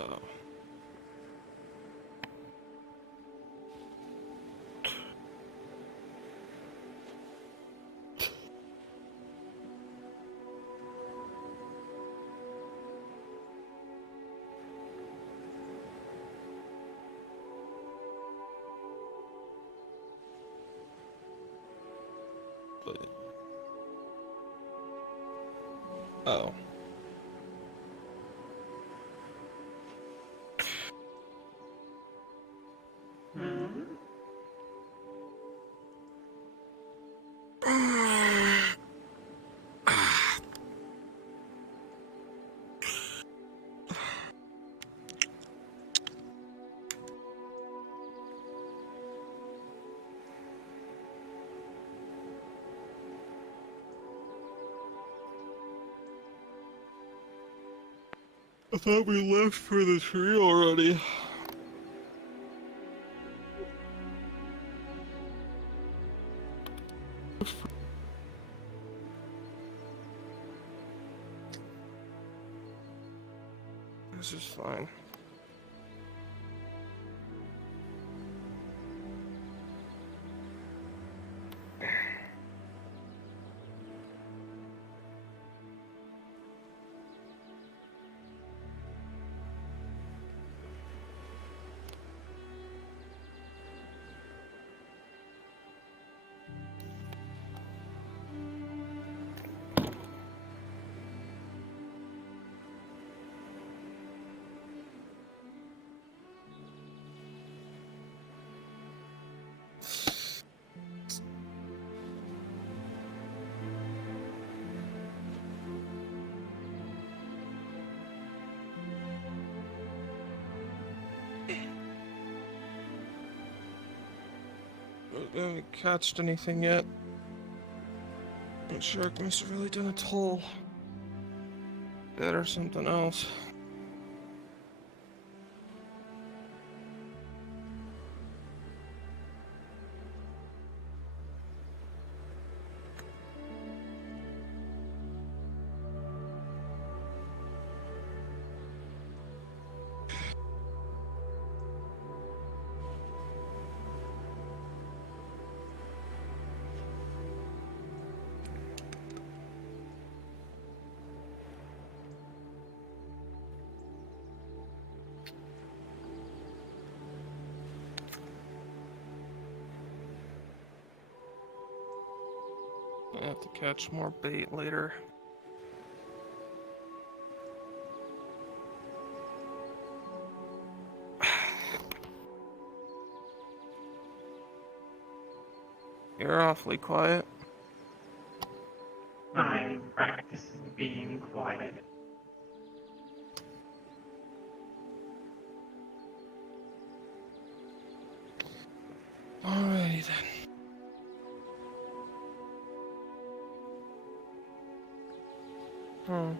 Oh. Oh. I thought we left for the tree already. This is fine. We haven't catched anything yet. The shark must have really done a toll. That or something else. I have to catch more bait later. You're awfully quiet. I'm practicing being quiet. Alrighty then. Hmm.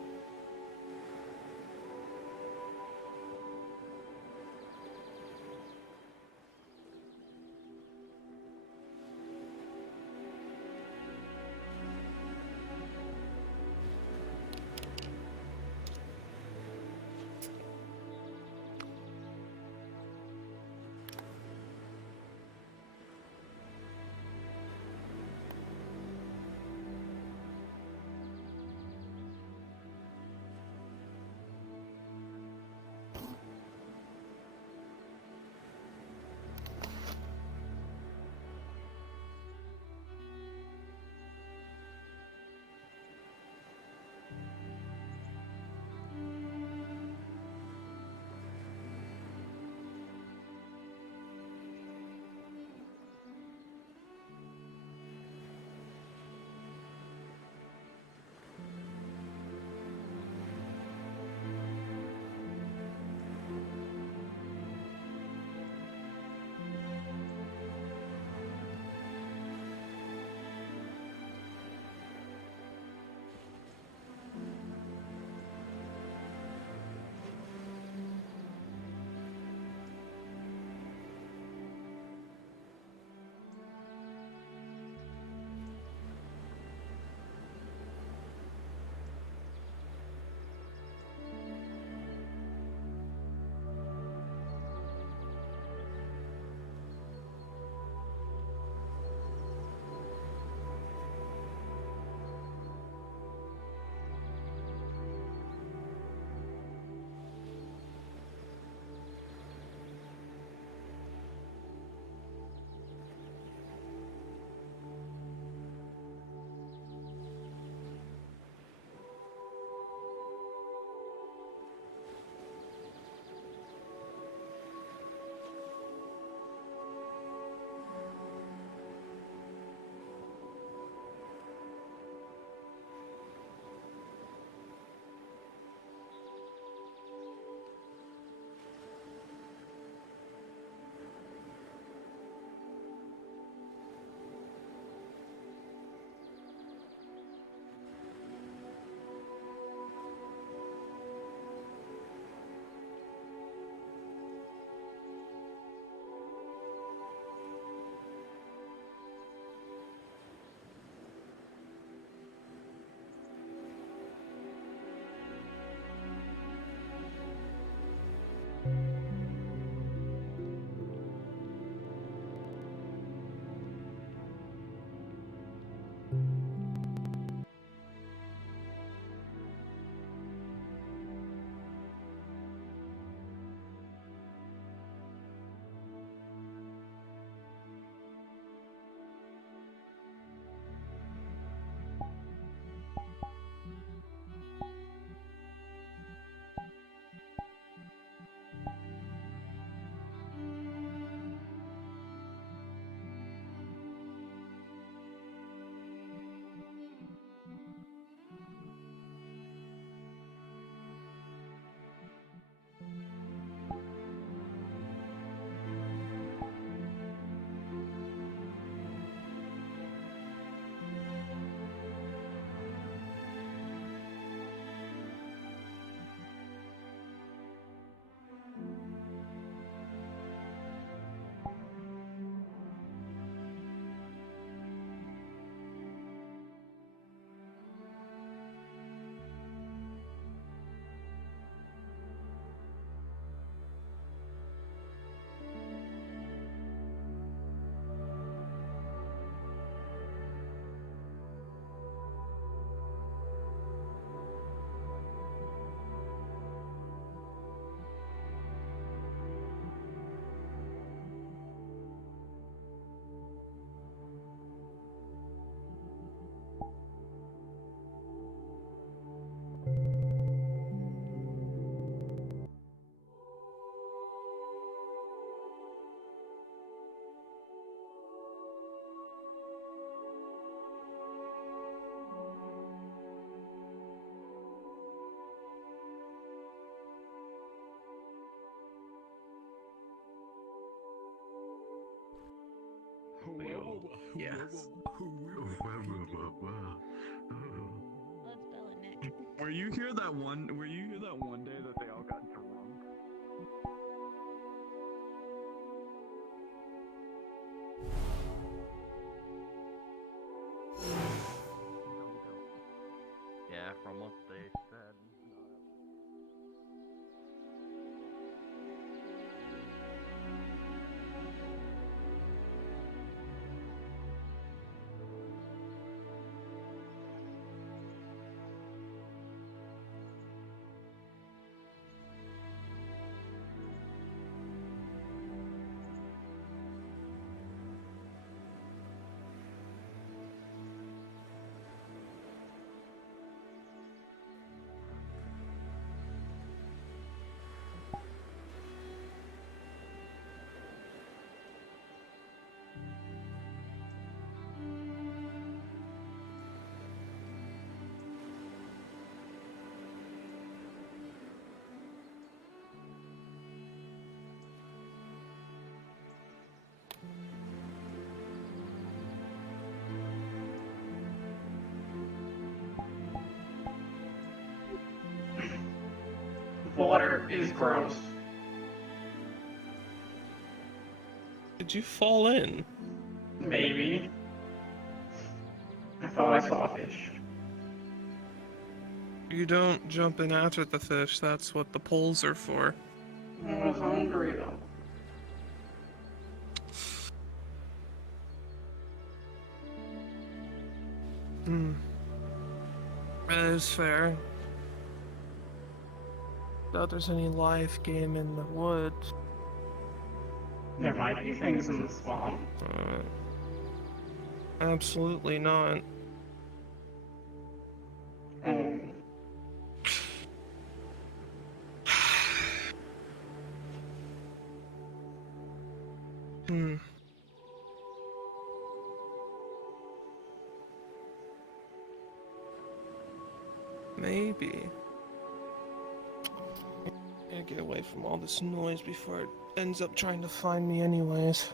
Nick. Were you here that one day that they all got drunk? Yeah, from what they said. Water is gross. Did you fall in? Maybe. I thought I saw a fish. You don't jump in after the fish, that's what the poles are for. I was hungry though. That is fair. Doubt there's any live game in the woods. There might be things in the swamp. Absolutely not. Maybe. I gotta get away from all this noise before it ends up trying to find me anyways.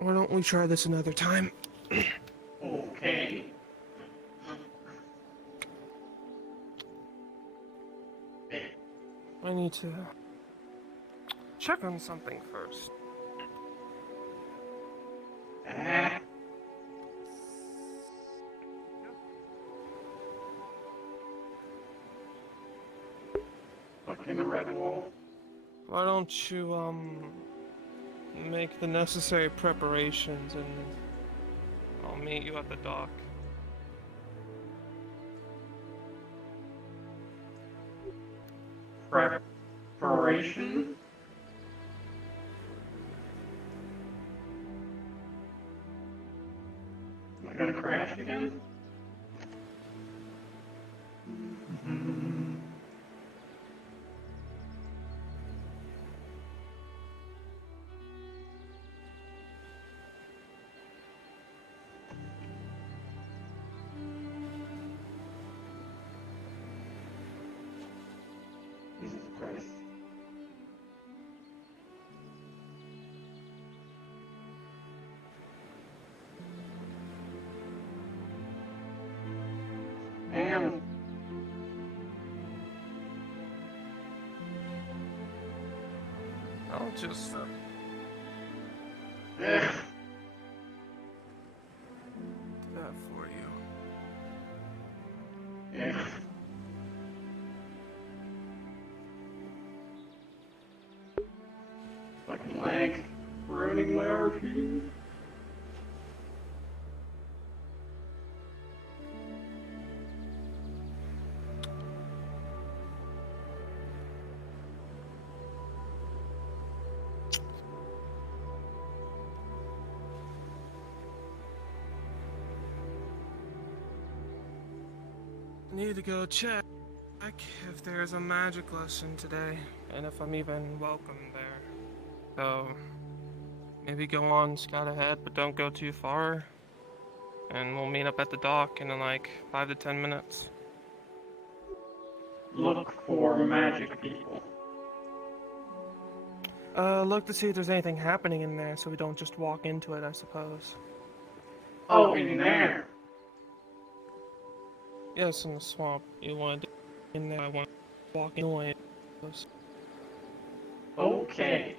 Why don't we try this another time? Okay. I need to check on something first. Fucking the red wall. Why don't you, make the necessary preparations and I'll meet you at the dock. Preparation? Am I gonna crash again? Jesus Christ. Damn. I'll just, Ugh. do that for you. Ugh. Fucking leg. Ruining my RP. Need to go check if there's a magic lesson today, and if I'm even welcome there. So, maybe go on, scout ahead, but don't go too far. And we'll meet up at the dock in like 5 to 10 minutes. Look for magic people. Look to see if there's anything happening in there so we don't just walk into it, I suppose. Oh, in there. Yes, in the swamp. You want to in there, I want to walk in the way. Okay.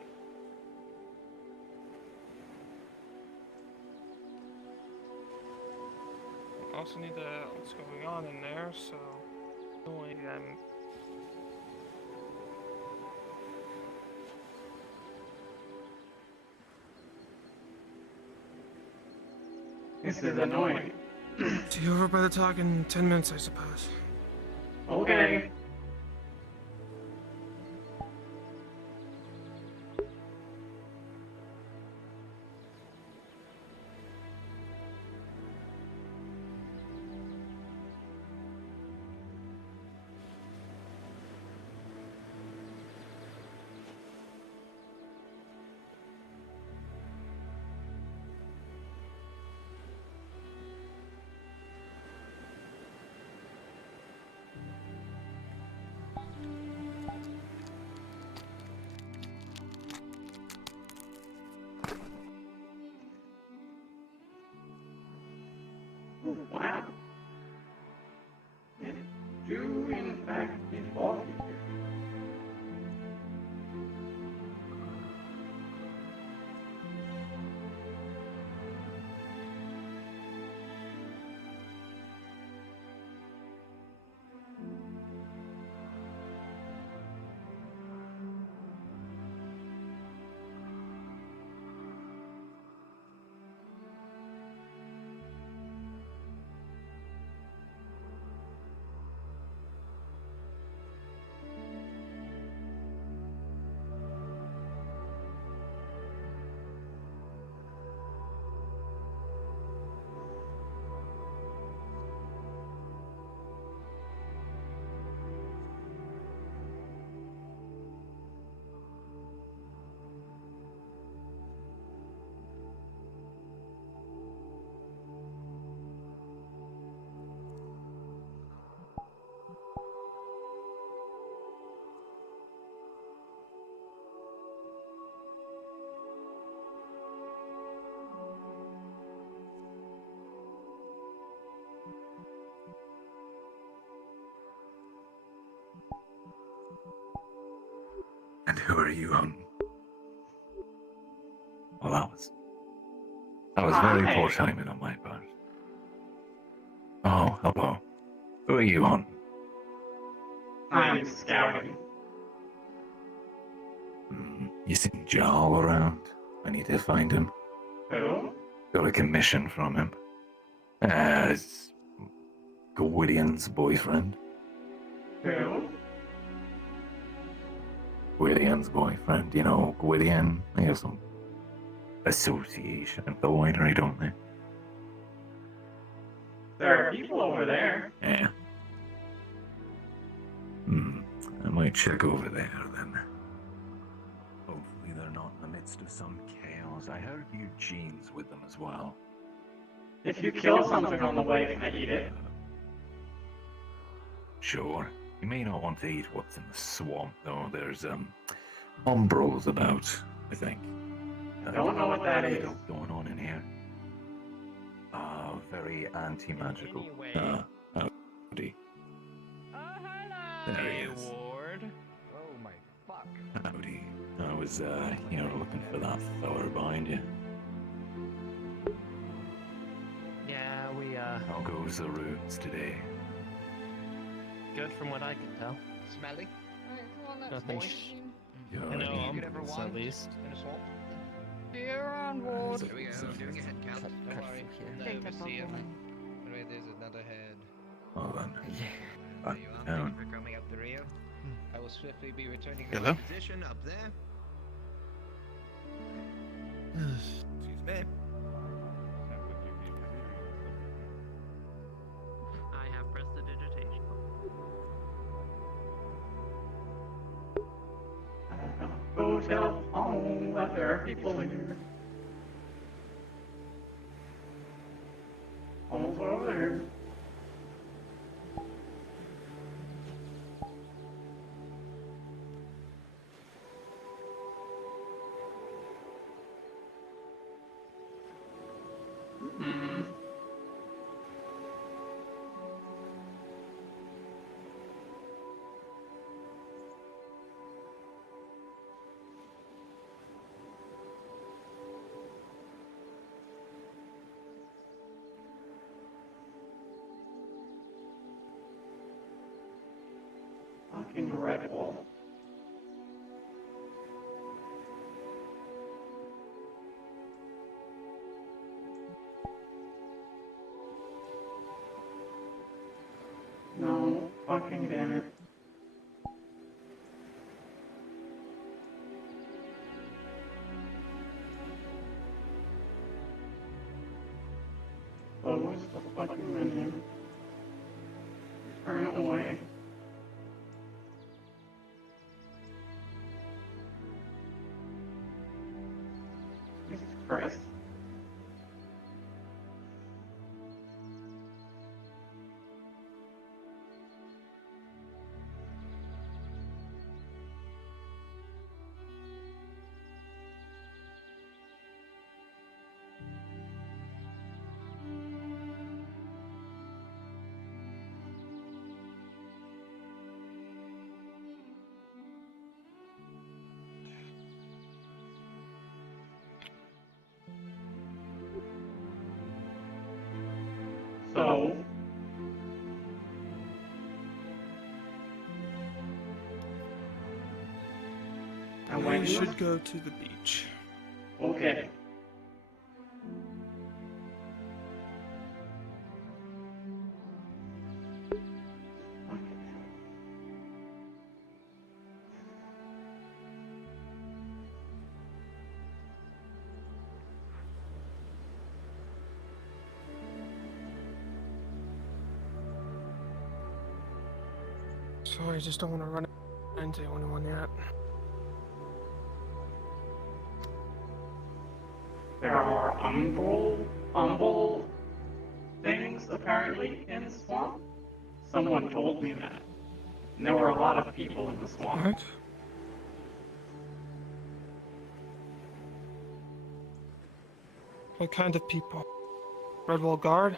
Also need to what's going on in there, so again. This is annoying. See you over by the talk in 10 minutes, I suppose. Okay. Wow. It do in fact involve you. And who are you on? Well, that was very poor timing on my part. Oh, hello. Who are you on? I'm scouting. You seen Jarl around? I need to find him. Who? Got a commission from him. It's Gwydion's boyfriend. Who? Gwydion's boyfriend, you know, Gwydion. They have some association at the winery, don't they? There are people over there. Yeah. I might check over there then. Hopefully they're not in the midst of some chaos. I heard Eugene's with them as well. If you kill something on the way, can I eat it? Sure. You may not want to eat what's in the swamp, though. There's, umbrals about, I think. I don't know what that is. Going on in here. Very anti-magical. Anyway. Howdy. hello. There he Hey, is. Ward. Oh my fuck. Howdy. I was, looking for that feller behind you. Yeah, How goes the runes today? good from what I can tell. Smelly? Alright, come on, let's Nothing go. sh- You I already- know, you could ever at want least. in a swamp. See you around, Ward. Here we go, doing a head count. Cut Don't worry, through here. no Take that overseeing. bubble. Anyway, there's another head. Well then. Yeah. There you are. down. Thank you for coming up the rear. I will swiftly be returning Hello? to my position up there. Excuse me. I have prestidigitation. Go tell home that there are people here. Almost over there. fucking red wall. No, fucking damn it. Close the fucking menu. Turn away. Jesus Christ. So, and when We you should go to the beach. okay. Sorry, I just don't want to run into anyone yet. There are humble things apparently in the swamp. Someone told me that. And there were a lot of people in the swamp. What? What kind of people? Redwall Guard?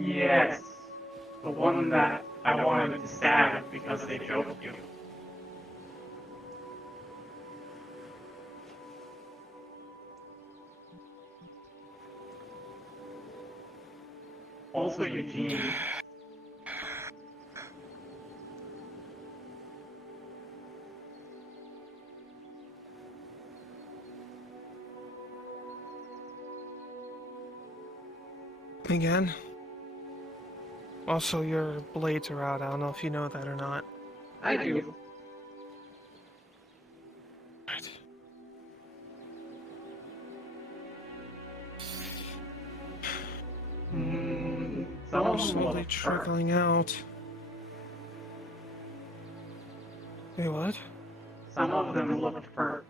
Yes. The one that I wanted to stab because they choked you. Also, Eugene. Again? Also, your blades are out. I don't know if you know that or not. I do. Right. Some They're of them slowly look hurt. trickling out. Wait, what? Some of them looked hurt.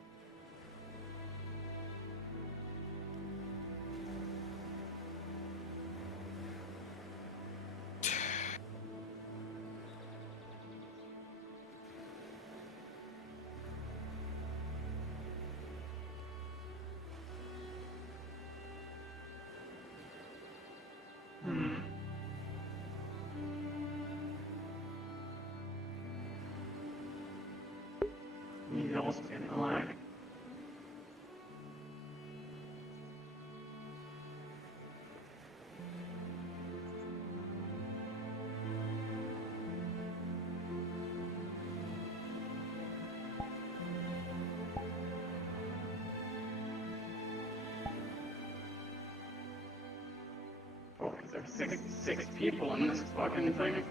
Needles in the leg. Oh, because there's 66 people in this fucking thing.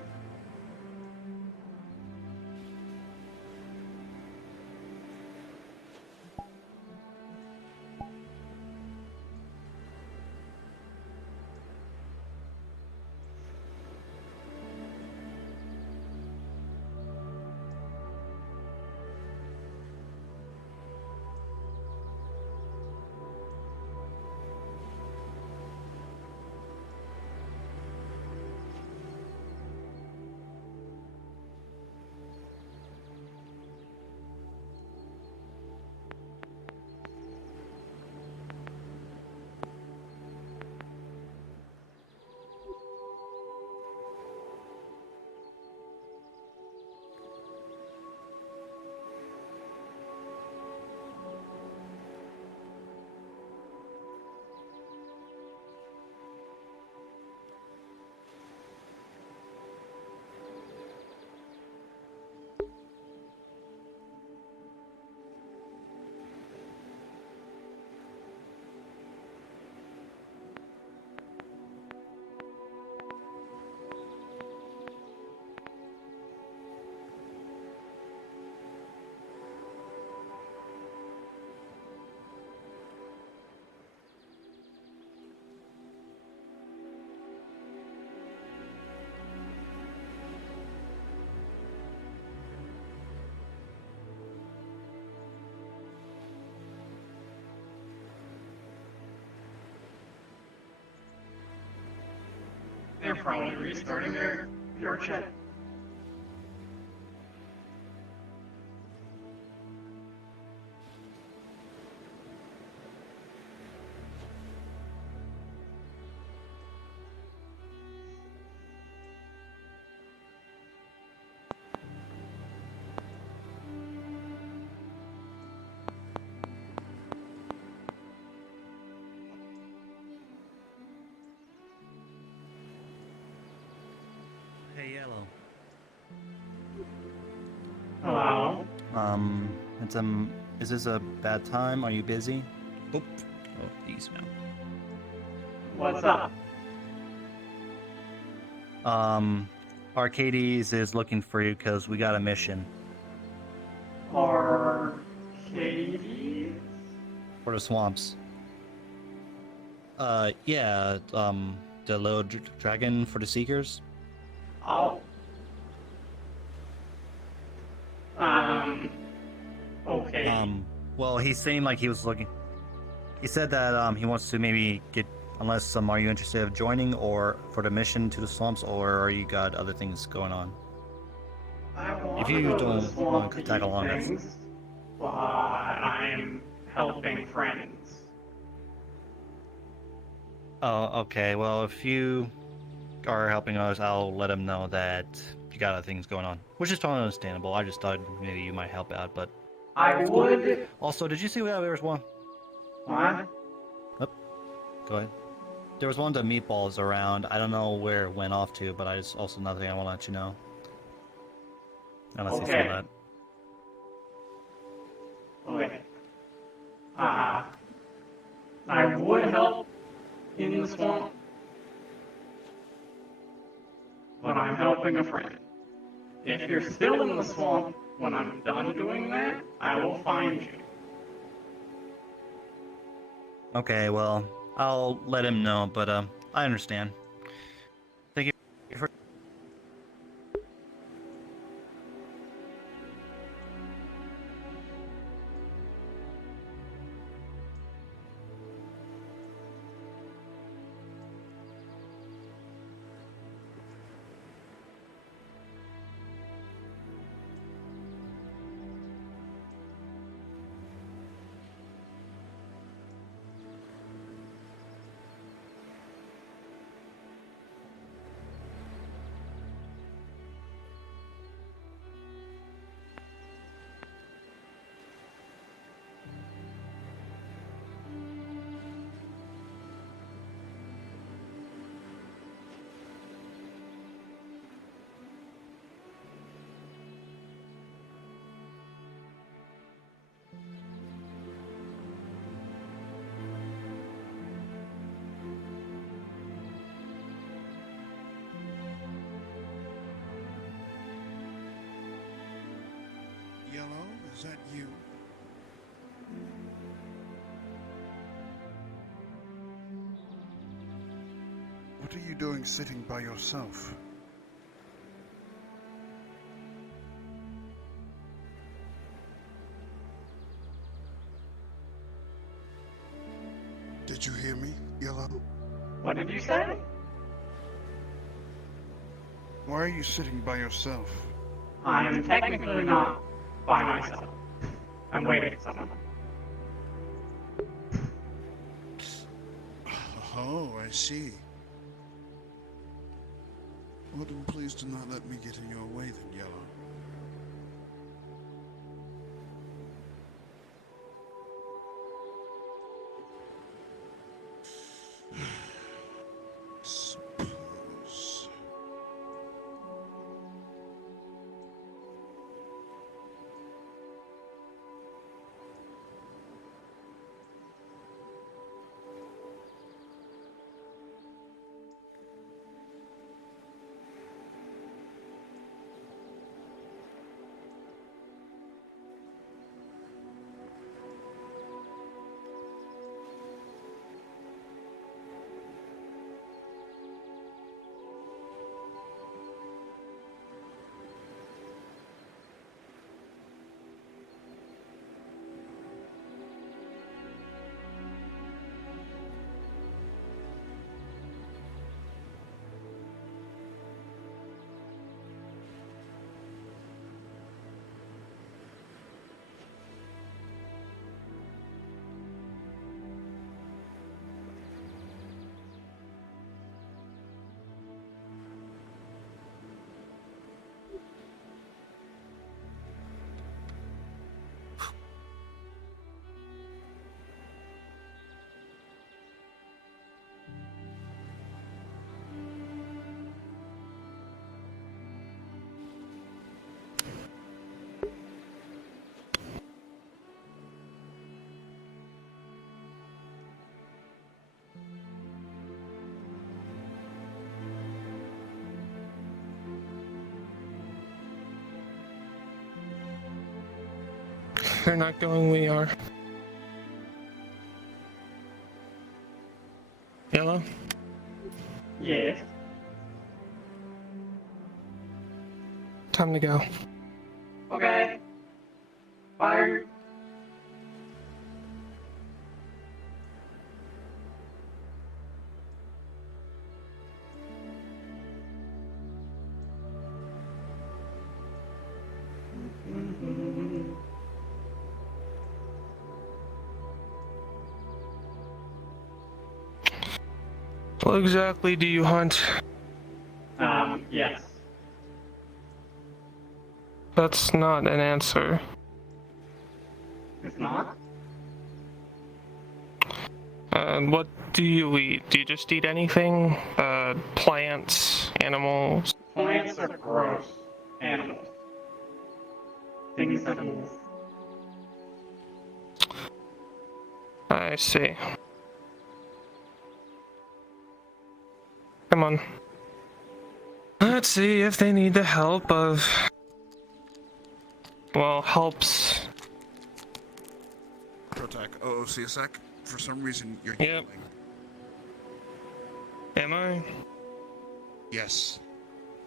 they're probably restarting their chat. Hey, Yellow. Hello? Is this a bad time? Are you busy? Oop. Oh, these now. What's up? Arcades is looking for you because we got a mission Arcades? for the swamps. Yeah, the little dragon for the Seekers. Oh. Okay. Well, he's saying like he was looking. He said that he wants to maybe get. Unless are you interested of joining or for the mission to the swamps, or are you got other things going on? I want If to you go to the don't swamp want to to tag eat along, that's things, but I'm helping friends. oh, okay. Well, if you are helping us, I'll let him know that you got other things going on, which is totally understandable. I just thought maybe you might help out, but I would... also, did you see there was one? What? Go ahead. There was one of the meatballs around. I don't know where it went off to, but I just also another thing I want to let you know. Unless you saw Okay. that. Okay. I would help in the swamp, but I'm helping a friend. If you're still in the swamp when I'm done doing that, I will find you. Okay, well, I'll let him know, but I understand. Thank you for. Yellow, is that you? What are you doing sitting by yourself? Did you hear me, Yellow? What did you say? Why are you sitting by yourself? I am technically not by myself. I'm waiting for someone. Oh, I see. Well, then please do not let me get in your way then, Yellow. Suppose. they're not going, we are. Yellow? Yes. Time to go. Okay. Fire. What exactly do you hunt? Yes. That's not an answer. It's not? What do you eat? Do you just eat anything? Plants, animals? Plants are gross. Animals. Things that move. I see. Come on. Let's see if they need the help of... Well, helps. Protac, OOC a sec. For some reason, you're Yep. yelling. Am I? Yes.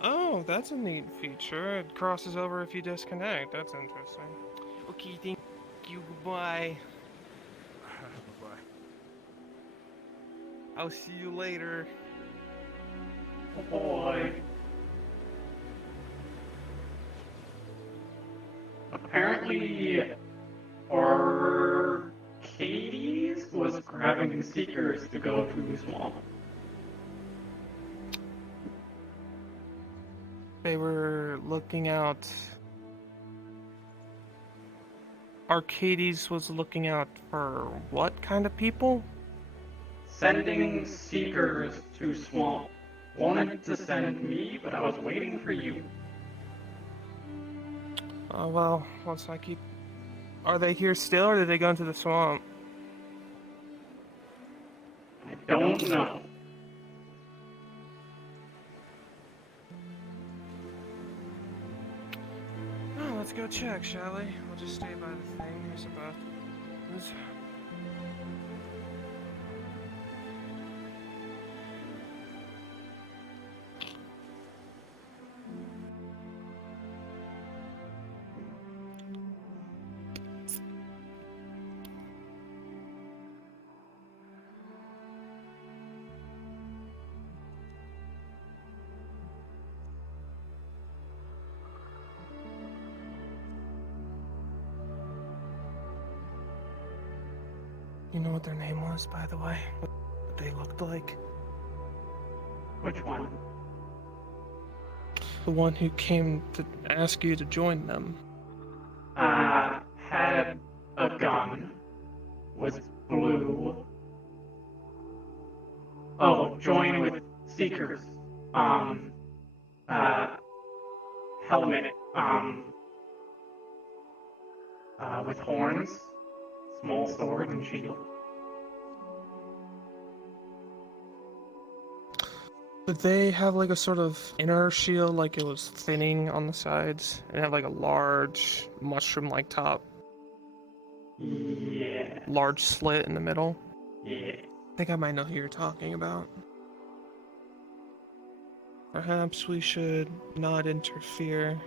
Oh, that's a neat feature. It crosses over if you disconnect. That's interesting. Okay, thank you. Goodbye. Bye-bye. I'll see you later. Oh boy. Apparently, Arcades was grabbing seekers to go to the swamp. They were looking out. Arcades was looking out for what kind of people? Sending seekers to swamp. Wanted to send me, but I was waiting for you. Oh, well, once I keep... Are they here still, or did they go into the swamp? I don't know. Oh, let's go check, shall we? We'll just stay by the thing. Here's a bath. You know what their name was, by the way? What they looked like? Which one? The one who came to ask you to join them. Had a gun. Was blue. Oh, join with seekers. Helmet. With horns. Small sword and shield. Did they have like a sort of inner shield, like it was thinning on the sides, and have like a large mushroom-like top, Yeah. large slit in the middle? Yeah. I think I might know who you're talking about. Perhaps we should not interfere.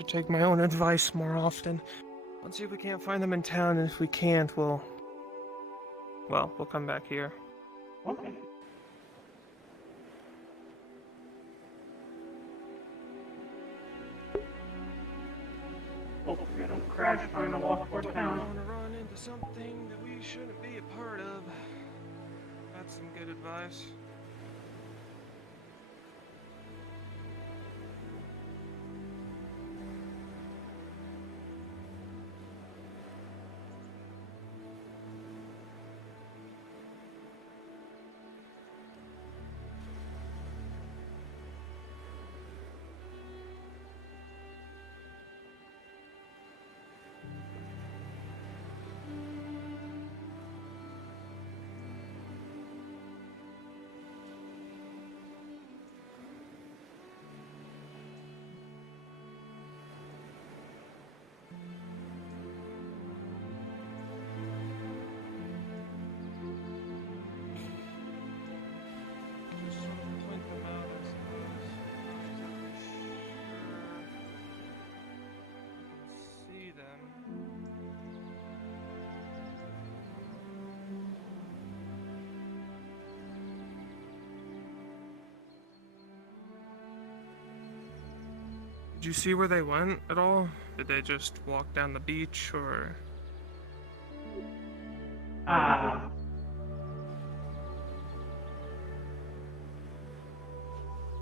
To take my own advice more often. Let's see if we can't find them in town, and if we can't, we'll come back here. Okay. Hopefully I don't crash trying to walk toward Don't town. want to run into something that we shouldn't be a part of. That's some good advice. Did you see where they went at all? Did they just walk down the beach, or?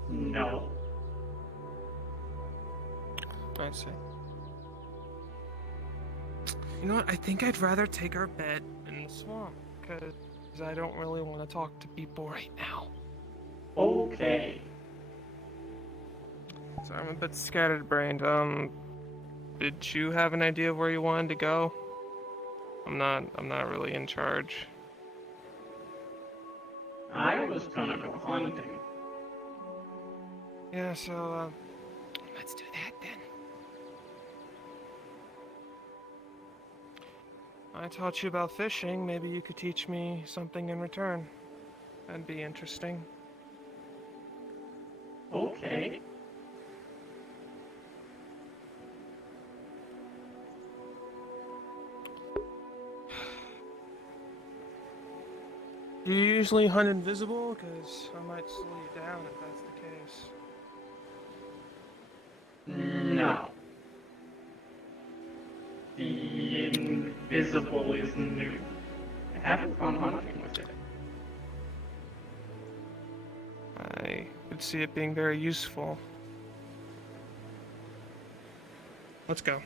No. I see. You know what? I think I'd rather take our bet in the swamp, because I don't really want to talk to people right now. Okay. So I'm a bit scattered-brained. Did you have an idea of where you wanted to go? I'm not really in charge. I was gonna go hunting. Yeah, so, let's do that then. I taught you about fishing. Maybe you could teach me something in return. That'd be interesting. Okay. Do you usually hunt invisible? Because I might slow you down if that's the case. No. The invisible is new. I haven't gone hunting with it. I could see it being very useful. Let's go.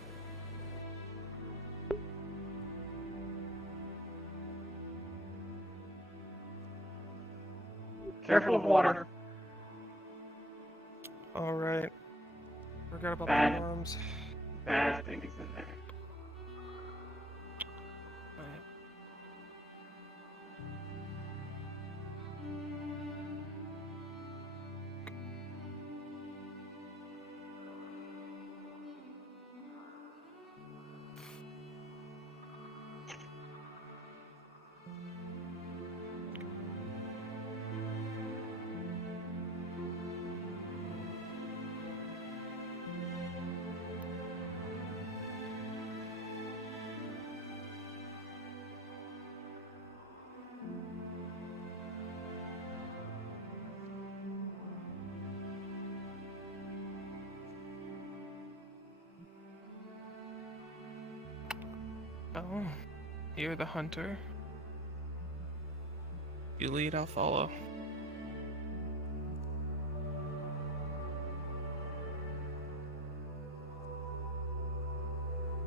Careful of water. Alright. Forgot about Bad. the worms. Bad things in there. Alright. Oh, you're the hunter. You lead, I'll follow.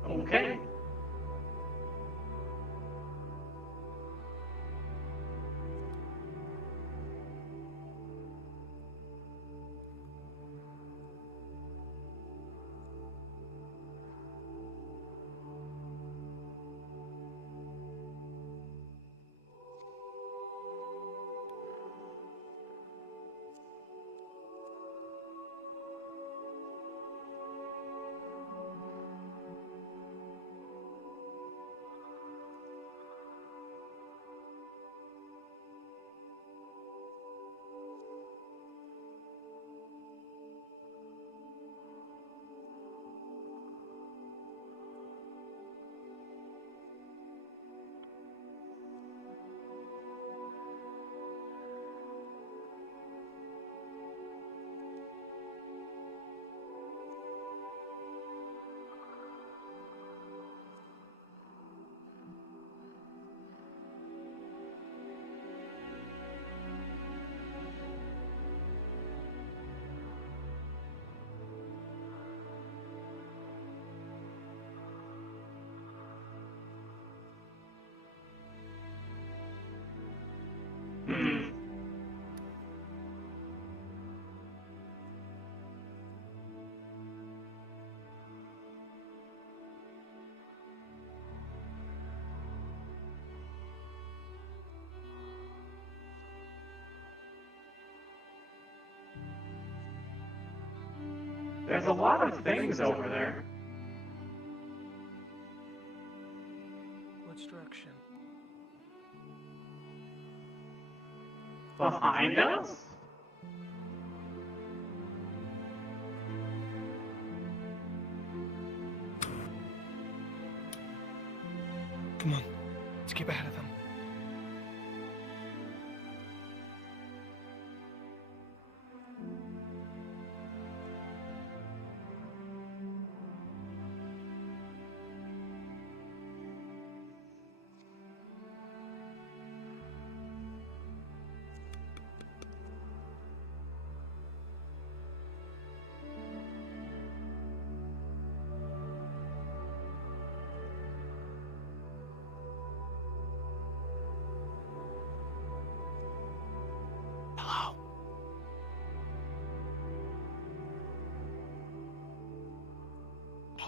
Okay. There's a lot of things over there. Which direction? Behind us? Come on, let's keep ahead of them.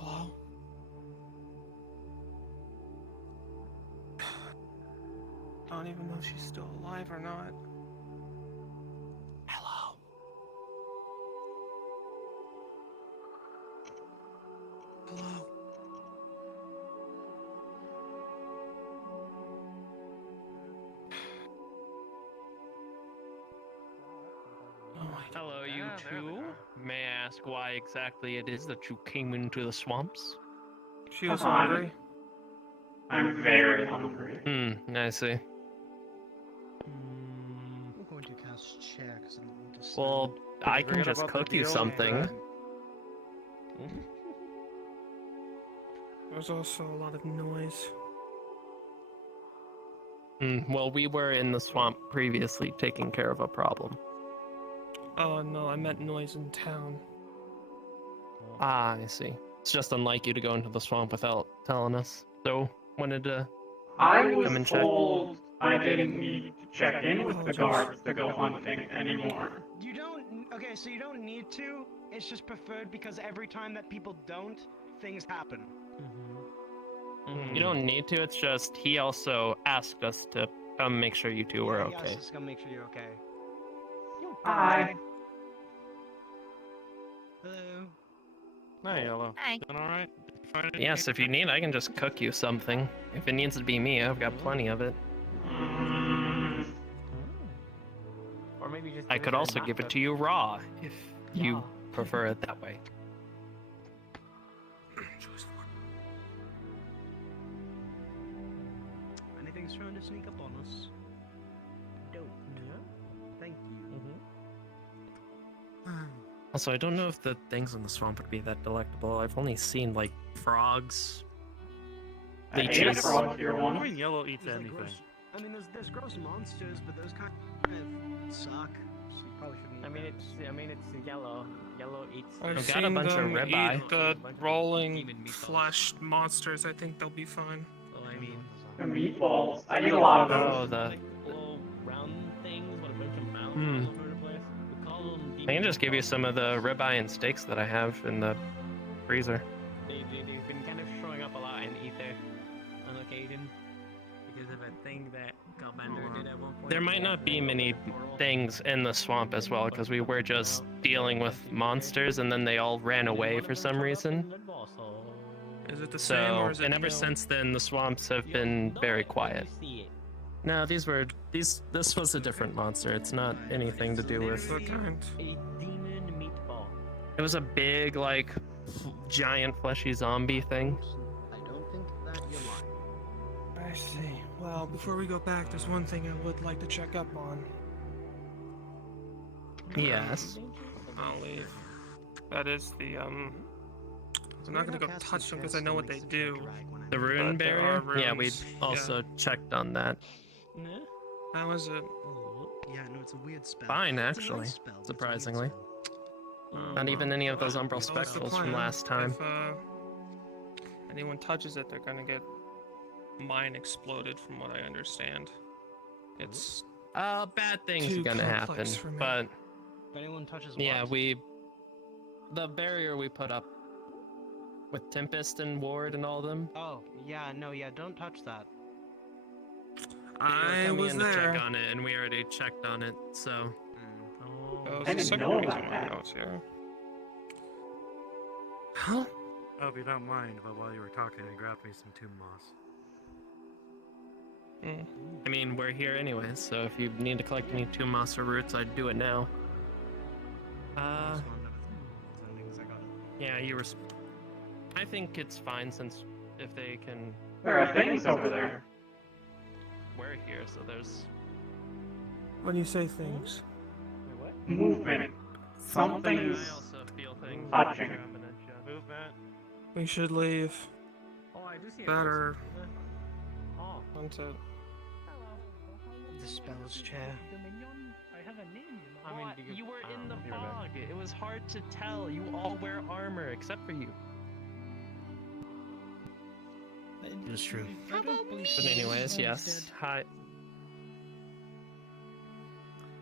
Hello? I don't even know if she's still alive or not. Hello? Hello? Oh my Hello, you Yeah, there they two. are. May I ask why exactly it is that you came into the swamps? She was Come on. hungry. I'm very hungry. I see. I'm going to cast checks and just. Well, I can forget just about the cook you deal with something. There's also a lot of noise. Well, we were in the swamp previously taking care of a problem. Oh no, I meant noise in town. Ah, I see. It's just unlike you to go into the swamp without telling us. So, wanted to... I Come was and check. told I didn't need to check in with the Apologies. guards to go hunting anymore. You don't. Okay, so you don't need to. It's just preferred because every time that people don't, things happen. You don't need to, it's just he also asked us to come make sure you two were Yeah, okay. Yes, just gonna make sure you're okay. Hi. Hello. Hi, Yellow. Hi. Doing alright? Yes, if you need, I can just cook you something. If it needs to be me, I've got plenty of it. Or maybe just I could also give it to you raw, if you prefer it that way. Anything's trying to sneak up on us? Don't. Thank you. Also, I don't know if the things in the swamp would be that delectable. I've only seen, like, frogs. I ate a Leeches. frog here I once. mean, Yellow eats There's, like, anything. gross- I mean, there's gross monsters, but those kind of suck. So you probably shouldn't eat those. It's yellow. Yellow eats... I've got a seen bunch of them ribeye. eat the rolling flesh monsters. I think they'll be fine. Well, I mean... The meatballs. I eat a lot of Oh, those. the... Little round things with a bunch of mouths Hmm. all over the place. We call them I can just give you some of the ribeye and steaks that I have in the freezer. They've been kind of showing up a lot in Aether on occasion because of a thing that Galbender did at one point. There might not be many things in the swamp as well, because we were just dealing with monsters and then they all ran away for some reason. Is it the same or So, is it and ever new? since then, the swamps have been very quiet. No, this was a different monster. It's not anything to do with... What kind? A demon meatball. It was a big, like, giant fleshy zombie thing. I don't think that you're lying. I see. Well, before we go back, there's one thing I would like to check up on. Yes. I'll leave. That is the, I'm not gonna go touch them because I know what they do. The rune But there barrier? are Yeah, we runes, also checked on that. How is it? Yeah, no, it's a weird spell. Fine, It's a nice actually, spell, but it's a weird surprisingly. spell. Not even any of those umbral I like the spectacles from plan. last time. If anyone touches it, they're gonna get mine exploded, from what I understand. It's Bad things too are gonna happen, complex for me. but If anyone touches yeah, what? the barrier we put up with Tempest and Ward and all them. Oh, yeah, no, yeah, don't touch that. I was to there. check on it, and we already checked on it, so. That was I the didn't second know reason about why that. I was here. Huh? I hope you don't mind, but while you were talking, I grabbed me some tomb moss. I mean, we're here anyway, so if you need to collect any tomb moss or roots, I'd do it now. Yeah, you were. I think it's fine since if they can. There are things over there. We're here, so there's. When you say things. Movement. Something's I also feel things. touching. Movement. We should leave. Oh, I do see a Better. Oh. Once it. The spell's chair. I have a name, you know. I mean, you were in the I'll be right back. fog. It was hard to tell. You all wear armor except for you. It's true. But anyways, yes. Hi.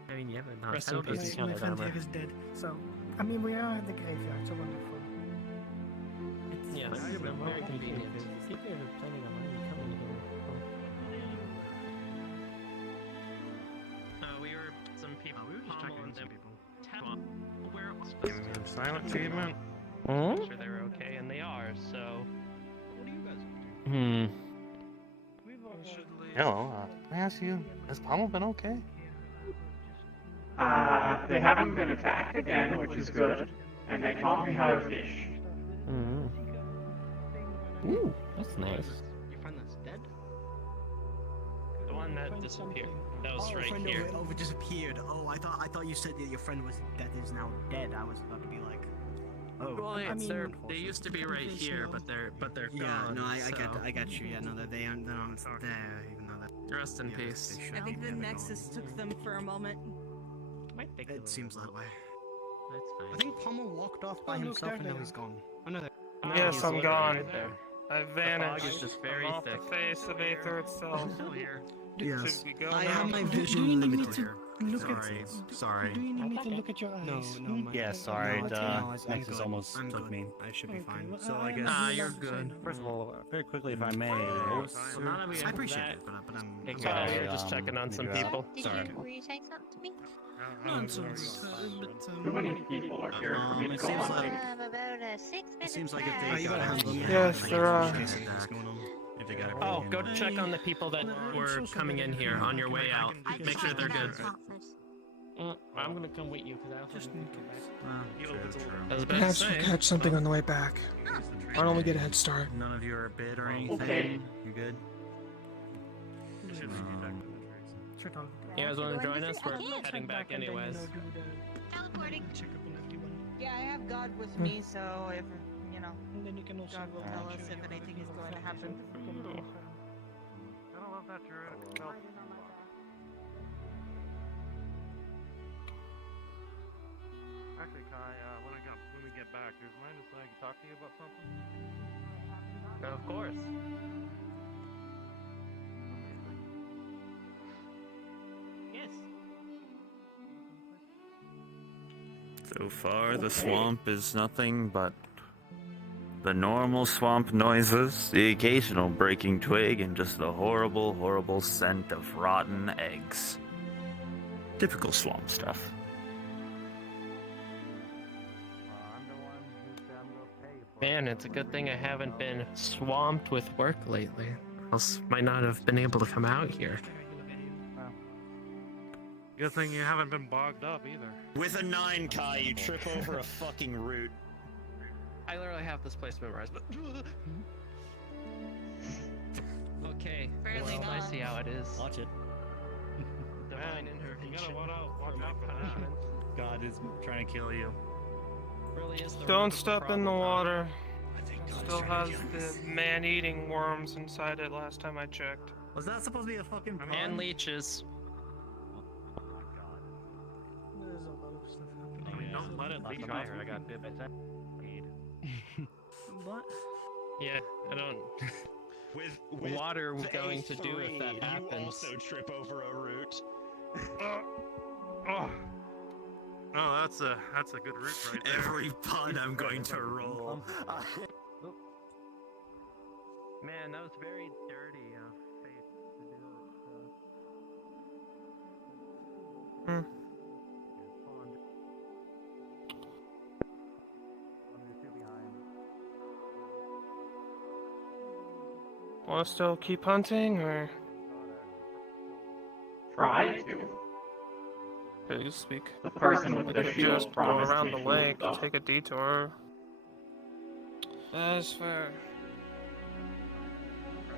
I mean, you have a Rest in peace, counted armor. is dead. So, I mean, we are at the graveyard, so wonderful. It's Yes, very convenient. People are planning on coming here. We were some people. We were just checking some people. Where it was supposed to. Silent treatment. I'm sure they were okay, and they are. So. What are you guys up to? Hello, can I ask you, has Pommel been okay? They haven't been attacked again, which is good, and they taught me how to fish. Ooh, that's nice. Your friend that's dead? The one that disappeared. That was right friend here. over disappeared. Oh, I thought you said that your friend that is now dead. I was about to be like, oh. Well, they used to be right here, but they're Yeah, gone. no, I so. got you. Yeah, no, they're not there, even though that. Rest in peace. They should I think be the dead, Nexus took them for a moment. It seems that way. That's fine. I think Pommel walked off by himself and now he's gone. Oh no, Yes, I'm gone. Right there. I fog vanished. is just very I'm off thick. the face of Aether itself. Still here. Yes. Should we go I now? have my Do vision you need me limited to here. look Sorry. Do you need me to look at your eyes? No, my... Yeah, sorry, no, I'm Nexus good. almost I'm took good. me. I should be Okay, fine. well, So I I guess. understand you're what you're good. saying. First of all, very quickly, if I may. Well, now that we I have appreciate that, it, but I'm Hey, Sorry, guys, we're just checking on some maybe I- people. Sorry. Were you saying something to me? Nonsense. Too many people are here for me to it go seems on. like- About 6 minutes. It seems like if back. they you gotta handle them. Yes, there are. If they got Oh, go check on the people that were coming in here on your way out. I Make sure they're good. I'm gonna come with you because I also Just need in to go case. I was about to Perhaps say. we'll catch something on the way back. Why don't we get a head start? None of you are bid or anything. Okay. You good? You guys want to join us? We're Yeah. heading back anyways. Teleporting. Check up on everyone. Yeah, I have God with me, so if, And then you can also God will tell us if anything is going to happen. I love that you're Actually, Kai, when we get back, do you mind if I can talk to you about something? Of course. Yes. So far, the swamp is nothing but the normal swamp noises, the occasional breaking twig, and just the horrible, horrible scent of rotten eggs. Typical swamp stuff. Man, it's a good thing I haven't been swamped with work lately. Else might not have been able to come out here. Good thing you haven't been bogged up either. With a 9, Kai, you trip over a fucking root. I literally have this place memorized, but... Okay, Apparently well, I not. see how it is. Watch it. Divine You intervention gotta watch for my out for that. punishment. God is trying to kill you. Really is the root Don't of the step in the problem, huh? water. Still has the man-eating worms inside it last time I checked. Was that supposed to be a fucking pun? And leeches. There's a lot of stuff happening. Don't let it leak fire. I got bit by that. What? Yeah, I don't... With Water going to do if that you happens. also trip over a root. Oh, that's a good root right there. Every pun I'm going to roll. Man, that was very dirty of Faith to do it. Want to still keep hunting, or Try to. okay, you speak? The person We with the could shield just go promised around me the food, lake, though. take a detour. That's fair.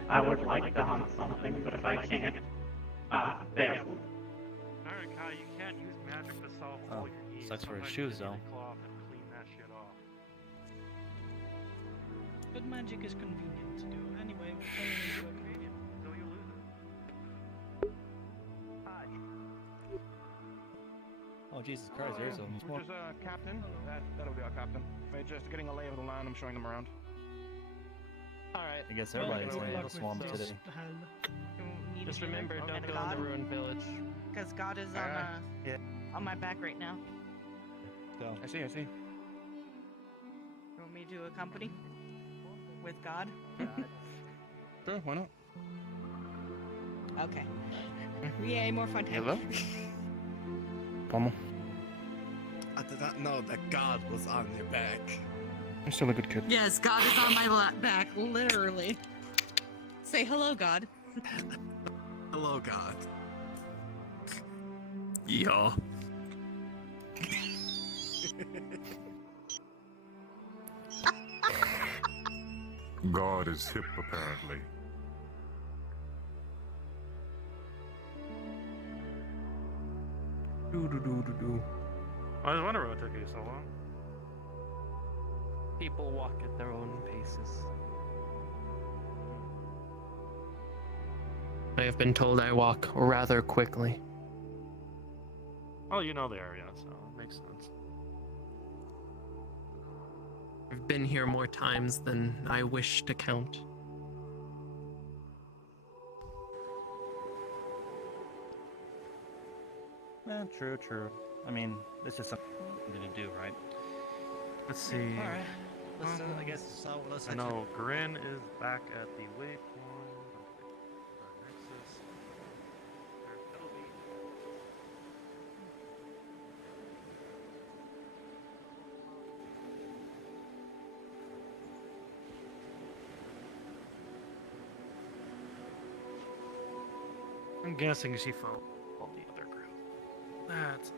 I would like to hunt something, but if I can't, they have food. Alright, Kai, you can't use magic to solve Oh, all your needs. sucks for his Sometimes shoes, you just though. need a cloth and clean that shit off. But magic is convenient to do. Anyway, we're turning into a graveyard. So you lose it. Oh, Jesus Christ, there's a more. There's a captain. That'll be our captain. We're just getting a lay of the land. I'm showing them around. Alright. I guess Well, everybody's good in luck the swamp with today. this hell. Just remember, don't And go in God? the ruined village. Because God is Yeah. on my back right now. Go. I see. You want me to accompany? with God? Sure, why not? Okay. Yay, more fun time. Hello? Pommel. I did not know that God was on your back. I'm still a good kid. Yes, God is on my back, literally. Say hello, God. Hello, God. Yeah. God is hip, apparently. I was wondering what took you so long. People walk at their own paces. I have been told I walk rather quickly. Oh, you know the area, so it makes sense. I've been here more times than I wish to count. True, true. I mean, this is something to do, right? Let's see. Alright. Let's, I guess, let's I know Grin is back at the waypoint. Nexus. It'll be. I'm guessing she followed the other group. That's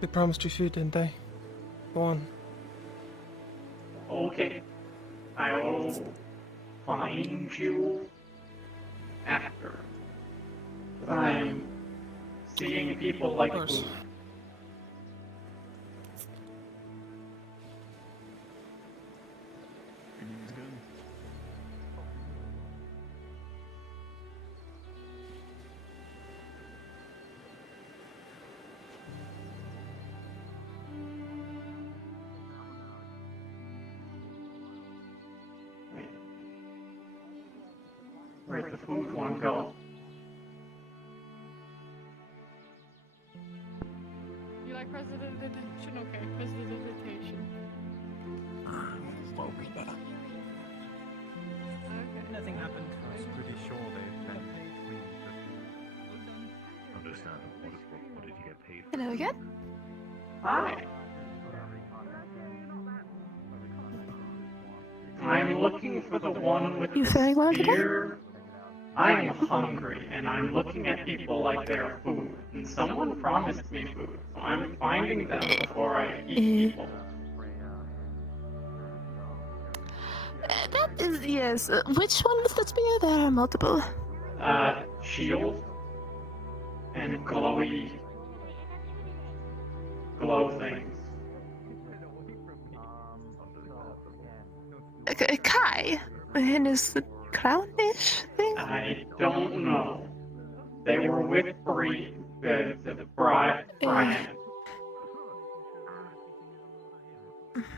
They promised you food, didn't they? Go on. Okay. I will find you after. I'm seeing people like food. Where'd the food one go? You like president detention? Okay, president detention. Okay. Nothing happened. I was pretty sure they'd been between 50. Understand. What did you get paid for? Hello again. Hi. I'm looking for the one with You feeling well today? spear. I am hungry, and I'm looking at people like they're food. And someone promised me food, so I'm finding them before I eat people. That is, yes. Which one with the spear? There are multiple. Shield and glowy glow things. Kai? And is the crown-ish thing? I don't know. They were with Brian.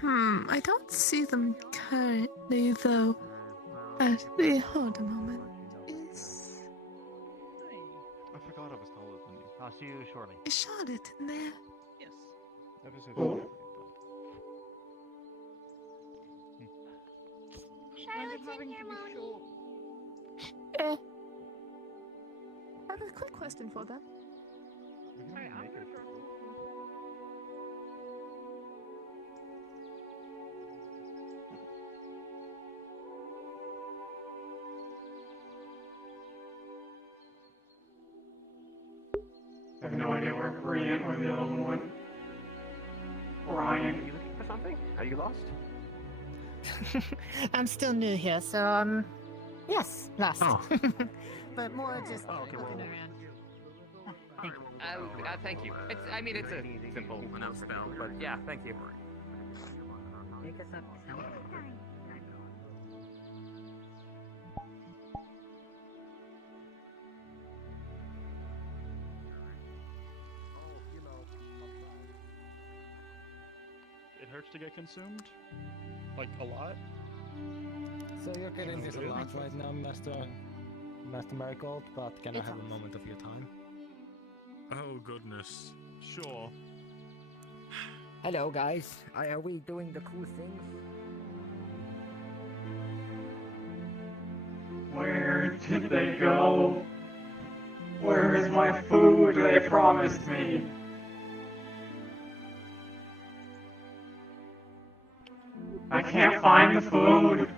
I don't see them currently, though. Actually, hold a moment. I forgot I was taller than you. I'll see you shortly. Is Charlotte in there? Yes. Ever so Oh. shortly, Charlotte's in here, Moni. I have a quick question for them. I have no idea where Brian or the other one went. Brian. Are you looking for something? Are you lost? I'm still new here, so yes, lost. Oh. But more just okay, looking well, around. Thank you. I mean, it's a simple enough spell, but yeah, thank you. It hurts to get consumed? Like, a lot? So you're getting this a lot right now, Master Marigold, but can I have a moment of your time? Oh goodness. Sure. Hello, guys. Are we doing the cool things? Where did they go? Where is my food they promised me? I can't find the food.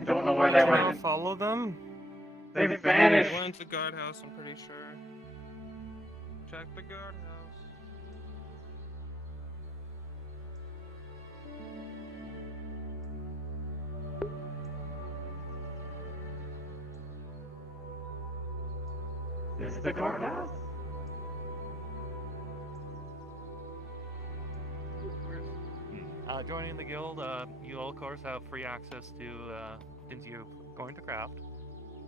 I don't know where they Can I went. follow them? They vanished. They went to the guardhouse, I'm pretty sure. Check the guardhouse. Is the guardhouse? Joining the guild, you all, of course, have free access to, since you're going to craft,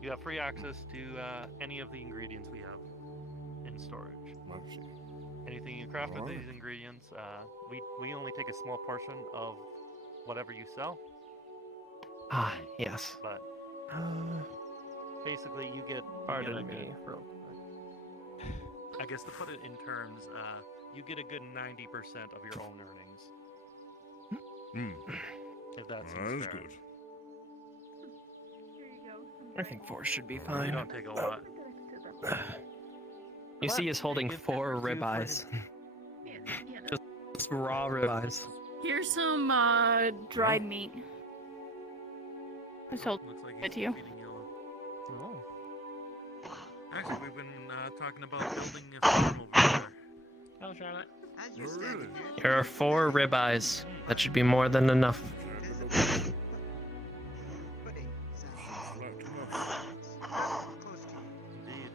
you have free access to any of the ingredients we have in storage. Anything you craft with these ingredients, we only take a small portion of whatever you sell. Ah, yes. But basically, you get. Pardon a me, good, I guess to put it in terms, you get a good 90% of your own earnings. If that seems fair. Good. I think 4 should be You fine. don't take a lot. You see, he's holding 4 ribeyes. Just raw ribeyes. Here's some dried meat. I sold it to you. Oh. Actually, we've been talking about building a farm over there. Oh, Charlotte. There are 4 ribeyes. That should be more than enough. Indeed.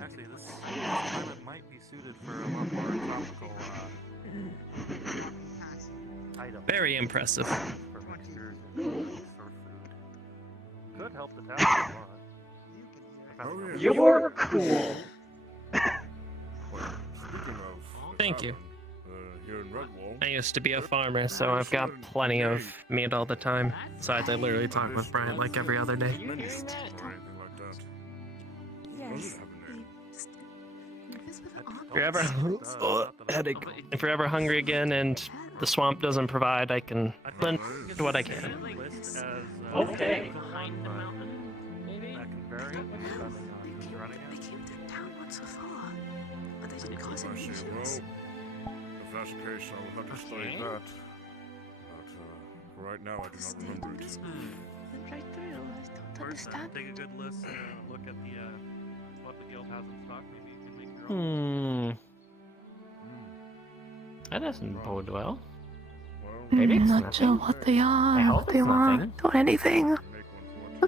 Actually, this climate might be suited for a lot more tropical items. Very impressive. For mixtures and for food. Could help the town a lot. You're cool. Thank you. Here in Redwall. I used to be a farmer, so I've got plenty of meat all the time. Besides, I literally talk with Bryant like every other day. Or anything like that. Yes. If you're ever headache. If you're ever hungry again and the swamp doesn't provide, I can lend what I can. Okay. Behind the mountain, maybe? That can vary depending on who's running it. They came to town once before, but they didn't cause I any see. issues. Well, if that's the case, I will have to study that. But right now, I do not remember it. Right through. I don't First, understand. take a good list and look at the what the guild has in stock. Maybe you can make your own. That doesn't bode well. Maybe it's not nothing. sure what they are, I what hope they it's want, nothing. or anything.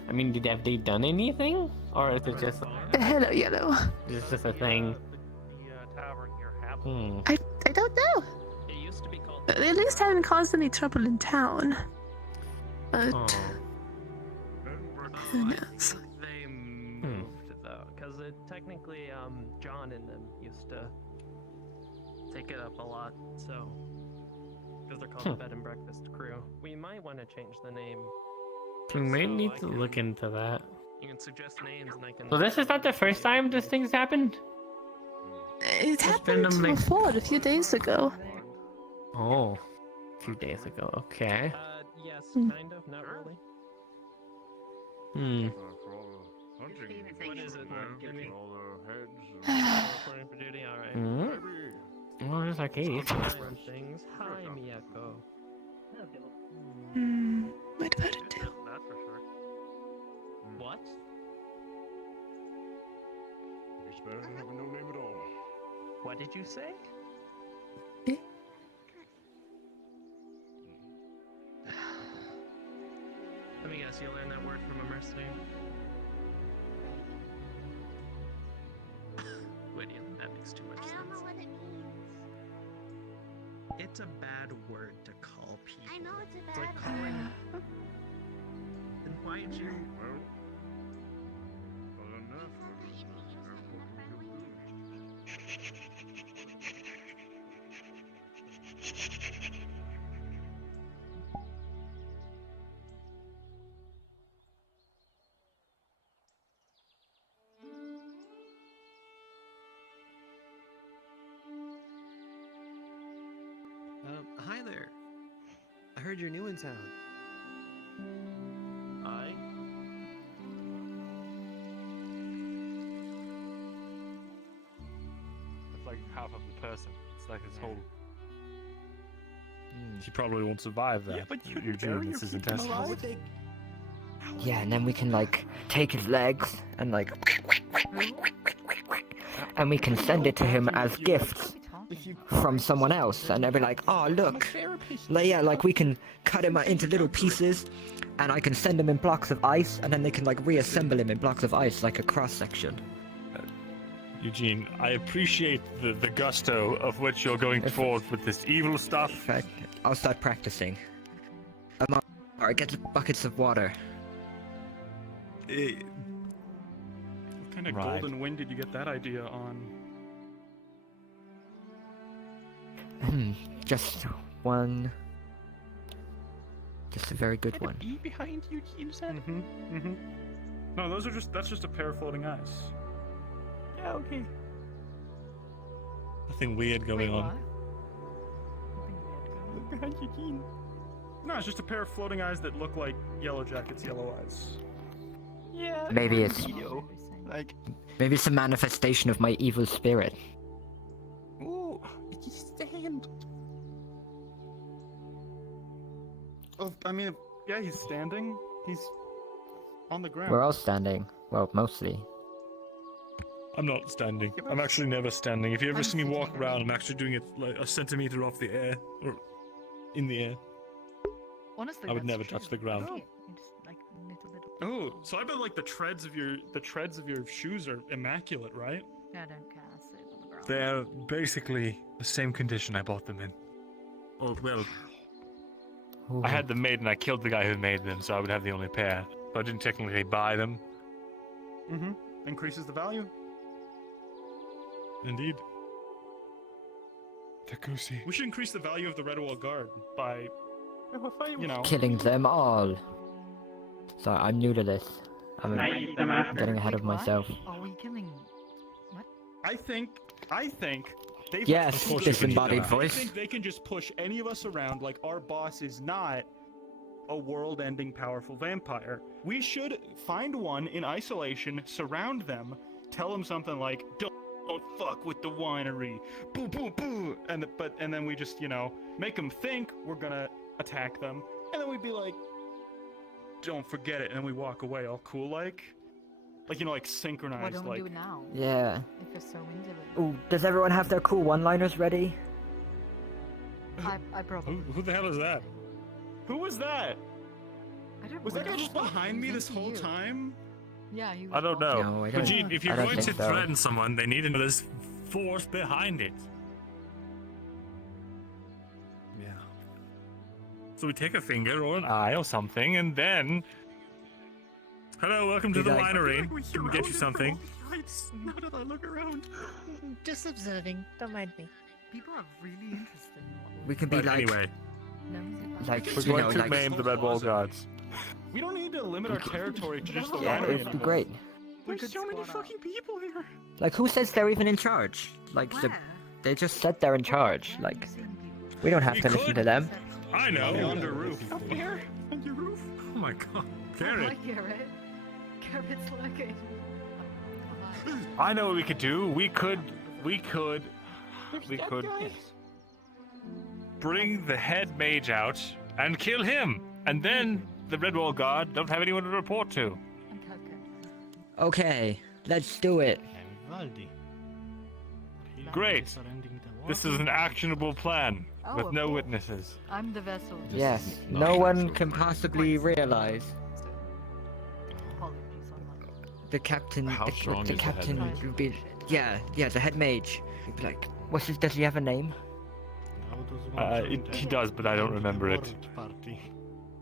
I mean, have they done anything? Or is it just Hello, Yellow. it's just a thing? The tavern here have. I don't know. It used to be called. They at least haven't caused any trouble in town. But Oh. who knows? They moved though, because technically, John and them used to take it up a lot. So, because they're called the Bed and Breakfast Crew, we might want to change the name. We may So need I to can- look into that. You can suggest names, and I can. So this is not the first time this thing's happened? It It's been, happened like- before, a few days ago. Oh. A few days ago, okay. Yes, kind of, not really. Hmm. What is it? Give me. All the heads. Reporting for duty. All right. Well, there's Arcades. On things. Hi, Miyako. What about it do? That's for sure. What? It's better than having no name at all. What did you say? Let me guess, you learned that word from a mercenary. Lydian, that makes too much sense. It's a bad word to call people. I know it's a It's like bad calling. Then why did you? Well, other than that, Hi there. I heard you're new in town. It's like half of the person. It's like his whole. He probably won't survive that. Yeah, but you Eugene, it's his intestines. Yeah, and then we can like take his legs and like, and we can send it to him as gifts from someone else, and they'll be like, "Oh, look, like, yeah, like we can cut him into little pieces, and I can send him in blocks of ice, and then they can like reassemble him in blocks of ice, like a cross section." Eugene, I appreciate the gusto of which you're going forward with this evil stuff. I'll start practicing. Alright, get the buckets of water. What kind of golden wind did you get that idea on? Just one. Just a very good one. E behind Eugene's head? No, that's just a pair of floating eyes. Yeah, okay. Nothing weird going on. Look behind Eugene. No, it's just a pair of floating eyes that look like Yellow Jacket's yellow eyes. Yeah. Maybe it's maybe it's a manifestation of my evil spirit. Ooh, it's his stand. Oh, I mean, yeah, he's standing. He's on the ground. We're all standing. Well, mostly. I'm not standing. I'm actually never standing. If you ever see me walk around, I'm actually doing it like a centimeter off the air, or in the air. Honestly, I would that's never true. touch the ground. You just, like, little. Oh, so I bet like the treads of your shoes are immaculate, right? Yeah, I don't care. I sit on the ground. They're basically the same condition I bought them in. Oh, well. I had them made and I killed the guy who made them, so I would have the only pair. So I didn't technically buy them. Increases the value. Indeed. Takusi. We should increase the value of the Redwall Guard by, you know, Killing them all. Sorry, I'm new to this. I'm getting ahead of myself. Are we killing? What? I think they've Yes, disembodied voice. I think they can just push any of us around. Like our boss is not a world-ending powerful vampire. We should find one in isolation, surround them, tell them something like, "Don't fuck with the winery," boo boo boo, and then we just, you know, make them think we're gonna attack them, and then we'd be like, "Don't forget it," and then we walk away all cool, like you know, like synchronized. Why don't we like do it now? Yeah. If you're so into it. Ooh, does everyone have their cool one-liners ready? I probably. Who the hell is that? Who was that? I don't Was that guy know. just behind me this whole You. time? Yeah, you. I don't know. No, I But don't- if you're I don't going to think so. threaten someone, they need to know there's force behind it. Yeah. So we take a finger or an eye or something, and then... Hello, welcome to Be the like- winery. Can we get you something? Now that I look around. Just observing. Don't mind me. People are really interested in what We can be But like, anyway, like, we're you know, going to like, name the Red Wall Guards. We don't need to limit our territory to just the yeah, winery. it'd be great. There's so many fucking people here. Like, who says they're even in charge? Like, they just said they're in charge. Like, we don't have We to listen could. to them. I know. Under roof. Up here? On your roof? Oh my god. I Garrett. like Garrett. Garrett's lurking. I know what we could do. We could bring the head mage out and kill him. And then the Red Wall Guard don't have anyone to report to. Okay, let's do it. Great. This is an actionable plan Oh, with of no course. witnesses. I'm the vessel. Yes, no one can possibly realize. The captain, How strong the is the head captain mage? would be, yeah, the head mage. He'd be like, does he have a name? He does, but I don't remember it.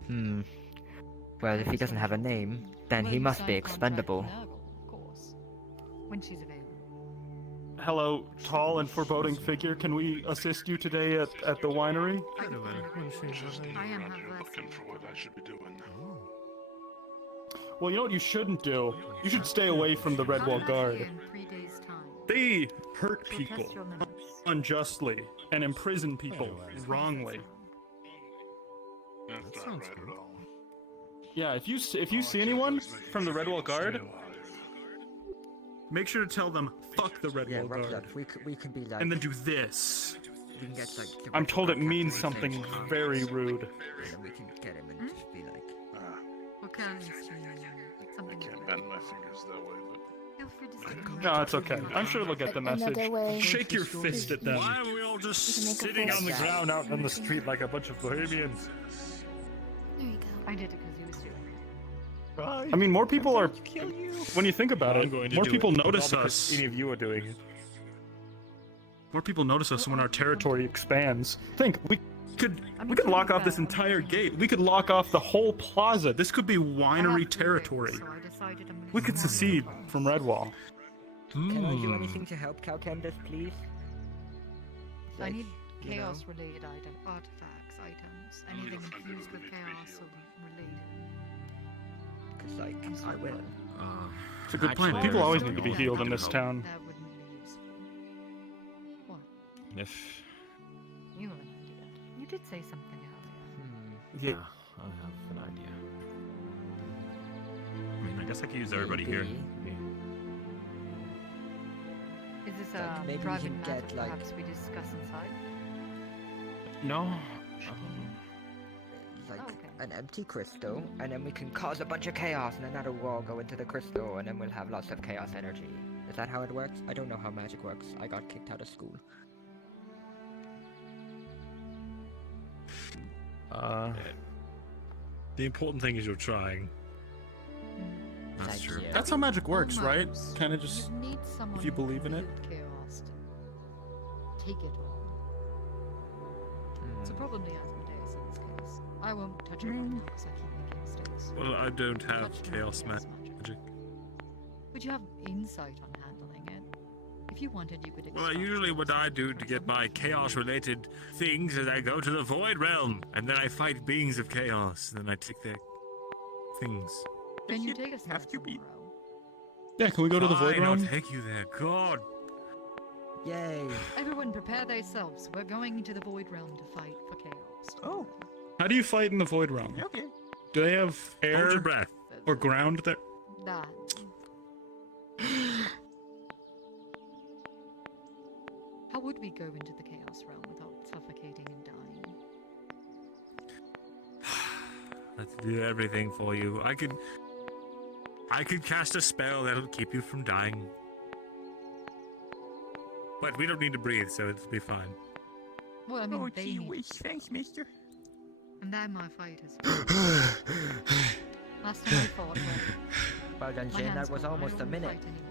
Well, if he doesn't have a name, then he must be expendable. Of course. When she's available. Hello, tall and foreboding figure. Can we assist you today at the winery? I am her Looking for what I should be doing. Well, you know what you shouldn't do? You should stay away from the Red Wall Guard. In 3 days' time. They hurt people. Protest your limits. unjustly and imprison people wrongly. That sounds good. Yeah, if you see anyone from the Redwall Guard, make sure to tell them fuck the Redwall Guard, We can be like. and then do this. We can get like. I'm told it means something very rude. And then we can get him and just be like. What kind of something? I can't bend my fingers that way, but. Feel free to say No, it's okay. I'm sure they'll get the message. Another way. Shake your fist at them. Why are we all just You can make a sitting on the face. ground out on the street like a bunch of bohemians? There you go. I did it because you was doing it. I mean, more people are. When you think about I'm it, going to more do people it, but notice not because us. Any of you are doing it. More people notice us when our territory expands. Think, we could lock off this entire gate. We could lock off the whole plaza. This could be winery territory. So I decided I'm We could secede from Redwall. Can I do anything to help Calcandus, please? I Like, need you know? chaos-related artifacts, items, anything infused with chaos or related. Cause like I will. It's a good plan. Actually, People always there's need to be no healed in help. this town. That wouldn't be useful. What? If You have an idea. You did say something earlier. Yeah. I have an idea. I mean, I guess I could use everybody here. Is this Like, a maybe we private can matter get, like- perhaps we discuss inside? No. Like Oh, okay. an empty crystal, and then we can cause a bunch of chaos, and then that'll all go into the crystal, and then we'll have lots of chaos energy. Is that how it works? I don't know how magic works. I got kicked out of school. The important thing is you're trying. That's Thank true. you. That's how magic works, right? Almost. Kind of just. You need someone if you believe in it. with chaos to take it all. So probably Asmodeus in this case. I won't touch it right now because I keep making mistakes. Well, I don't have Touch chaos chaos magic. Would you have insight on handling it? If you wanted, you could. Well, extract usually chaos what I do energy to from get my chaos-related things is I go to the Void Realm, and then I fight beings of chaos, and then I take their things. Can you take us there have to be- tomorrow? Yeah, can we go to the Void Fine, I'll Realm? take you there. God. Yay! Everyone prepare themselves. We're going to the Void Realm to fight for chaos. Oh. How do you fight in the Void Realm? Okay. Do they have Hold air your breath. or ground there? That. How would we go into the Chaos Realm without suffocating and dying? Let's do everything for you. I could cast a spell that'll keep you from dying. But we don't need to breathe, so it'll be fine. Well, I mean, they gee need whiz, to thanks, mister. And they're my fighters. Last time I fought, Well then, my Jane, hands that was gone. I almost a don't wanna minute. fight anymore.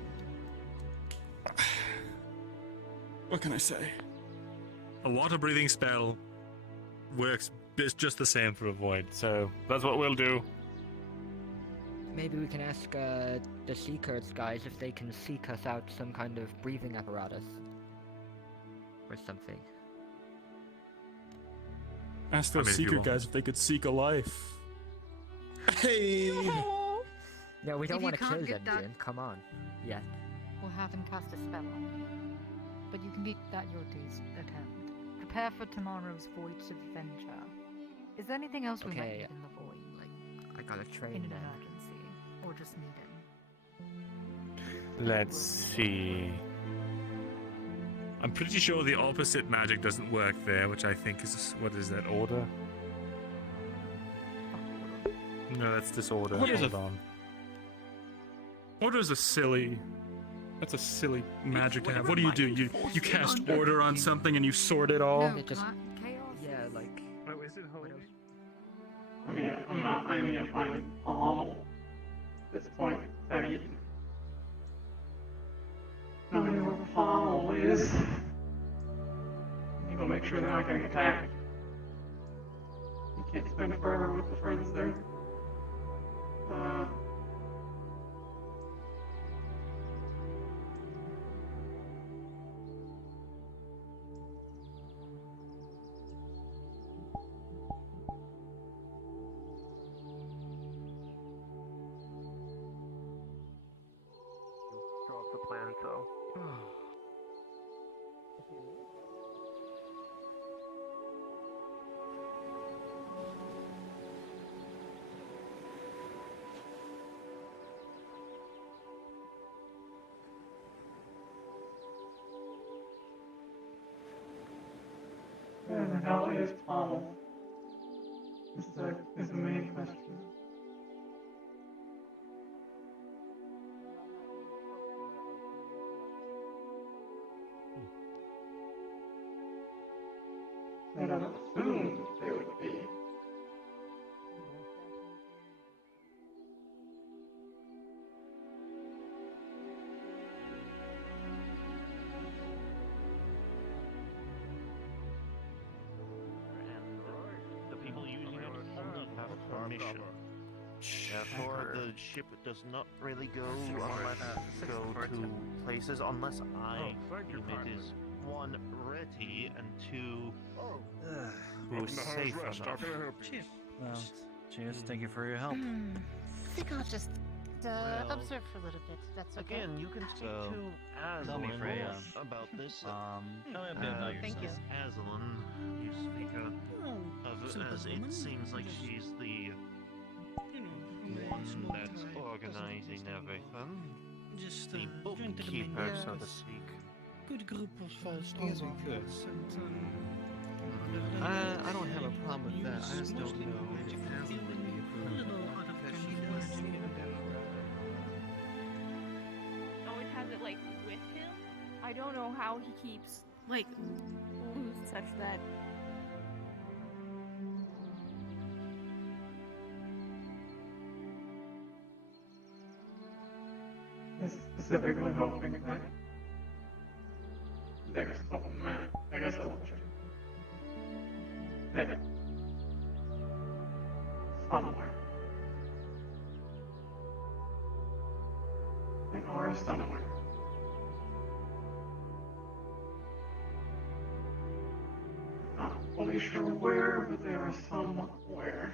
What can I say? A water-breathing spell works just the same for a void, so that's what we'll do. Maybe we can ask the Seekers guys if they can seek us out some kind of breathing apparatus. Or something. Ask I those mean, if you Seeker want. guys if they could seek a life. Hey! No, we If don't you want to can't kill get them, that- Jin. Come on. Yet. Or have him cast a spell on you. But you can make that your day's attempt. Prepare for tomorrow's voyage adventure. Is there anything else we might Okay. need in the void, like I gotta train in an then. emergency, or just needing? Let's see. I'm pretty sure the opposite magic doesn't work there, which I think is what is that order? No, that's disorder. What is Hold it? on. Order's a silly. That's a silly magic to have. What do? You cast order on something and you sort it all? No, It just- chaos. Yeah, like. Oh, is it holy? I mean, I'm not finding it fine. At this point, I mean, I don't know where the fall is. You go make sure they're not getting attacked. You can't spend forever with the friends there. Draw up the plan, so. Where the hell is Pommel? Is the main question. I'd have assumed they would be. The people using it only have permission. Therefore, the ship does not really go to places unless I deem it is one ready and two safe enough. Cheers. Well, cheers. Thank you for your help. I think I'll just observe for a little bit. That's okay. Again, you can speak So, to tell me, Aslan Freya. about this. Tell me a bit about Thank you. yourself. Aslan, you speak of as it seems like she's the one that's organizing everything. Just the bookkeeper, so to speak. Good group of strong as we could. I don't have a problem with that. I just don't know if Aslan would be approved. Because she does seem Always has it like with him. I don't know how he keeps like loose such that. Specifically hoping that there's there somewhere or somewhere not fully sure where, but there are somewhere.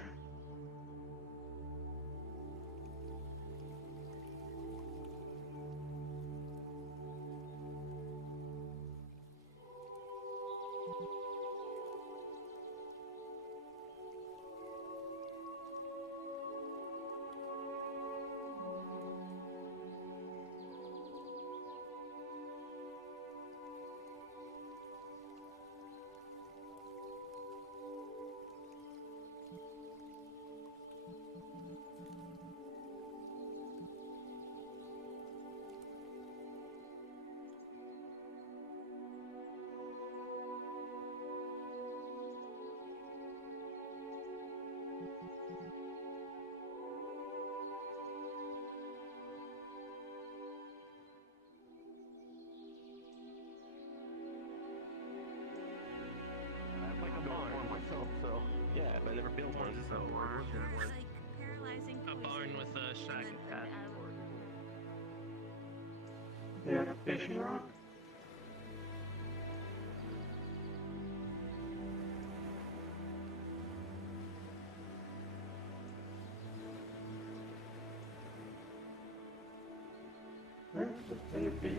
Yeah, but I never built one, so a barn with a shack attached. Yeah, fishing rod. Where would they be?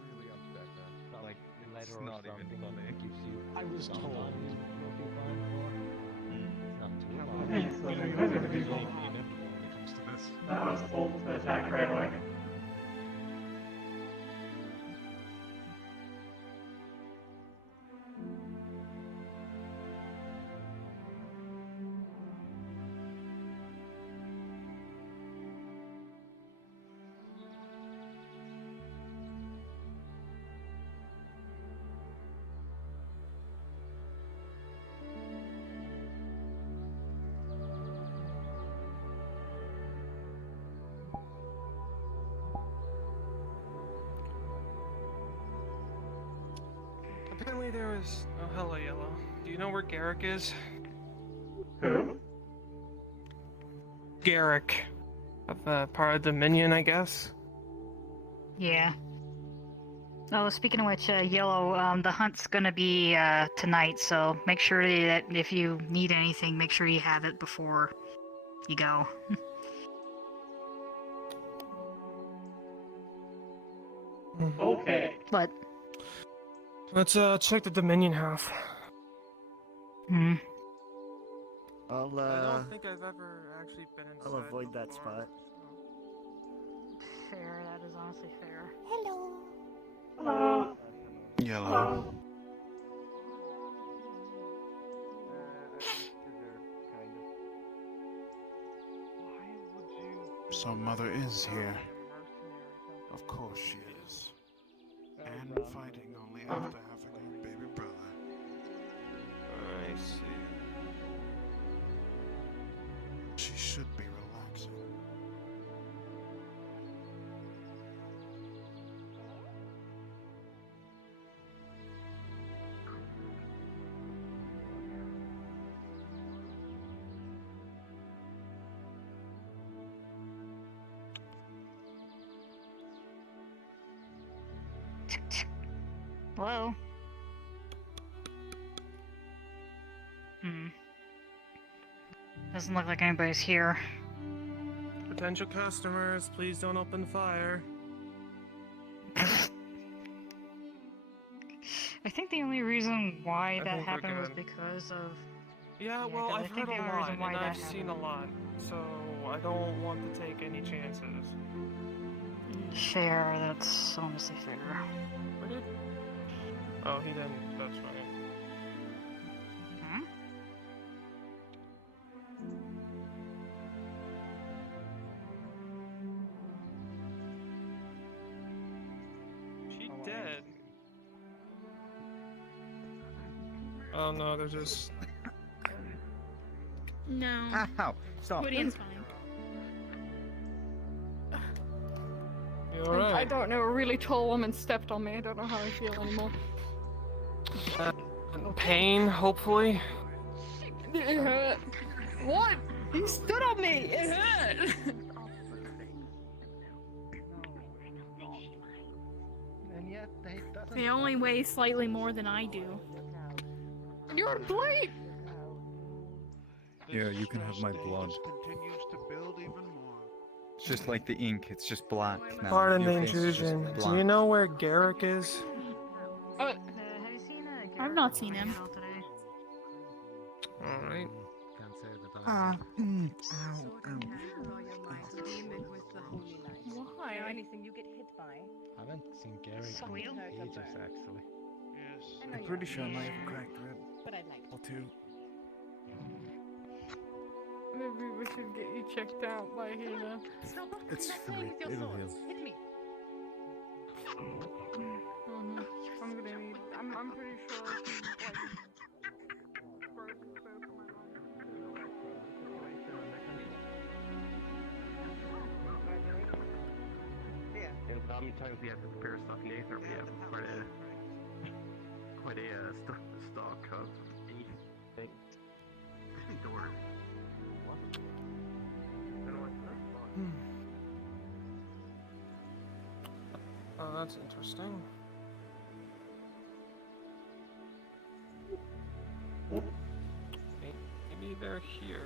Really upset, man. Like It's letter or not even something funny. that gives you. I was some told. time you'll be fine for. It's not too long. Hey, so you guys are people. Inevitable when it comes to this. That was told to attack right away. Apparently there is. Oh, hello, Yellow. Do you know where Garrick is? Who? Garrick. Part of the Minion, I guess. Yeah. Oh, speaking of which, Yellow, the hunt's gonna be tonight, so make sure that if you need anything, make sure you have it before you go. Okay. But Let's check the Dominion half. Hmm. I don't think I've ever actually been inside. I'll avoid that before, spot. Fair. That is honestly fair. Hello. Hello. Yellow. So Mother is here. Of course she is. And fighting only after having her baby brother. I see. She should be relaxing. Hello. Doesn't look like anybody's here. Potential customers, please don't open fire. I think the only reason why I that think we're happened was good. because of. Yeah, well, 'cause I I've think heard the a only lot, reason and why that I've seen a lot, so I don't want to take any chances. Fair. That's honestly fair. Where did? Oh, he didn't. That's right. Hmm? She dead. Oh no, they're just. No. Ow! Stop. Quiddian's fine. You alright? I don't know, a really tall woman stepped on me. I don't know how I feel anymore. Pain, hopefully. It hurt. What? You stood on me! It hurt! And yet they doesn't. They only weigh slightly more than I do. You're a blade! Yeah, you can have my blood. Continues to build even more. It's just like the ink, it's just black now. Pardon the Your face is just intrusion. Do black. you know where Garrick is? Have you seen I've not seen him. Alright. Ow, ow. Why? Anything you get hit by. I haven't seen Gary in ages, actually. Yes. I'm pretty sure I might have a cracked rib. But I'd like Or two. Maybe we should get you checked out by Hina. It's fine. It'll heal. Hit me. Oh no. I'm gonna need. I'm pretty sure I can, like, broke both my legs. Yeah, but how many times we have to prepare stuff in Aether? We have quite a stock of anything. Door. Oh, that's interesting. Maybe they're here.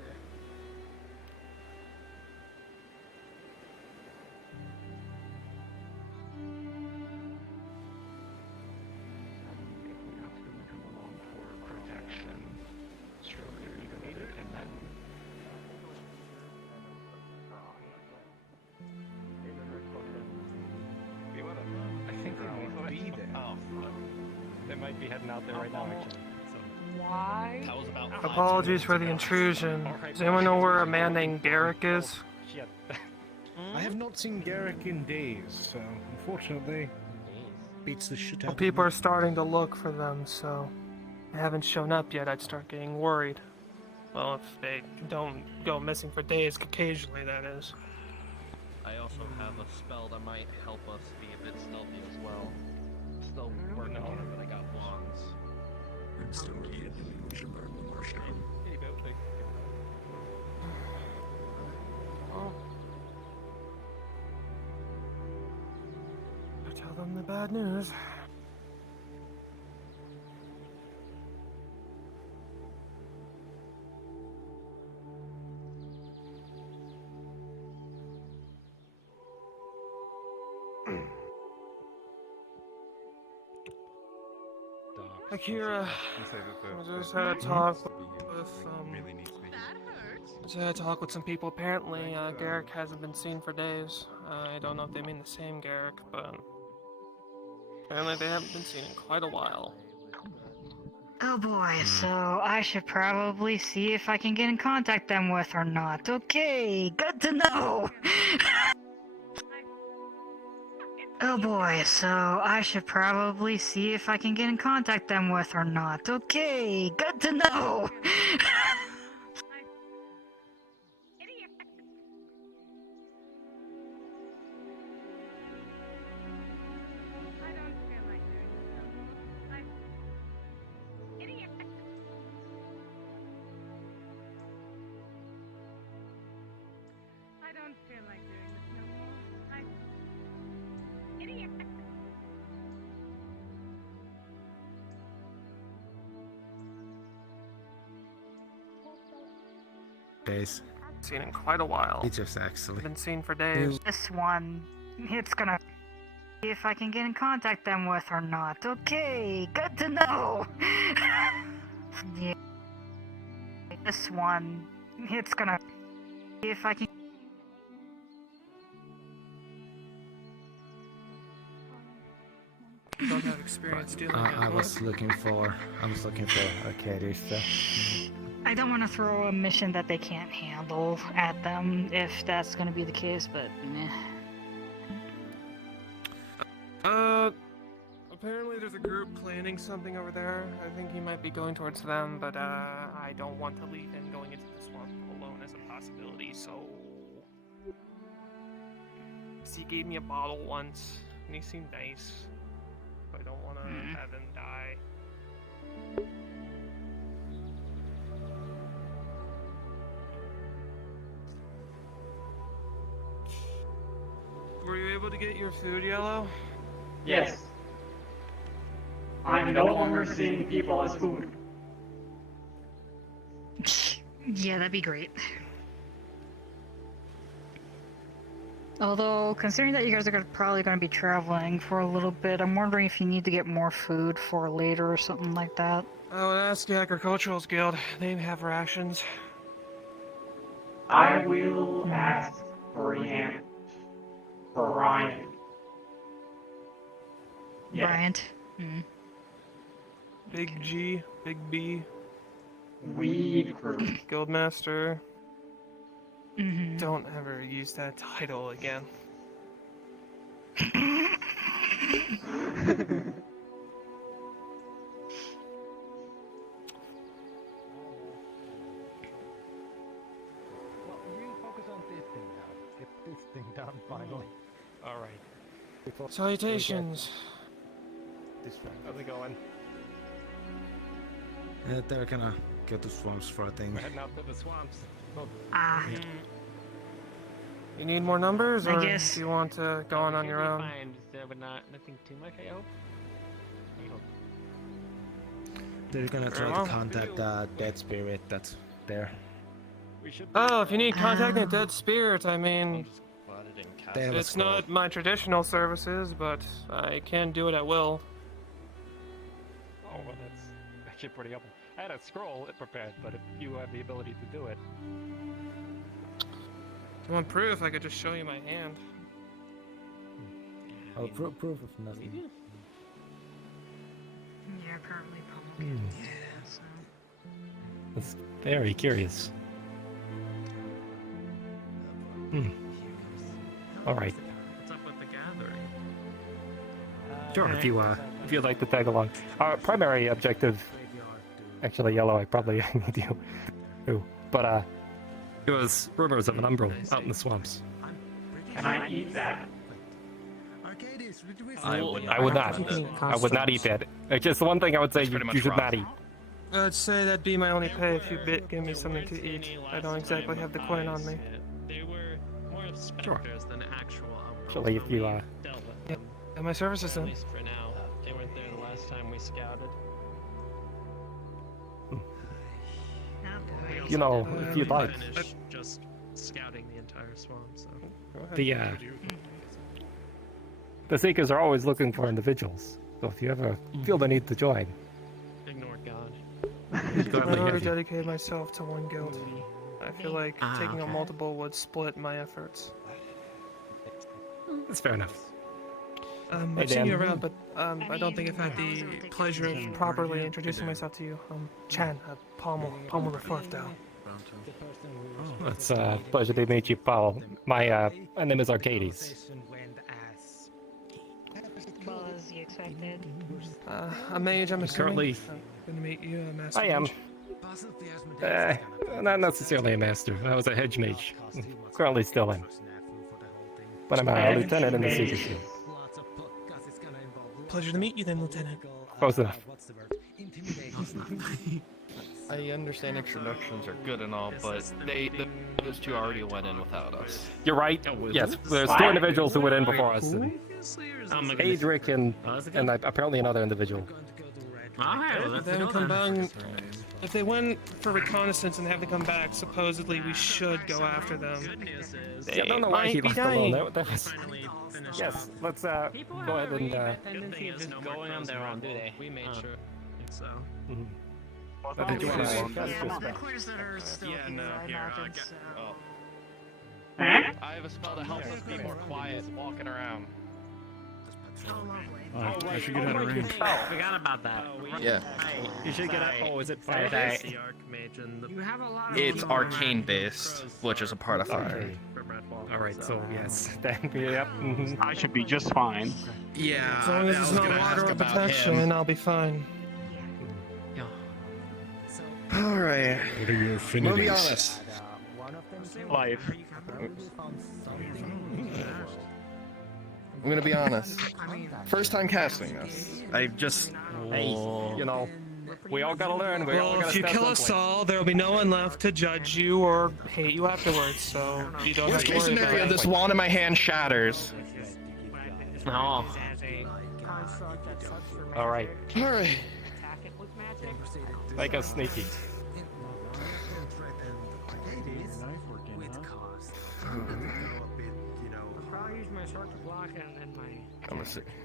I think they might be there. Oh, they might be heading out there right now, actually. Why? That was about Apologies for the intrusion. Does anyone know where a man named Garrick is? Shit. I have not seen Garrick in days, so unfortunately, beats the shit out Well, of people me. are starting to look for them, so they haven't shown up yet. I'd start getting worried. Well, if they don't go missing for days, occasionally that is. I also have a spell that might help us be a bit stealthy as well. Still working on it, but I got wands. And still need an illusion learn the martial. Oh. I'll tell them the bad news. Akira, I just had a talk with some people. Apparently, Garrick hasn't been seen for days. I don't know if they mean the same Garrick, but apparently they haven't been seen in quite a while. Oh boy, so I should probably see if I can get in contact them with or not. Okay, good to know! Oh boy, so I should probably see if I can get in contact them with or not. Okay, good to know! I don't feel like doing this no more. Idiot. Days. Seen in quite a while. He just actually. Been seen for days. This one, it's gonna see if I can get in contact them with or not. Okay, good to know! Yeah. This one, it's gonna see if I can. Don't have experience dealing I with was looking for Arcadius stuff. I don't want to throw a mission that they can't handle at them if that's gonna be the case, but apparently there's a group planning something over there. I think he might be going towards them, but I don't want to leave him going into the swamp alone as a possibility, so... He gave me a bottle once, and he seemed nice. I don't want to have him die. Were you able to get your food, Yellow? Yes. I'm no longer seeing people as food. yeah, that'd be great. Although, considering that you guys are probably going to be traveling for a little bit, I'm wondering if you need to get more food for later or something like that. I would ask the Agriculturals Guild. They have rations. I will ask Brian. Brian. Yes. Bryant. Mm. Big G, Big B. Weed Crew. Guildmaster. Mm-hmm. Don't ever use that title again. Well, we focus on this thing now. Get this thing done finally. Alright. Salutations. How's it going? They're gonna go to swamps for a thing. We're heading out to the swamps. Ah. You need more numbers, I or guess. do you want to go on your own? Fine, but nothing too much, I hope. They're gonna Very try well. to contact the dead spirit that's there. Oh, if you need contacting a dead spirit, I mean, They have a it's scroll. not my traditional services, but I can do it at will. Oh, well, that's actually pretty helpful. I had a scroll prepared, but if you have the ability to do it. If you want proof, I could just show you my hand. Oh, proof of nothing. Yeah, apparently public. Yeah, so. That's very curious. Alright. What's up with the gathering? Sure, if you'd like to tag along. Our primary objective, actually, Yellow, I probably need you too. But it was rumors of an umbral out in the swamps. Can I eat that? I would not. I would not eat that. Just the one thing I would say you should not eat. I'd say that'd be my only pay if you give me something to eat. I don't exactly have the coin on me. They were more of specters than actual umbrals. Actually, if you dealt with them. Yeah, my services At then. least for now. They weren't there the last time we scouted. You know, if you'd like. Finished just scouting the entire swamp, so. The Seekers are always looking for individuals. So if you ever feel the need to join, I've already dedicated myself to one guild. I feel like taking on okay. multiple would split my efforts. That's fair enough. I've seen you around, but I don't think I've had the pleasure of properly introducing myself to you. Chan, Palmer the Fourth Dow. Oh, it's a pleasure to meet you, Paul. My name is Arcades. Buzz, you expected. A mage, I'm assuming. Currently, Gonna meet you, a master I am. mage. Not necessarily a master. I was a hedge mage. Currently still am. But I'm a lieutenant in the secrecy. Pleasure to meet you then, Lieutenant. Close enough. I understand introductions are good and all, but those two already went in without us. You're right. Yes, there's two individuals who went in before us. And Adric and apparently another individual. If they went for reconnaissance and have to come back, supposedly we should go after them. They I don't know why he might be left alone. dying. That was... Yes, let's go ahead and. Tendency of just going on their own, do they? We made sure. So. I think you want to. Yeah, no, here, I have a spell to help us be more quiet walking around. I should get out of range. Oh, forgot about that. Yeah. You should get up. Oh, is it fire Sorry. based? It's arcane based, which is a part of fire. Alright, so yes. Then, yep. I should be just fine. Yeah. As long as it's not water or protection, I'll be fine. Alright. What are your affinities? We'll be honest. Life. I'm gonna be honest. First time casting this. I just... Hey, you know, we all gotta learn. We all Well, gotta if you step kill us someplace. all, there will be no one left to judge you or hate you afterwards, so you don't have Worst to case worry about scenario, it. this wand in my hand shatters. No. Alright. Alright. Make us sneaky.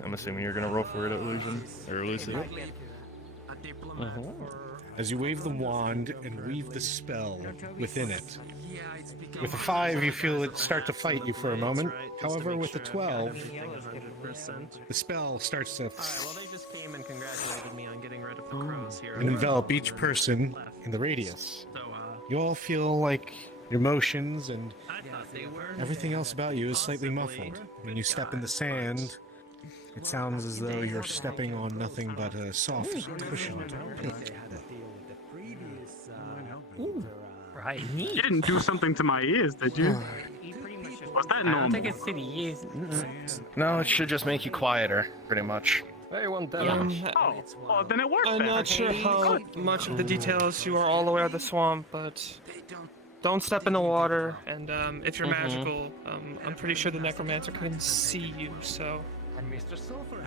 I'm assuming you're gonna roll for it, illusion or elusive. As you wave the wand and weave the spell within it. With a 5, you feel it start to fight you for a moment. However, with a 12, the spell starts to Well, they just came and congratulated me on getting rid of the crows here. and envelop each person in the radius. You all feel like your motions and everything else about you is slightly muffled. When you step in the sand, it sounds as though you're stepping on nothing but a soft cushioned pillow. Right. You didn't do something to my ears, did you? Was that I don't normal? think it's to the ears. No, it should just make you quieter, pretty much. Very well done. Oh, then it worked. I'm then. not sure how much of the details you are all aware of the swamp, but don't step in the water, and if you're magical, I'm pretty sure the necromancer couldn't see you, so...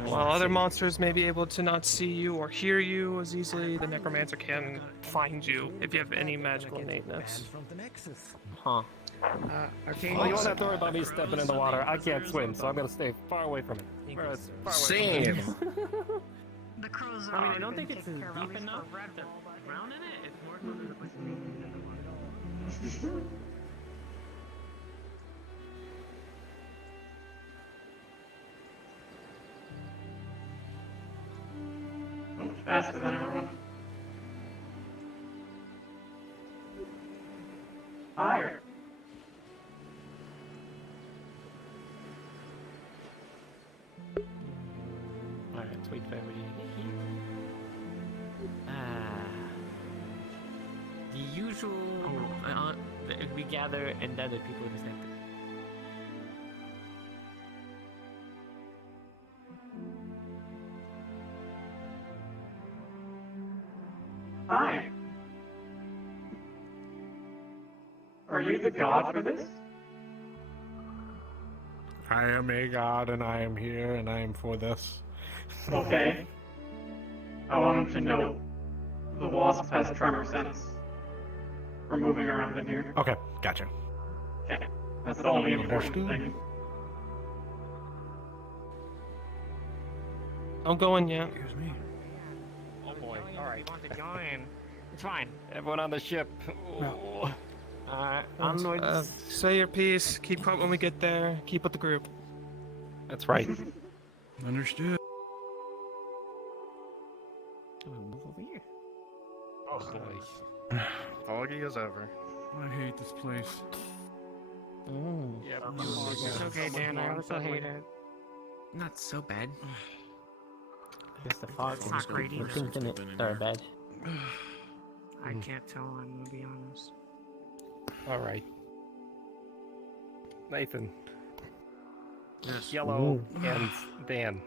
While other monsters may be able to not see you or hear you as easily, the necromancer can find you if you have any magical innateness. Huh. Well, you won't have to worry about me stepping in the water. I can't swim, so I'm gonna stay far away from it. Same. The crows are I mean, I already don't been think it's taken care of, at deep least enough for Red to Bull, but- drown in it. It's more Faster than everyone. Fire. Alright, sweet family. The usual. We gather and then the people just have to. Hi. Are you the god for this? I am a god, and I am here, and I am for this. Okay. I want him to know the wasp has tremor sense. We're moving around in here. Okay, gotcha. Okay. That's the only important thing. Don't go in yet. Oh boy. Alright. It's fine. Everyone on the ship. Oh. Onwards. Say your piece. Keep quiet when we get there. Keep with the group. That's right. Understood. Move over here. Oh boy. Foggy as ever. I hate this place. Yep. It's okay, Dan. I also hate it. Not so bad. Just the fog It's not great either. Sorry, bad. I can't tell, I'm gonna be honest. Alright. Nathan. Yes. Yellow and Dan.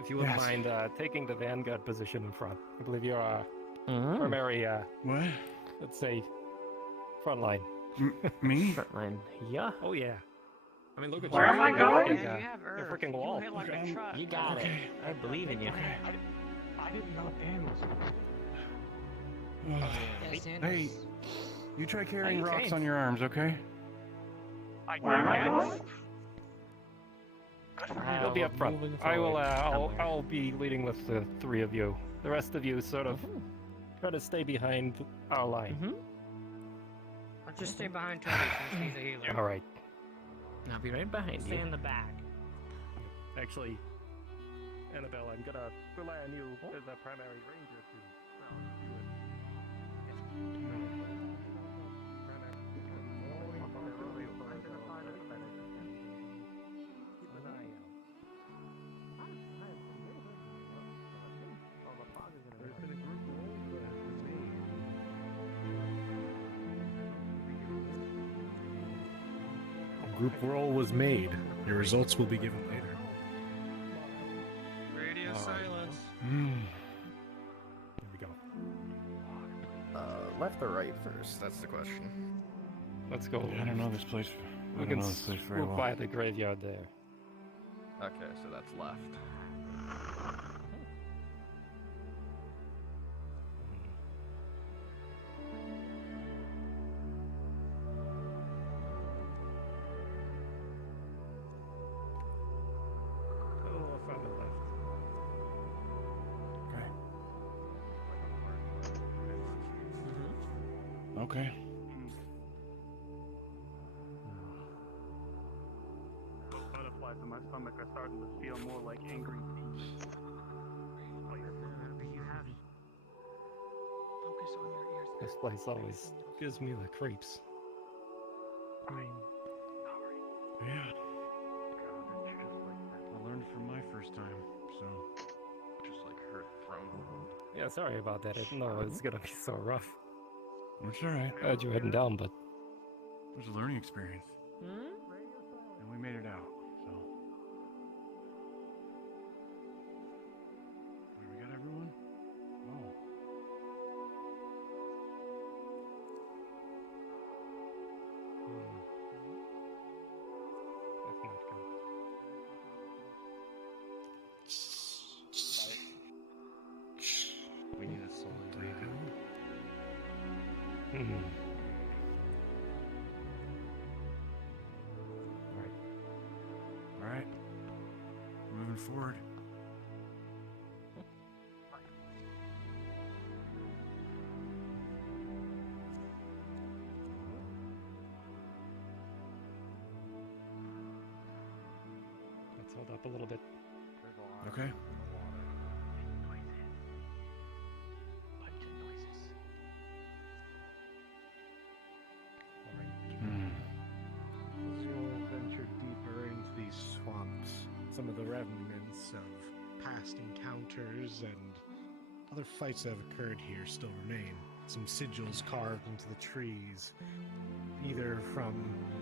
If you wouldn't Yes. mind taking the vanguard position in front. I believe you're primary, What? let's say, front line. Me? Front line. Yeah. Oh yeah. I mean, look at Where you. am I going? Freaking, the freaking wall. You got it. I believe in you. I didn't know Dan was. Hey, you try carrying Okay. rocks on your arms, okay? Where am I going? You'll be up front. I will. I'll be leading with the three of you. The rest of you sort of try to stay behind our line. I'll just stay behind Tony since he's a healer. All right. I'll be right behind Stay you. in the back. Actually, Annabelle, I'm gonna rely on you as a primary ranger to. A group roll was made. Your results will be given later. Radio silence. Here we go. Left or right first? That's the question. Let's go. I don't know this place. We I can don't know this place very swoop well. by the graveyard there. Okay, so that's left. Oh, further left. Okay. Butterflies in my stomach are starting to feel more like angry bees. Focus on your ears. This place always gives me the creeps. Yeah. I learned from my first time, so. Just like her throne. Yeah, sorry about that. I didn't know it was gonna be so rough. It's alright. I had you heading down, but It was a learning experience. And we made it out, so. We got everyone? Oh. that's not good. We need a soul. Alright. Moving forward. Let's hold up a little bit. Okay. As you'll venture deeper into these swamps, some of the remnants of past encounters and other fights that have occurred here still remain. Some sigils carved into the trees, either from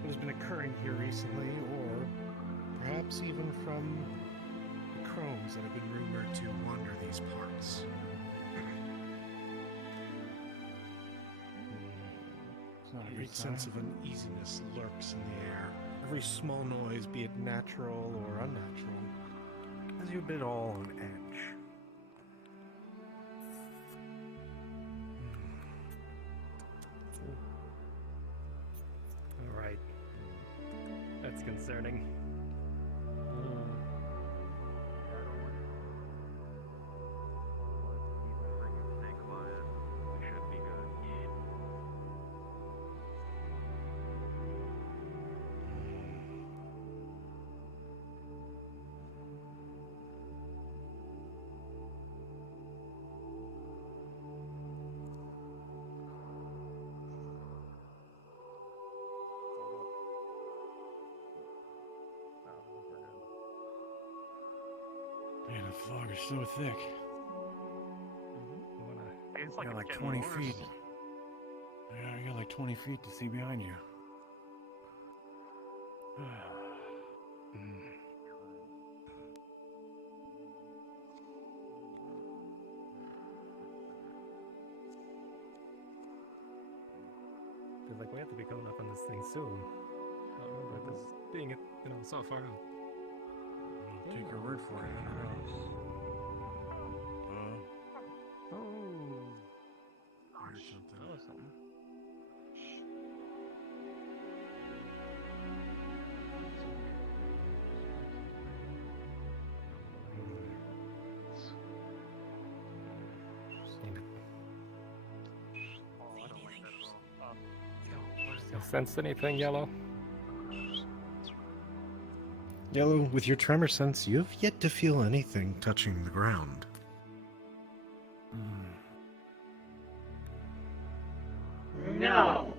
what has been occurring here recently, or perhaps even from the crones that have been rumored to wander these parts. A great sense of uneasiness lurks in the air. Every small noise, be it natural or unnatural, has you a bit all on edge. All right. That's concerning. We should be Man, the fog is so thick. It's You got like it's 20 getting feet. worse. Yeah, you got like 20 feet to see behind you. Feels like we have to be going up on this thing soon. I don't remember this being, so far out. I'll take your word for it. I don't know. Here's something. That was something. You sense anything, Yellow? Yellow, with your tremor sense, you have yet to feel anything touching the ground. No.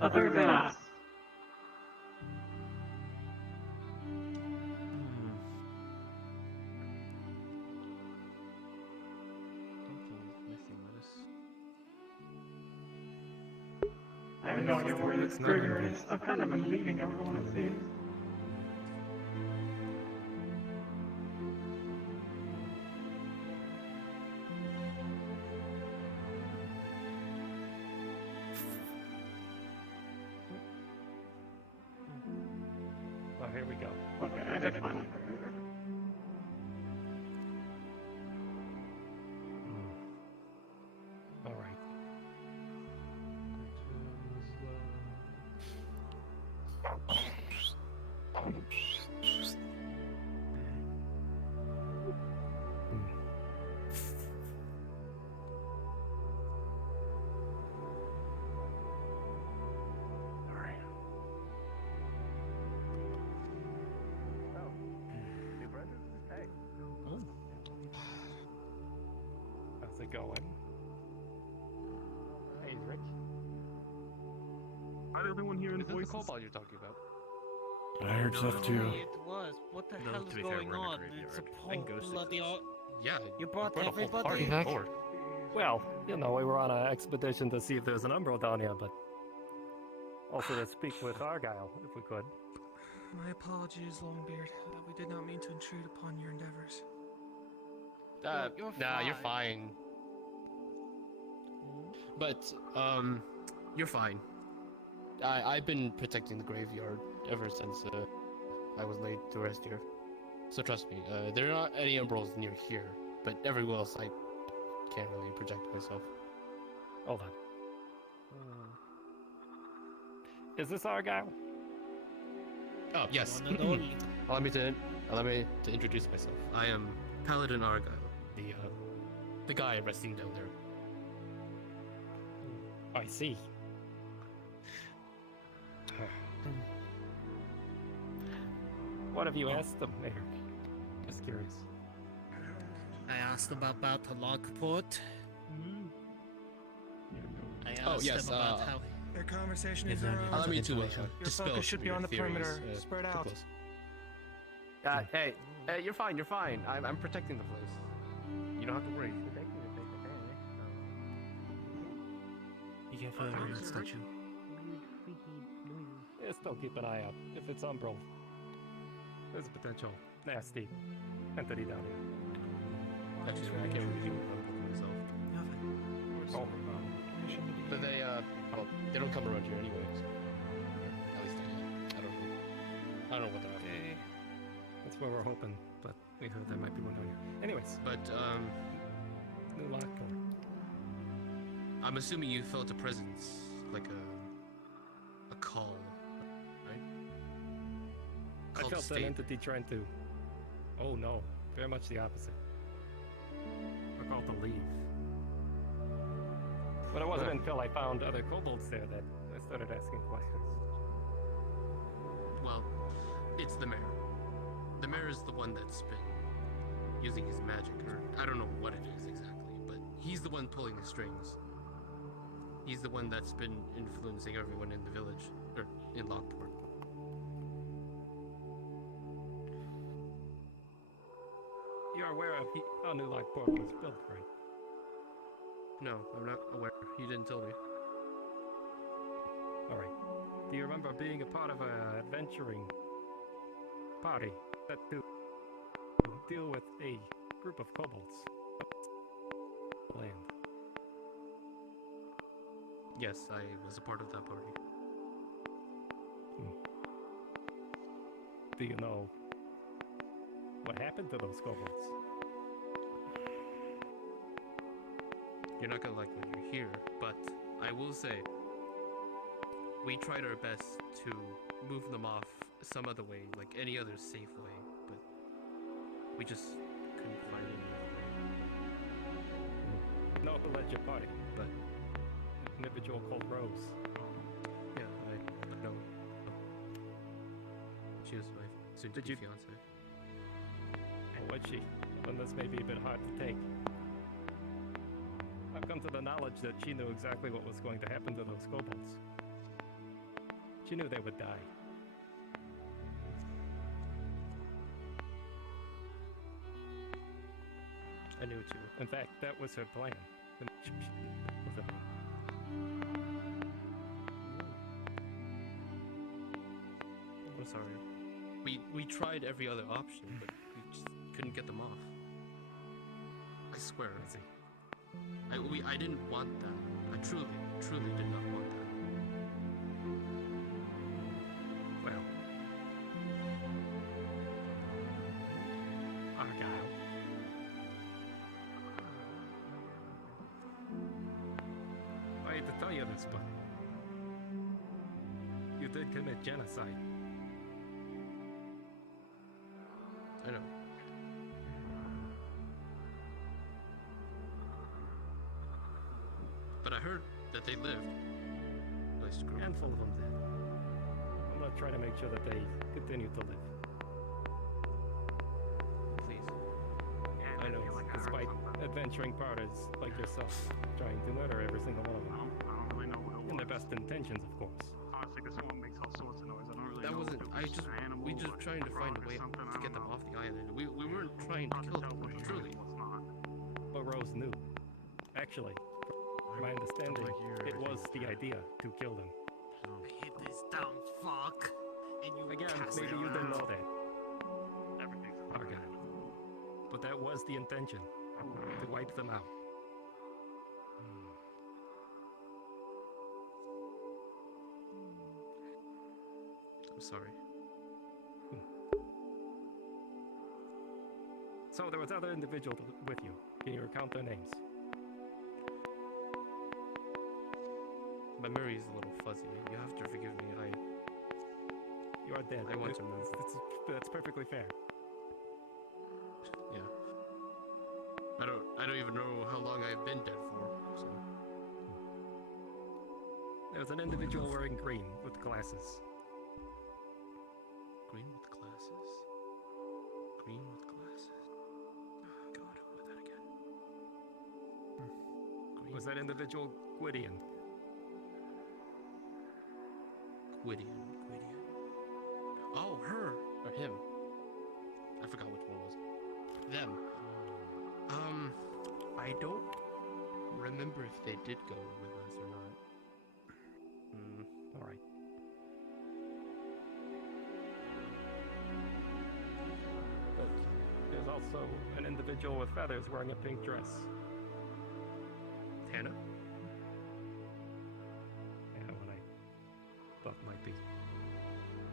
Other than us. I have no idea where this trigger is. I've kind of been leaving everyone it seems. Oh, here we go. Okay, I did find it. All right. How's it going? Hey, Rich. I'm the only one hearing Is this the voices. cobalt you're talking about? I heard stuff too. It was. What the hell to is be fair, going we're in a on? graveyard. It's a And whole ghosts bloody. Yeah, You brought a whole party everybody. on board. Well, we were on an expedition to see if there's an umbral down here, but also to speak with Argyle, if we could. My apologies, Longbeard. We did not mean to intrude upon your endeavors. You're fine. But, you're fine. I've been protecting the graveyard ever since I was laid to rest here. So trust me, there are not any umbrals near here, but everywhere else I can't really project myself. Hold on. Is this Argyle? Oh, yes. One and only. Allow me to introduce myself. I am Paladin Argyle, the guy resting down there. I see. What have you asked them, Eric? Just curious. I asked them about the log port. I asked yes, them about how. Their conversation is is our Allow own. me to Your dispel focus should some be of on the your theories, perimeter. Spread too out. close. Hey, you're fine, you're fine. I'm protecting the place. You don't have to worry. You can't feel the roots, don't you? Yeah, still keep an eye out. If it's umbral, there's a potential nasty entity down here. Actually, I can't really deal with them myself. Oh, But they don't come around here anyways. At least I don't know. I don't know what they're after. okay. That's where we're hoping, but we heard there might be one down here. Anyways, But new lock color. I'm assuming you felt a presence, like a call, right? I Call to felt that state. entity trying to. Oh no, very much the opposite. I called to leave. But it wasn't until I found other kobolds there that I started asking questions. Well, it's the mayor. The mayor is the one that's been using his magic, or I don't know what it is exactly, but he's the one pulling the strings. He's the one that's been influencing everyone in the village, or in Lockport. You're aware of how New Life Portal was built, right? No, I'm not aware. He didn't tell me. Alright. Do you remember being a part of an adventuring party that to deal with a group of kobolds? Land. Yes, I was a part of that party. Do you know what happened to those kobolds? You're not gonna like when you're here, but I will say we tried our best to move them off some other way, like any other safe way, but we just couldn't find any other way. No alleged party, but an individual called Rose. Yeah, I know. She was my soon-to-be fiance. Or was she? Then this may be a bit hard to take. I've come to the knowledge that she knew exactly what was going to happen to those kobolds. She knew they would die. I knew it too. In fact, that was her plan. I'm sorry. We tried every other option, but we just couldn't get them off. I swear. I didn't want that. I truly did not want that. Well, Argyle. I hate to tell you this, but you did commit genocide. I know. But I heard that they lived. Nice group. A handful of them did. I'm gonna try to make sure that they continue to live. Please. I know, despite adventuring parties like yourself, trying to murder every single one of them. I don't really know what it was. In their best intentions, of course. Honestly, this one makes all sorts of noise. I don't really That know wasn't. if it was an animal, We just trying to find a way to get them off the island. We weren't trying to kill them. Truly. But Rose knew. Actually, from my understanding, it was the idea to kill them. Hit this dumb fuck. And you Again, cast maybe him you didn't out. know that. Everything's Okay. But that was the intention. To wipe them out. I'm sorry. So there was other individuals with you. Can you recount their names? My memory is a little fuzzy. You have to forgive me. You are dead. I want to move. That's perfectly fair. Yeah. I don't even know how long I've been dead for. So. There was an individual wearing green with glasses. Green with glasses. Green with glasses. Oh God, what was that again? Was that individual Gwydion? Gwydion. Oh, her or him. I forgot which one it was. Them. I don't remember if they did go with us or not. All right. But there's also an individual with feathers wearing a pink dress. Tana? Yeah, what I thought might be.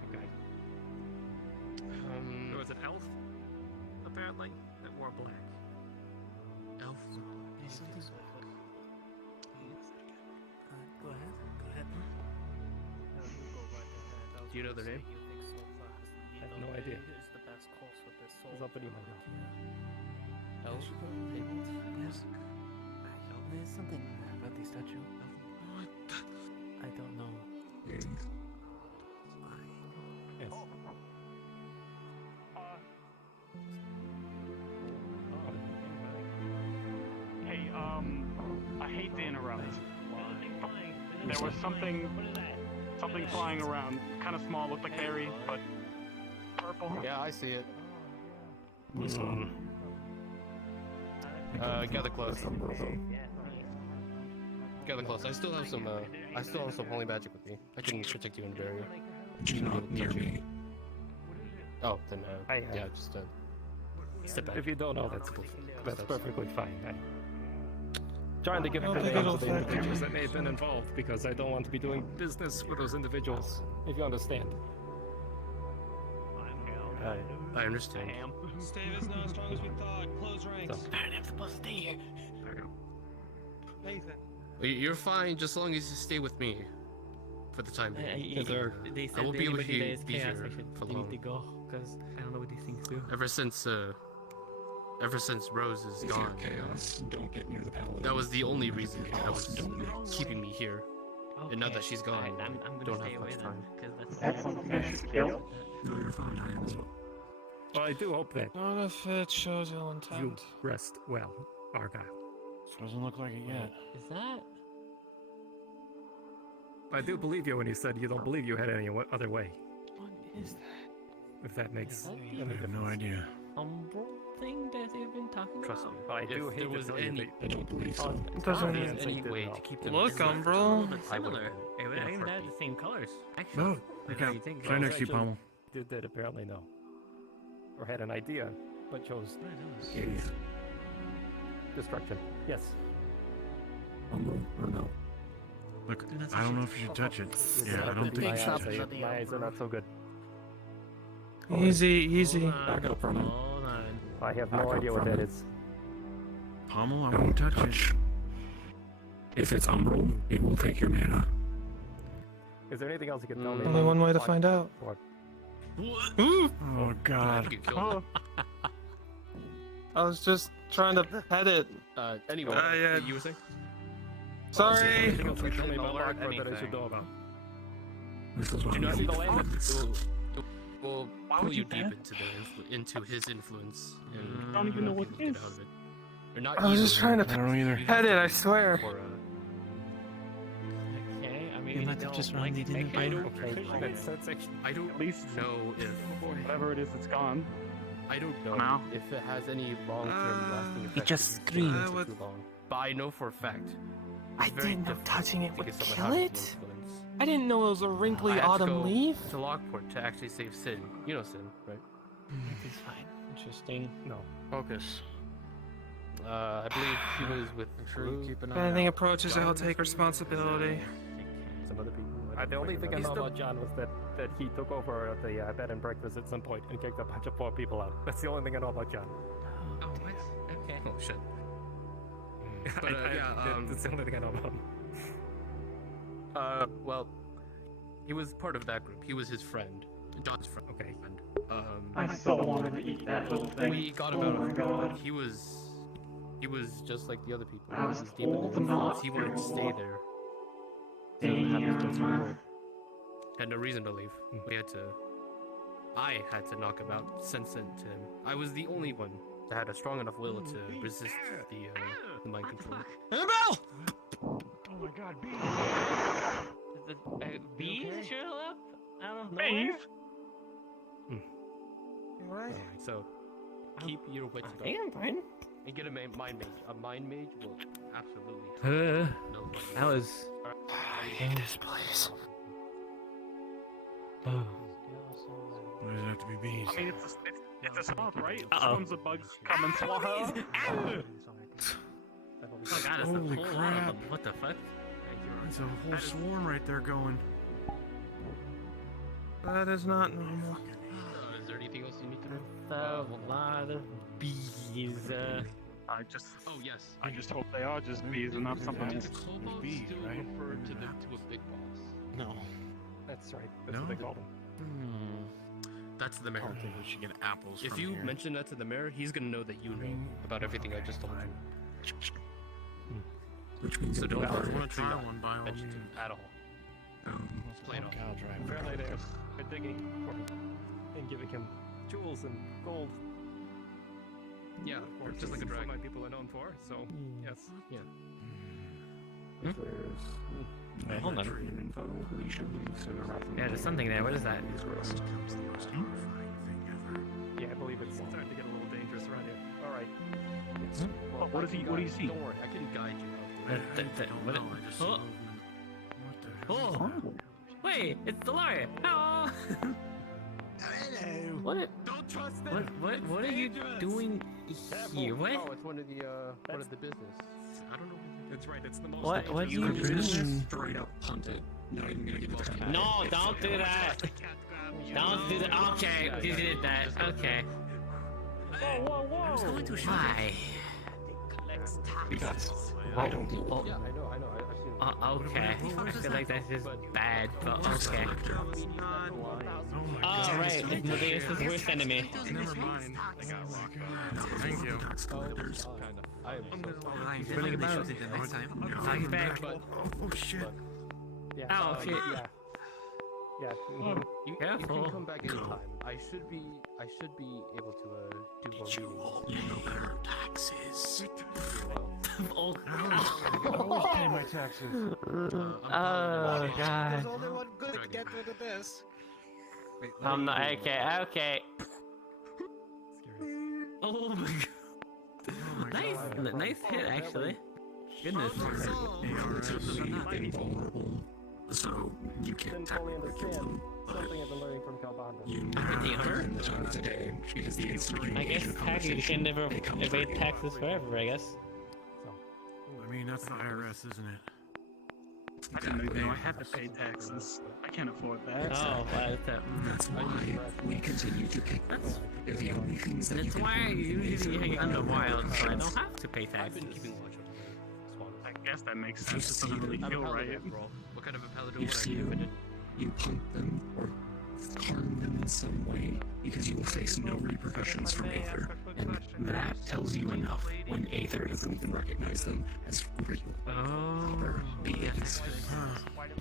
Okay. There was an elf, apparently, that wore black. Elf? Go ahead. Do you know their name? I have no idea. What's up with you, Elf? Yes. There's something about the statue. What? I don't know. Yes. Hey, I hate to interrupt. There was something flying around. Kind of small, looked like Harry, but purple. Yeah, I see it. Gather close. Gather close. I still have some holy magic with me. I can protect you in the barrier. Not near me. Oh, then yeah, just step back. If you don't know, that's perfectly fine. I'm trying to give I'll the take names it of the all individuals that may have been involved because I don't want to be doing business with those individuals. If you understand. I understand. Stave is not as strong as we thought. Close ranks. I'm supposed to stay here. Nathan. You're fine, just as long as you stay with me for the time being. They said I won't be able anybody that to is be chaos, here for they long. need to go, because I don't know what these things do. Ever since Rose is gone, Chaos, don't get near the paladin. that was the only reason that was keeping me here. And now that she's gone, I'm I gonna don't stay have away much then, time. because That's something I should kill. No, you're fine. I am as well. Well, I do hope that Not if it shows ill you intent. rest well, Argyle. Doesn't look like it yet. Is that? I do believe you when you said you don't believe you had any other way. What is that? If that makes Is that any the I have difference. no idea. umbral thing that they've been talking Trust about? me. But I do If hate there to was tell you any, I don't believe so. Doesn't if there's mean- any Didn't way know. to keep them Look, separate, Umbral. A little bit I would similar. have It been even had heartbeat. the same colors. Actually, No, look okay. how you think. Right next to you, Pommel. Did apparently know. Or had an idea, but chose Yeah. destruction. Yes. Or no. Look, I don't know if you should touch it. Yeah, I don't think my you should eyes, touch it. my eyes are not so good. Easy, easy. Back up from it. Hold on. I have Back no up idea what from that it. is. Pommel, I won't touch it. If it's umbral, it will take your mana. Is there anything else you can tell me? Only about one way to what- find out. what- Oh god. You killed it. I was just trying to pet it. Anyway, yeah. you were saying? Sorry. Anything else you can tell me about Alert Lockport that I should anything. know about? This is Do Do not not see see the the land. land. It will Why pull would you you deep bet? into into his influence. And I don't even know what you it get is. out of it. You're not I was just easily- trying to I don't either. you pet have it, to I be swear. for, Okay, I mean, You let it just run, they didn't I know. don't, That's actually I don't at least know if whatever it is, it's gone. I don't know Now? if it has any long-term lasting effects. just if you stay screamed. for too long. But I know for a fact. I it's very didn't know difficult touching it to would get someone kill out of it. the influence. I didn't know it was a wrinkly I had to autumn go leaf. to Lockport to actually save Sin. You know Sin, right? It's fine. Interesting. No. Focus. I believe she was with. If anything approaches, I'll take responsibility. Some other people. The only thing I know about John was that he took over the bed and breakfast at some point and kicked a bunch of poor people out. That's the only thing I know about John. Oh, what? Okay. Oh shit. But that's the only thing I know about him. Well, he was part of that group. He was his friend, John's friend. Okay. I so wanted to eat that little thing. We got him Oh out my of god. He was just like the other people. I was He was deep in told the influence. not He wanted to to. stay there. Damn. Had no reason to leave. I had to knock him out, sense it to him. I was the only one that had a strong enough will to resist the mind control. Annabelle! Oh my god, bees! The bees show up out of nowhere? Bees? You alright? So, keep your wits about I am fine. and get a mind mage. A mind mage will absolutely know what That was. I hate this place. Why does it have to be bees? I mean, it's a swamp, right? Swarms of bugs come and swallow. Oh god, it's Holy a whole lot of crap. them. What the fuck? There's a whole swarm right there going. That is not normal. is there anything else you need to know? A lot of bees. I just. Oh yes. I just hope they are just bees and not something Did else. the kobolds bees, still right? refer to a big boss? No. That's right. That's No? what they call them. That's the I mayor. don't think we should get apples If from you here. mention that to the mayor, he's gonna know that you know about everything I just told you. Which means So it don't will ever want to try one by all mention means. him at all. Um, Plain off. Cow driver. Apparently they're digging for him and giving him jewels and gold. Yeah, Or just like a what dragon. my people are known for. So yes. Yeah. if there's Hold on. tree info, we should leave sooner rather than Yeah, there's something there. What is that? these rest. Becomes the most horrifying thing ever. Yeah, I believe it's starting to get a little dangerous around here. All right. Well, what do you see? Don't worry, I can guide you. Oh! Wait, it's the lawyer! Hello! Hello! What? Don't trust them! What are you doing here? What? Oh, it's one of the business. I don't know. That's right. That's the most. What do you mean? Straight up punted. Not even gonna give it a No, don't do that! Don't do that. Okay, you did that. Okay. Who's going to shoot Why? Because I don't think Yeah, I know. I've seen it. Okay. I feel like that's just bad, but okay. Oh, right. Matthias' worst enemy. Never mind. I got locked up. Thank you. He's running about. next time. Oh, he's back. Oh shit. Yeah. Oh, shit. Yeah. You Careful. can come back anytime. I should be able to do more meetings. Your taxes. Oh, Always pay my taxes. oh god. There's only one good to get rid of this. Wait, I'm not okay. Oh my god. Nice hit actually. Goodness. So you can't technically kill them, but You never in the time of the day because the instant I guess taxes can never evade taxes forever, I guess. I mean, that's the IRS, isn't it? I didn't know I had to pay taxes. I can't afford that. Oh, well, that's why we continue to pick them. They're the only things that that's why I usually hang on to wild, so I don't have to pay taxes. I guess that makes sense. It doesn't really feel right. What kind of a paladin you would I see be if I them, did? you punk them or harm them in some way because you will face no repercussions from Aether, and that tells you enough when Aether doesn't even recognize them as real proper beings.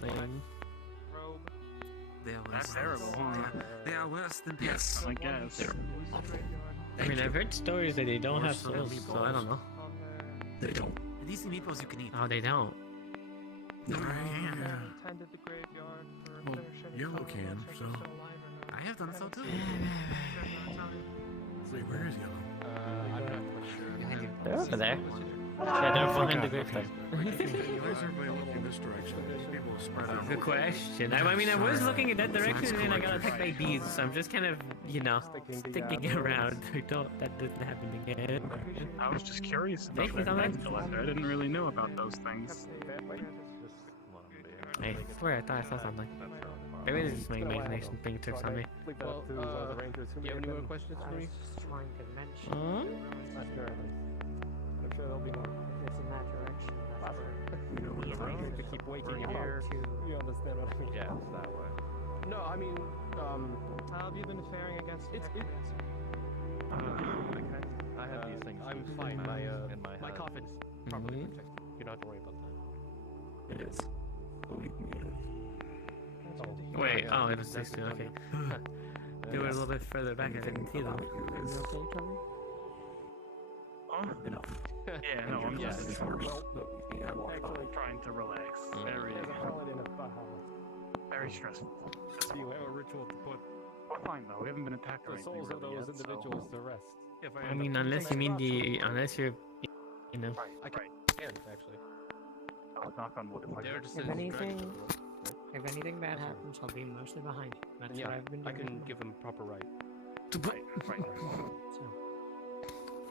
Lame. They are That's worse. terrible, huh? They are worse than Yes, I guess. they're awful. I mean, I've heard stories that they don't have souls, so I don't know. They don't. These are meatballs you can eat. Oh, they don't. Tended the graveyard for Well, their shitty Yellow fellow can, check so. if they're alive or not. I have done so too. Wait, where is Yellow? I'm not quite sure. Behind you. They're over there. Yeah, they're behind the gravestone. Why is everybody looking this direction? People spread out. Good question. I mean, I was looking in that direction and then I got attacked by bees, so I'm just kind of, sticking around. That doesn't happen again. I was just curious about Thank you, that. Thomas. I didn't really know about those things. I swear I thought I saw something. Maybe this is my imagination playing tricks on me. Well, do you have any more questions for me? Trying to mention. Huh? I'm sure there'll be more. If it's in that direction, that's where. To keep waking you Here. up. You understand what I mean? Yeah, it's that way. No, I mean, How have you been faring against necromancy? I have these things. I'm fine. My coffin's properly protected. You don't have to worry about that. It is. Believe me. Wait, oh, it was these two, okay. They were a little bit further back, I didn't see them. Enough. Yeah, no, I'm just Actually, trying to relax. Very stressful. Do you have a ritual to put We're fine though. We haven't been attacked or the anything souls of really those yet, individuals to rest? I mean, unless you mean unless you're, I can, actually. I'll knock on wood if I They're can. just If anything bad happens, I'll be mostly behind you. That's Yeah, what I've been I doing. can give him proper right. Right. So,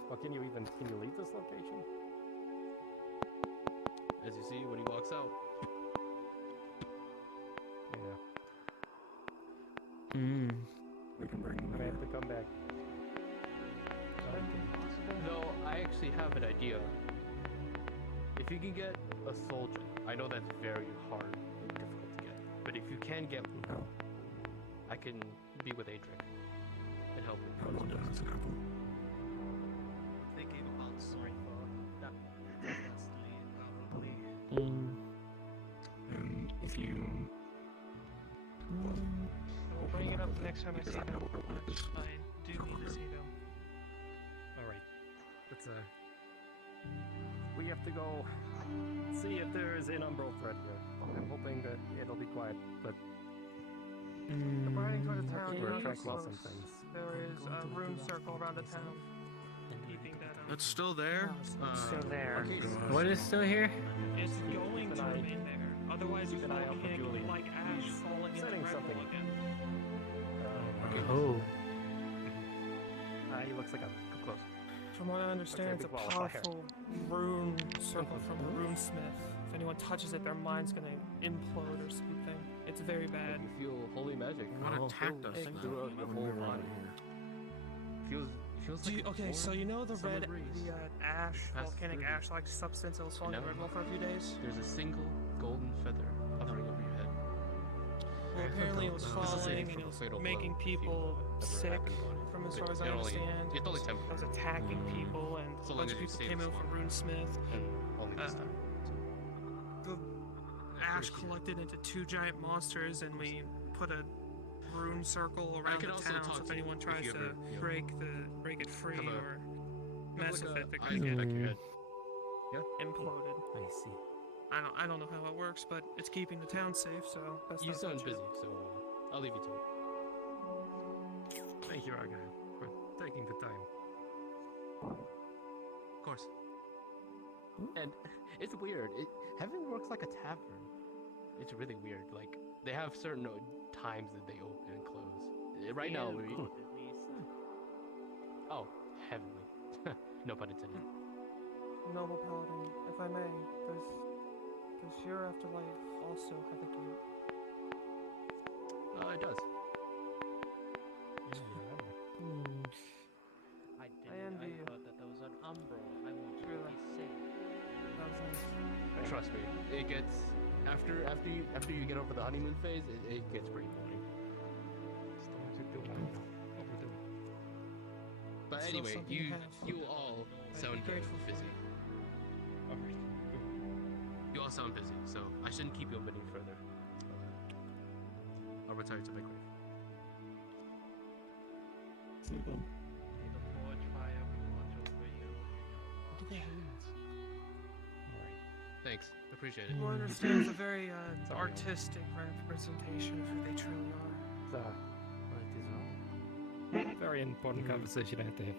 Well, can you leave this location? As you see, when he walks out. Yeah. Mm. I have to come back. Though, I actually have an idea. If you can get a soldier, I know that's very hard and difficult to get, but if you can get one, I can be with Adric and help him. Thinking about sorry for that. Probably. if you. We'll bring it up next time I see them. I do need to see them. Alright. Let's, we have to go see if there is an umbral threat here. I'm hoping that it'll be quiet, but If we're heading toward the town, we're not attracting close. some things. There is a rune circle around the town. Indeed. keeping that. It's still there? It's still there. Okay. What is still here? It's going to remain there. Otherwise, you can't like ash falling into setting red something wall up. again. Oh. He looks like a close. From what I understand, it's a big wall of fire. powerful rune circle from a runesmith. If anyone touches it, their mind's gonna implode or something. It's very bad. You feel holy magic. What attacked us then? throughout your whole body. Feels like Okay, so you know the summer red, breeze. the ash, Passed volcanic through you. ash-like substance that was falling in now the red wall for a few days? There's a single golden feather hovering over your head. Well, apparently it was This is falling saving and from it a was fatal making blow people if you sick, ever happened on it. from as But far as I it only- understand. it's only It was temporary. attacking people, and So a long bunch as of you people save came this out for one. runesmith. And only this time. The ash collected into two giant monsters, and we put a rune circle around could the also town. talk So if to you anyone if tries you to ever, you know, break it free have a- or mess with it, they're eye gonna in the get back of your head. imploded. I see. I don't know how it works, but it's keeping the town safe, so best You not sound touch busy, it. so I'll leave you to it. Thank you, Argyle, for taking the time. Of course. And it's weird. Heaven works like a tavern. It's really weird. Like they have certain times that they open and close. Right now, we. Oh, heavenly. No pun intended. Noble Paladin, if I may, does your afterlife also have a gate? It does. I envy you. thought that was an umbral. I want to Truly. be safe. That was nice. Trust me, it gets after you get over the honeymoon phase, it gets pretty boring. But Still anyway, something you have. you all sound very grateful for. busy. Alright. You all sound busy, so I shouldn't keep you up any further. I'll retire to my grave. May the forge fire watch over you. Alright. Thanks. Appreciate it. Well, I understand it's a very artistic representation of who they truly are. Very important conversation I have to have.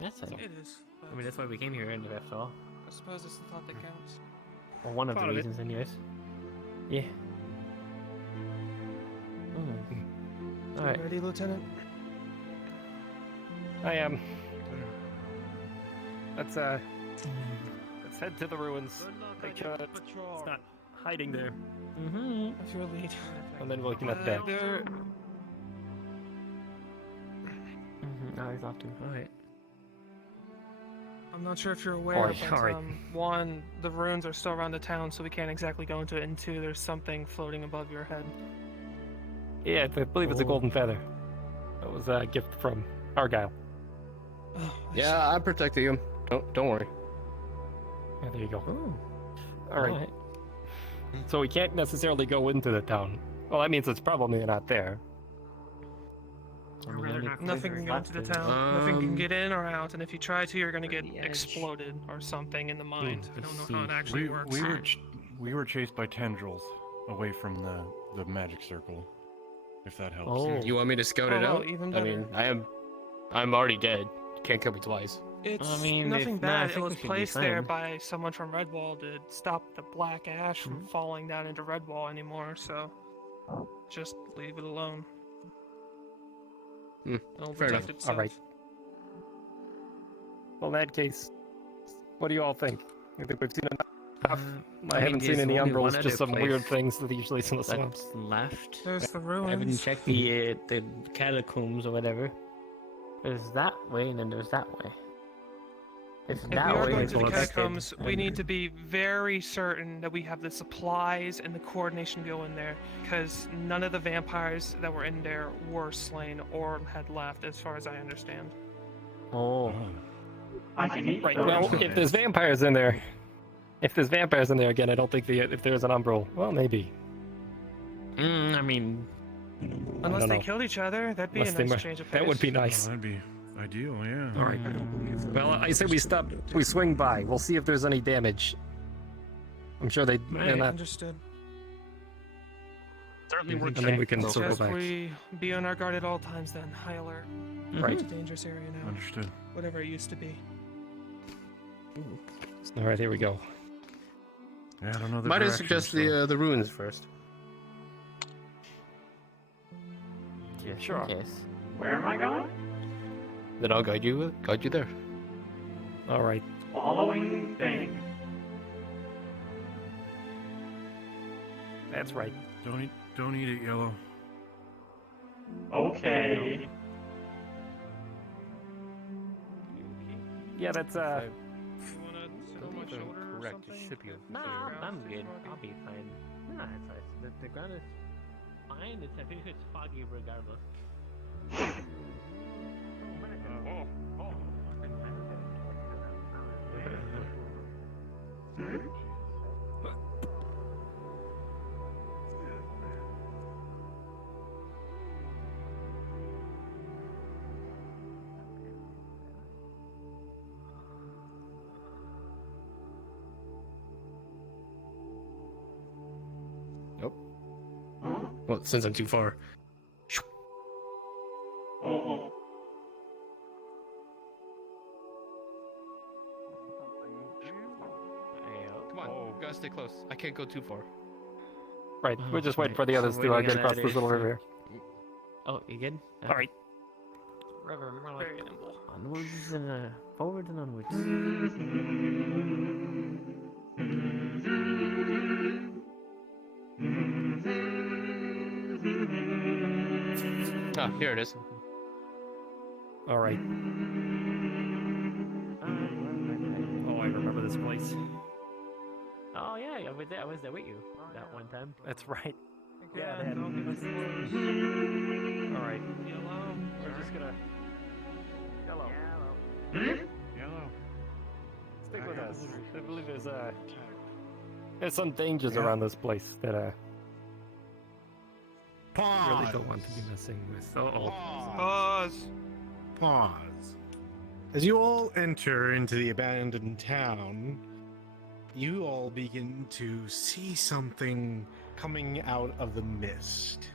That's it. It is. I mean, that's why we came here, after all. I suppose it's the thought that counts. Well, one of the Part of it. reasons, anyways. Yeah. Alright. Ready, Lieutenant? I am. Let's head to the ruins. Make sure it's not hiding there. Mm-hmm. If you're lead. And then we can head back. There. Oh, he's off too. Alright. I'm not sure if you're aware, Alright, but alright. one, the ruins are still around the town, so we can't exactly go into it. And two, there's something floating above your head. Yeah, I believe it's a golden feather. That was a gift from Argyle. Yeah, I'm protecting you. Don't worry. Yeah, there you go. Ooh. Alright. So we can't necessarily go into the town. Well, that means it's probably not there. Nothing can go into the town. Nothing can get in or out, and if you try to, you're gonna get the edge. exploded or something in the mind. I don't know how it see. actually works. We were chased by tendrils away from the magic circle. If that helps. Oh. You want me to scout Oh, it well, out? even I mean, I'm already dead. Can't kill me twice. It's I mean, nothing if not, I bad. It think was we should be placed there fine. by someone from Redwall to stop the black ash from falling down into Redwall anymore, so just leave it alone. It'll Fair protect enough. itself. Alright. Well, in that case, what do you all think? You think we've seen enough? I haven't seen there's any only one umbrals, other just some place weird things that usually see in the swamps. That's left. There's the I ruins. haven't checked the catacombs or whatever. There's that way, and then there's that way. If If that we are way going is to the infected, catacombs, we need to be very certain that we have the supplies and the coordination to go in there, because none of the vampires that were in there were slain or had left, as far as I understand. Oh. I can eat Right. those. Well, if there's vampires in there, again, I don't think if there's an umbral, well, maybe. I mean, Unless don't they know. killed each other, that'd be Unless a they nice mu- change of pace. That would be nice. That'd be ideal, yeah. All right. Well, I say we stop. We swing by. We'll see if there's any damage. I'm sure they're Right, not. understood. Certainly worth and then we can circle Suggest back. we be on our guard at all times then. High alert. Right. It's a dangerous area now. Understood. whatever it used to be. All right, here we go. Yeah, I don't know the Might I directions, suggest so- the ruins first? Just Sure. in case. Where am I going? Then I'll guide you there. All right. Following thing. That's right. Don't eat it, Yellow. Okay. Yeah, that's Correct. It should be. Nah, I'm good. I'll be fine. Nah, it's fine. The ground is fine. It's, I think it's foggy regardless. Nope. Well, since I'm too far. Oh. Come on, gotta stay close. I can't go too far. Right. We're just waiting right. for the others So to what are we get gonna across do? this little river here. Oh, you good? All right. River, more like onwards and forwards and onwards. Ah, here it is. All right. Oh, I remember this place. Oh yeah, I was there with you that one time. That's right. Yeah, they had- don't get close. All right. Yellow. We're just gonna. Yellow. Yellow. Stick with us. I believe there's some dangers around this place that really don't want to be messing with. Uh-oh. Pause. Pause. As you all enter into the abandoned town, you all begin to see something coming out of the mist.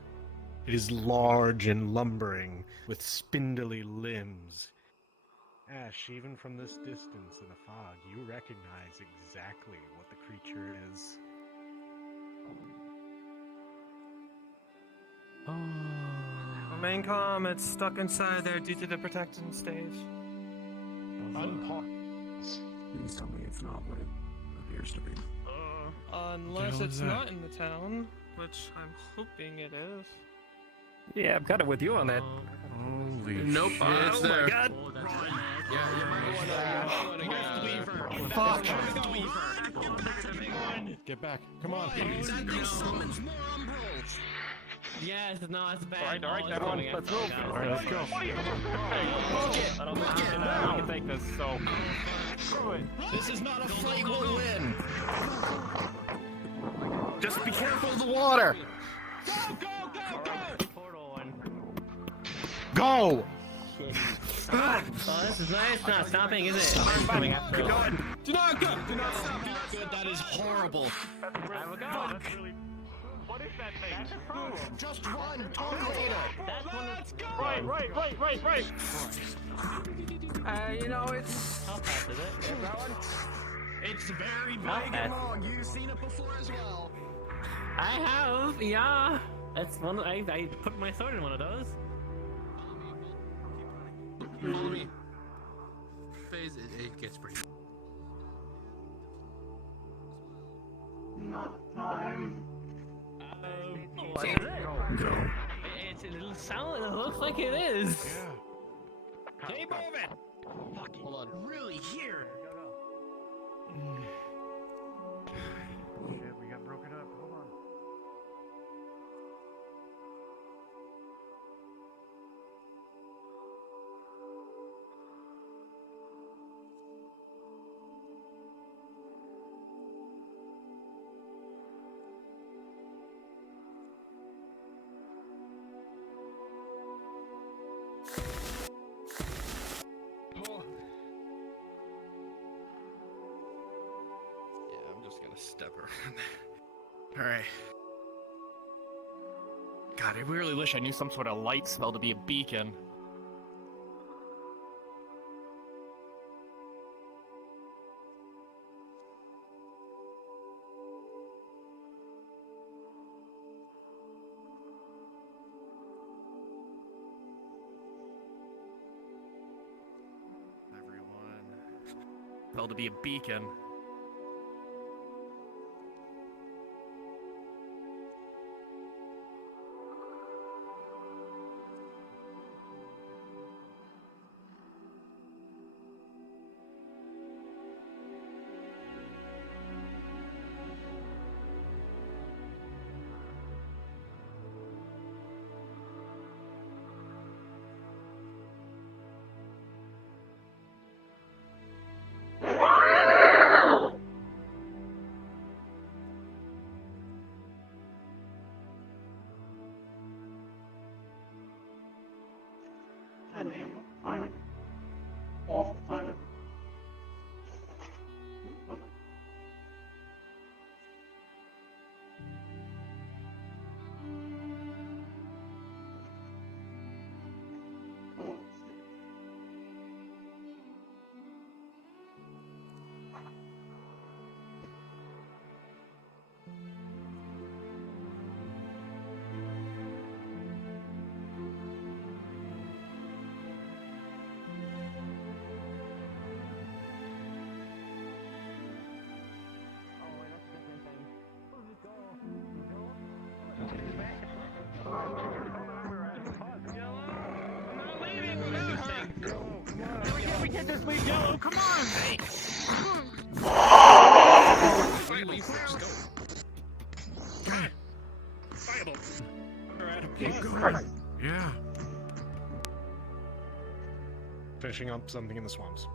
It is large and lumbering, with spindly limbs. Ash, even from this distance in the fog, you recognize exactly what the creature is. Remain calm. It's stuck inside there due to the protectant stage. Please tell me it's not what it appears to be. Unless hell it's is that? not in the town, which I'm hoping it is. Yeah, I'm kind of with you on that. Holy Nope, shit. it's there. God. Fuck. Get back. Come on. Yes, no, it's bad. All right, it's everyone, coming, let's it's move. coming. All right, let's go. I don't think we can take this, so. Screw it. This is not a fight we'll win. Just be careful of the water. Portal one. Go. Oh, this is nice. Not stopping, is it? It's coming after us. Do not go. Do not stop. Do not good. That is horrible. I will go. What is that thing? That's a problem. Just run. Talk later. That one is Right. You know, it's how fast is it? it's very How big fast? and long. You've seen it before as well. I have, yeah. That's one. I put my sword in one of those. Follow me. Phase. It gets pretty. Not time. What is it? It's a little sound. It looks like it is. Keep moving. Hold on. Really here. Shit, we got broken up. Hold on. Yeah, I'm just gonna step around. All right. God, I really wish I knew some sort of light spell to be a beacon. Well, to be a beacon. God damn, I'm awful time. We can't just leave Yellow. Come on! Hey. Yeah. Finishing up something in the swamps.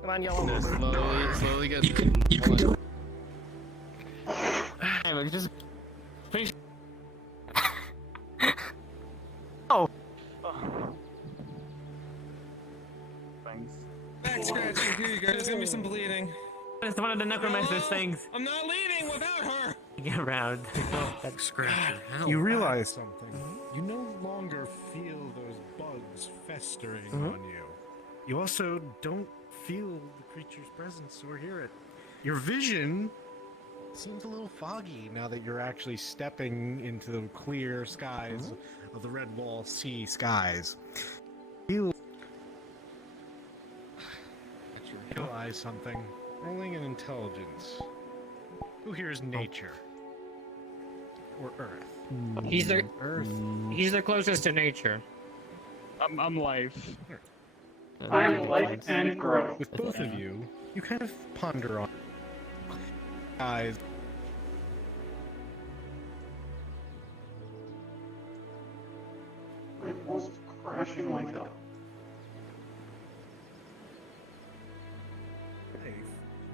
Come on, Yellow. Slowly get. Hey, look, just finish. Oh. Thanks. Back scratching. Here you go. There's gonna be some bleeding. It's one of the necromancer's things. I'm not leaving without her. Get around. You realize something. You no longer feel those bugs festering on you. You also don't feel the creature's presence or hear it. Your vision seems a little foggy now that you're actually stepping into the clear skies of the Red Wall Sea skies. You realize something. Rolling an intelligence. Who here is nature? Or Earth? He's the Earth. He's the closest to nature. I'm life. I'm life and growth. With both of you, you kind of ponder on eyes. It was crashing like up.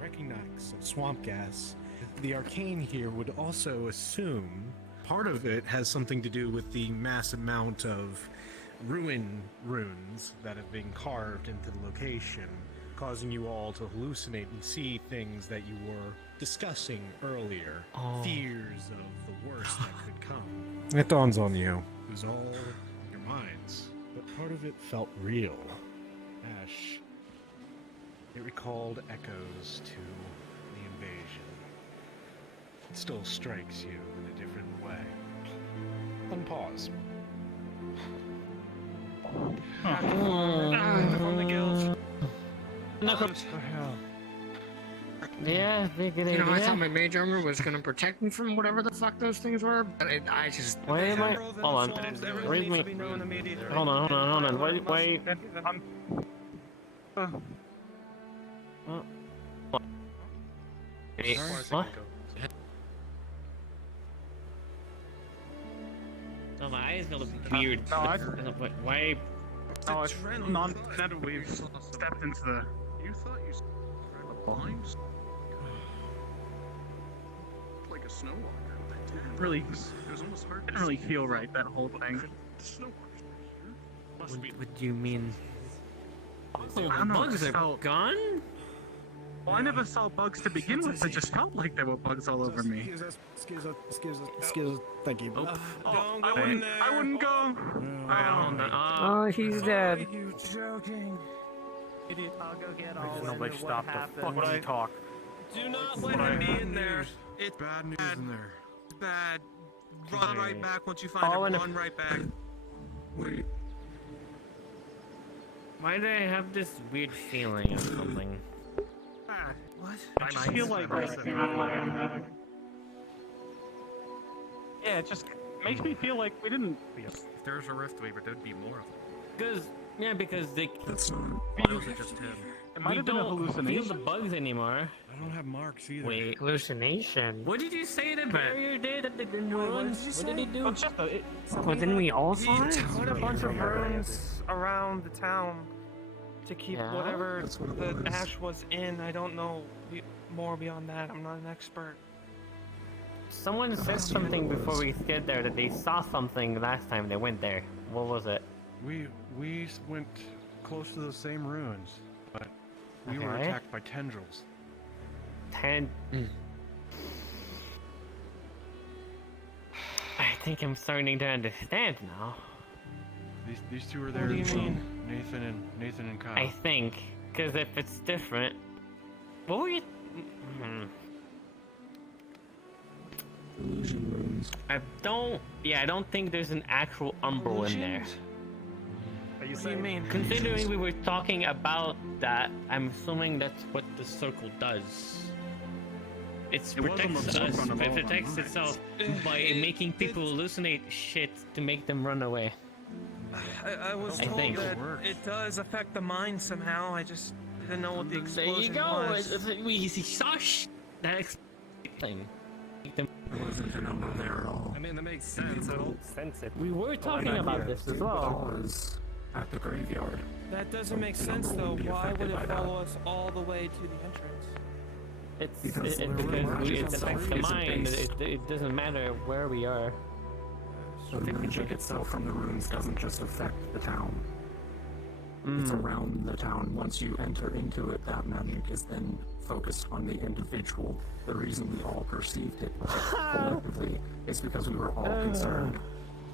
Recognize some swamp gas. The arcane here would also assume part of it has something to do with the mass amount of ruin runes that have been carved into the location, causing you all to hallucinate and see things that you were discussing earlier. Fears of the worst that could come. It dawns on you. It was all in your minds, but part of it felt real. Ash. It recalled echoes to the invasion. It still strikes you in a different way. Unpause. From the guild. Yeah, big idea. You know, I thought my mage armor was gonna protect me from whatever the fuck those things were, but I just... Wait, hold on. Read me. Hold on. Wait. Hey, what? Oh, my eyes feel weird. Why? No, it's not that we've stepped into the. You thought you were blind? Like a snow walker. Really, It was almost hard didn't really feel right, that whole thing. What do you mean? I don't know, Bugs are gone? Well, I never saw bugs to begin with. It just felt like there were bugs all over me. Excuse us. Thank you. I wouldn't go. Oh, he's dead. You joking? I'll go get all of Nobody what stop the happened. fucking talk. Do not let him be in there. It's Bad news in there. bad. Run right back once you find All him. in a- Run right back. Wait. Why do I have this weird feeling of something? What? I just feel like yeah, it just makes me feel like we didn't. If there's a rift weaver, there'd be more of them. Because they. That's not. Or was it just him? It might We have been a don't feel hallucination. the bugs anymore. I don't have marks either. Wait. Hallucination. What did you say the barrier did that they didn't run? What did he do? It's just a, Well, didn't we all He saw it? put a bunch of runes around the town to keep Yeah? whatever That's what it the was. ash was in. I don't know more beyond that. I'm not an expert. Someone said something before we get there that they saw something last time they went there. What was it? We went close to those same ruins, but we were Okay. attacked by tendrils. I think I'm starting to understand now. These two were there. What do you mean? Nathan and Kyle. I think, because if it's different, what were you? Illusion runes. I don't think there's an actual umbral in there. Are you What do you mean? Considering we were talking about that, I'm assuming that's what the circle does. It protects us. It protects itself by making people hallucinate shit to make them run away. I was I told think. that it does affect the mind somehow. I just didn't know what the There explosion you go. was. We saw that thing. There wasn't a number there at all. I mean, that makes sense. I don't sense it. We were talking idea. about this as It well. was at the graveyard. That doesn't make sense though. Why would it follow us all the way to the entrance? Because It affects the mind. It doesn't matter where we are. The magic itself from the runes doesn't just affect the town. It's around the town. Once you enter into it, that magic is then focused on the individual. The reason we all perceived it collectively is because we were all concerned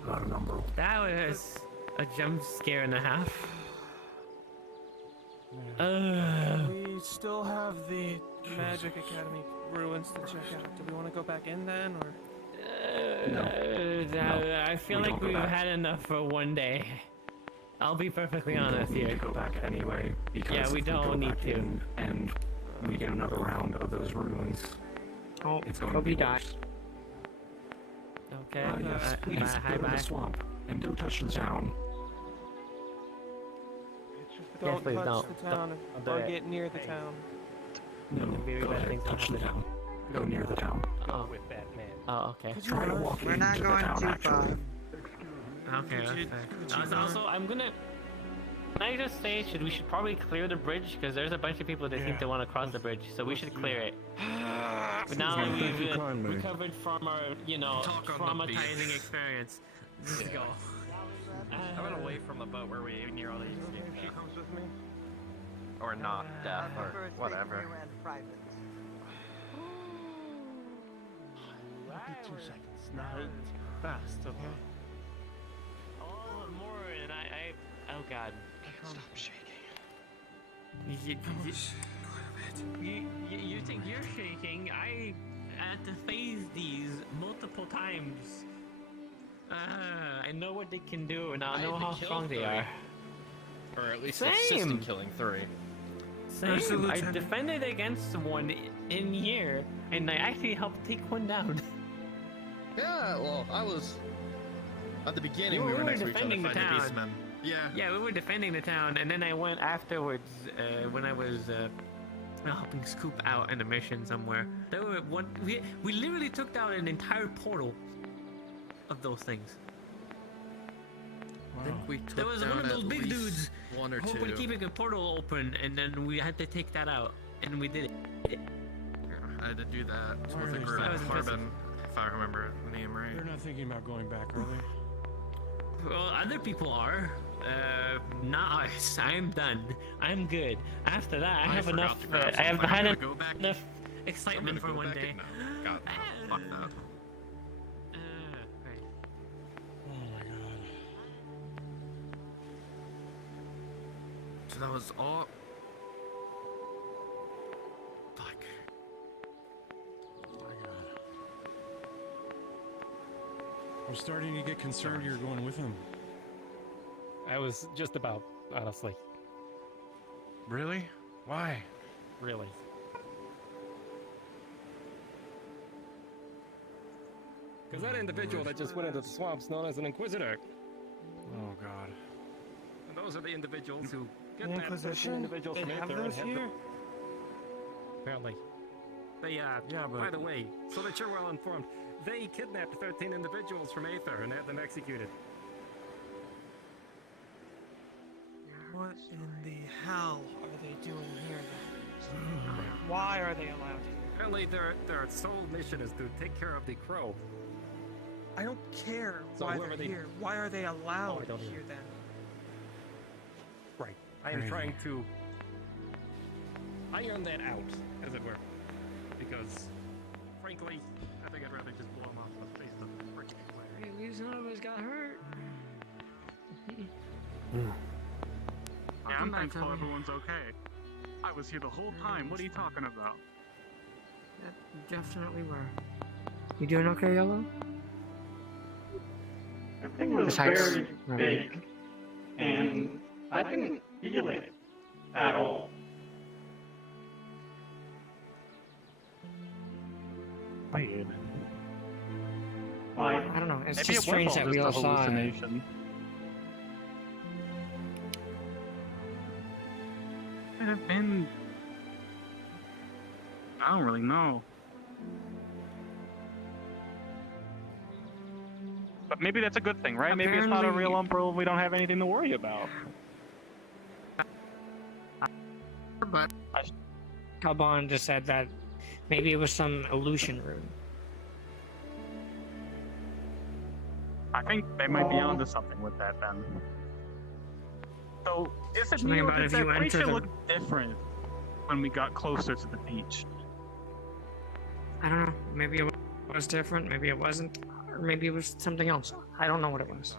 about a number. That was a jump scare and a half. We still have the Magic Academy ruins to check out. Do we want to go back in then, or? I feel like we've had enough for one day. I'll be perfectly honest We here. need to go back anyway. Because Yeah, we if go don't need back to. in and we get another round of those ruins. Oh, It's going Kobe to be died. worse. Okay. Yes, please Hi, go to bye. the swamp and don't touch the town. Don't please touch don't. the town or get near the town. No, Very go bad ahead, things will touch the happen. town. Go near the town. Oh. With Batman. Oh, okay. Try to walk We're into not the going town, too actually. far. Okay, that's fair. Also, I'm gonna. Can I just say, we should probably clear the bridge because there's a bunch of people that seem to want to cross the bridge, so we should clear it. But now that we've recovered from our, traumatizing experience, let's go. I went away from the boat where we near all these escaped. She comes with me. Or not death or whatever. Maybe 2 seconds. Not fast, okay? Oh, more, and oh god. Stop shaking. You think you're shaking? I had to phase these multiple times. I know what they can do, and I know how strong they are. Or at least Same. assist in killing 3. Same. I defended against one in here, and I actually helped take one down. Yeah, well, I was... At the beginning, We we were were next to each other defending the fighting town. beastmen. Yeah. Yeah, we were defending the town, and then I went afterwards when I was helping scoop out in a mission somewhere. There were we literally took down an entire portal of those things. I think we took There was down one of those at big least dudes one or who were two. keeping a portal open, and then we had to take that out, and we did it. Yeah, I had to do that Why with are a they group That of was impressive. Harbin, if I remember the name right. They're not thinking about going back, are they? Well, other people are. Not us. I'm done. I'm good. After that, I have forgot enough. to grab I have something. I'm had gonna go back. enough excitement for one day. No, God, no, fuck that. Right. Oh my god. So that was all. Fuck. Oh my god. I'm starting to get concerned you're going with him. I was just about, honestly. Really? Why? Really? Because that individual that just went into the swamps known as an Inquisitor. Oh god. And those are the individuals who The kidnapped 13 Inquisition? individuals They from have Aether and those had here? them. Apparently. They, Yeah, but... by the way, so that you're well informed, they kidnapped 13 individuals from Aether and had them executed. What in the hell are they doing here then? Why are they allowed here? Apparently their sole mission is to take care of the crow. I don't care So why whoever they're they- here. Why are they allowed Oh, I don't here either. then? Right. I am Crazy. trying to iron that out, as it were. Because, frankly, I think I'd rather just blow them off the face of the freaking planet. At least none of us got hurt. Yeah, I'm thankful everyone's okay. I was here the whole time. What are you talking about? Yeah, definitely were. You doing okay, Yellow? Everything was Besides- very big, and I didn't feel it at all. Weird. Like, I don't know. It's maybe just it was strange that we just all a saw it. hallucination. Could have been. I don't really know. But maybe that's a good thing, right? Maybe it's not a real umbral. We don't have anything to worry about. But Calbon just said that maybe it was some illusion rune. I think they might be onto something with that then. So, is it Something new about that if that you enter creature the- looked different when we got closer to the beach? I don't know. Maybe it was different. Maybe it wasn't. Or maybe it was something else. I don't know what it was.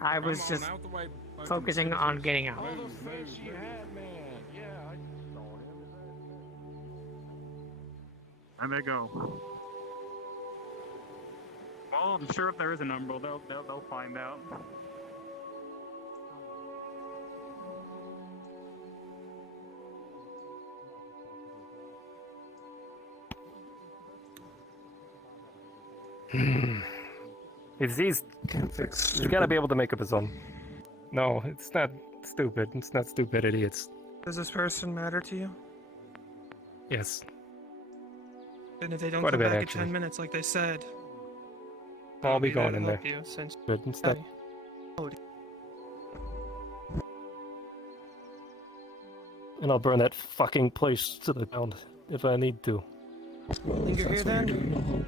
I was just focusing on getting out. There they go. Well, I'm sure if there is a number, they'll find out. He's gotta be able to make up his own. No, it's not stupid. It's not stupidity. It's Does this person matter to you? yes. And if they don't Quite a come bit, back in actually. 10 minutes like they said, I'll be there going to in there. help you since Good and stuff. And I'll burn that fucking place to the ground if I need to. Linger here then?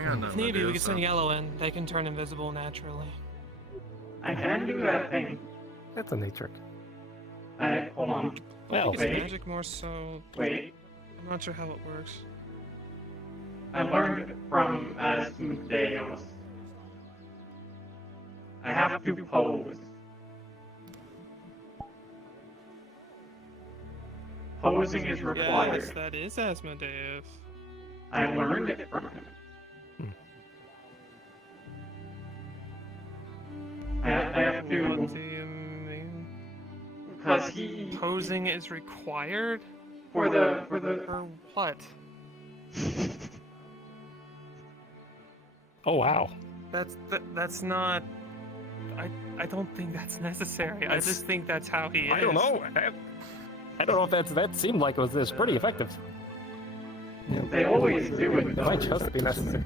Yeah, If need be, we can send Yellow in. They can turn invisible naturally. I can do that thing. That's a neat trick. Hold on. Well, It's magic more so. Wait. I'm not sure how it works. I learned from Asmodeus. I have to pose. Posing is required. Yes, that is Asmodeus. I learned it from him. I have to. What do you mean? Because he. Posing is required? For what? Oh wow. That's not. I don't think that's necessary. I just think that's how he is. I don't know. I don't know if that seemed like it was pretty effective. They always do it. It might just be necessary.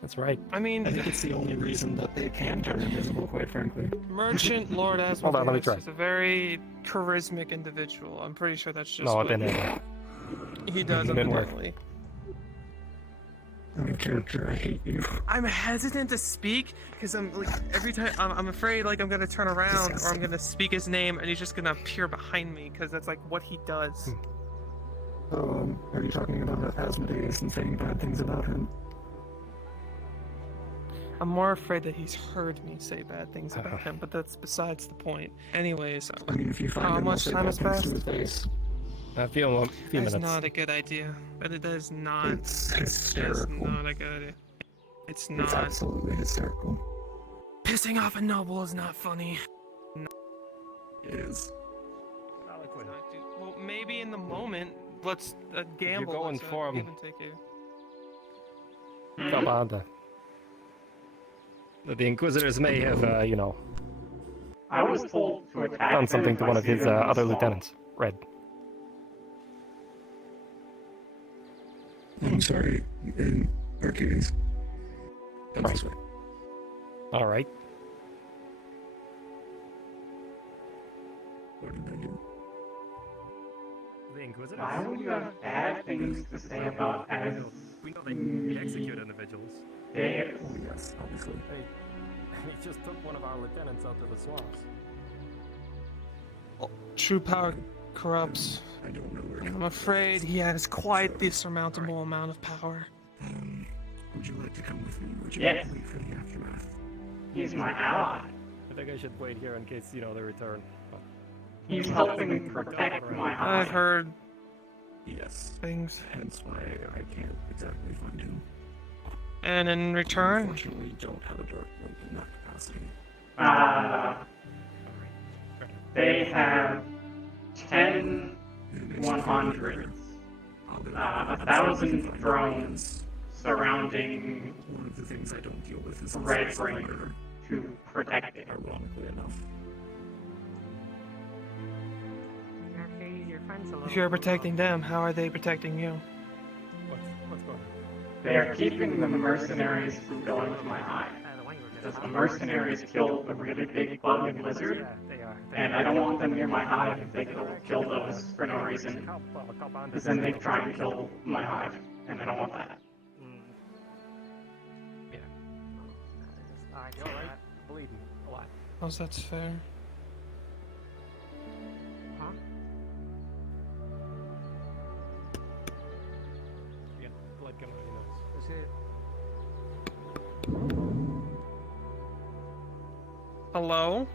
That's right. I mean, I think it's the only reason that they can turn invisible, quite frankly. Merchant Lord Asmodeus Hold on, let me try. is a very charismatic individual. I'm pretty sure that's just No, it what didn't work. he does It didn't work. evidently. I'm a character, I hate you. I'm hesitant to speak because I'm like every time I'm afraid like I'm gonna turn around or I'm gonna speak his name and he's just gonna appear behind me because that's like what he does. Are you talking about Asmodeus and saying bad things about him? I'm more afraid that he's heard me say bad things about him, but that's besides the point. Anyways, I mean, if you find how him, much say time bad has things to passed? his face. A few That's minutes. not a good idea. But it is not. It's It's hysterical. not a good. It's not. It's absolutely hysterical. Pissing off a noble is not funny. It is. Well, maybe in the moment, let's gamble. go let's, inform- give and take here. Commander. The Inquisitors may have, I was told to attack done them something if to I one of see his them in the other swamp. lieutenants. Red. I'm sorry, in Arcades. That's this way. All right. What did I do? The Inquisitors. Why would you have bad things to say about as We know they execute individuals. They Oh, yes, obviously. He just took one of our lieutenants out to the swamps. True power corrupts. I don't know where I'm afraid he has quite the surmountable amount of power. Would you like to come with me? Would you Yes. like to wait for the aftermath? He's my ally. I think I should wait here in case, they return. He's helping protect my I've hive. heard Yes. things. Hence why I can't exactly find him. And in return, Unfortunately, don't have a dark room in that capacity. They have 10 100s, 1,000 drones surrounding One of the things I don't deal with is Red fire, Ring to protect it. ironically enough. Arcades, your friends if you're protecting them, how are they protecting you? What's going on? They are keeping the mercenaries from going to my hive. Because the mercenaries killed a really big bug and lizard, and I don't want them near my hive if they kill those for no reason. Because then they try and kill my hive, and I don't want that. You alright? Bleeding a lot. How's that's fair? Huh? Yeah, blood coming out of your nose. Is it? Hello?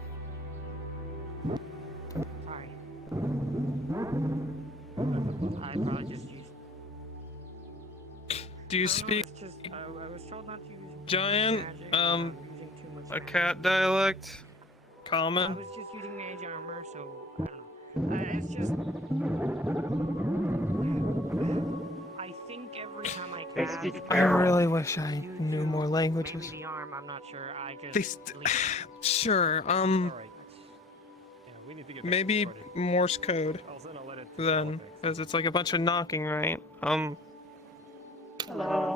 Sorry. I probably just used. Do you speak I was told not to use giant, magic. I'm using too much a magic. cat dialect? I Common? was just using mage armor, so I don't know. It's just. I think every time I They cast, speak I really wish I knew more languages. maybe the arm. I'm not sure. I just. They sure, We need to get maybe Morse code then, because it's like a bunch of knocking, right? Hello.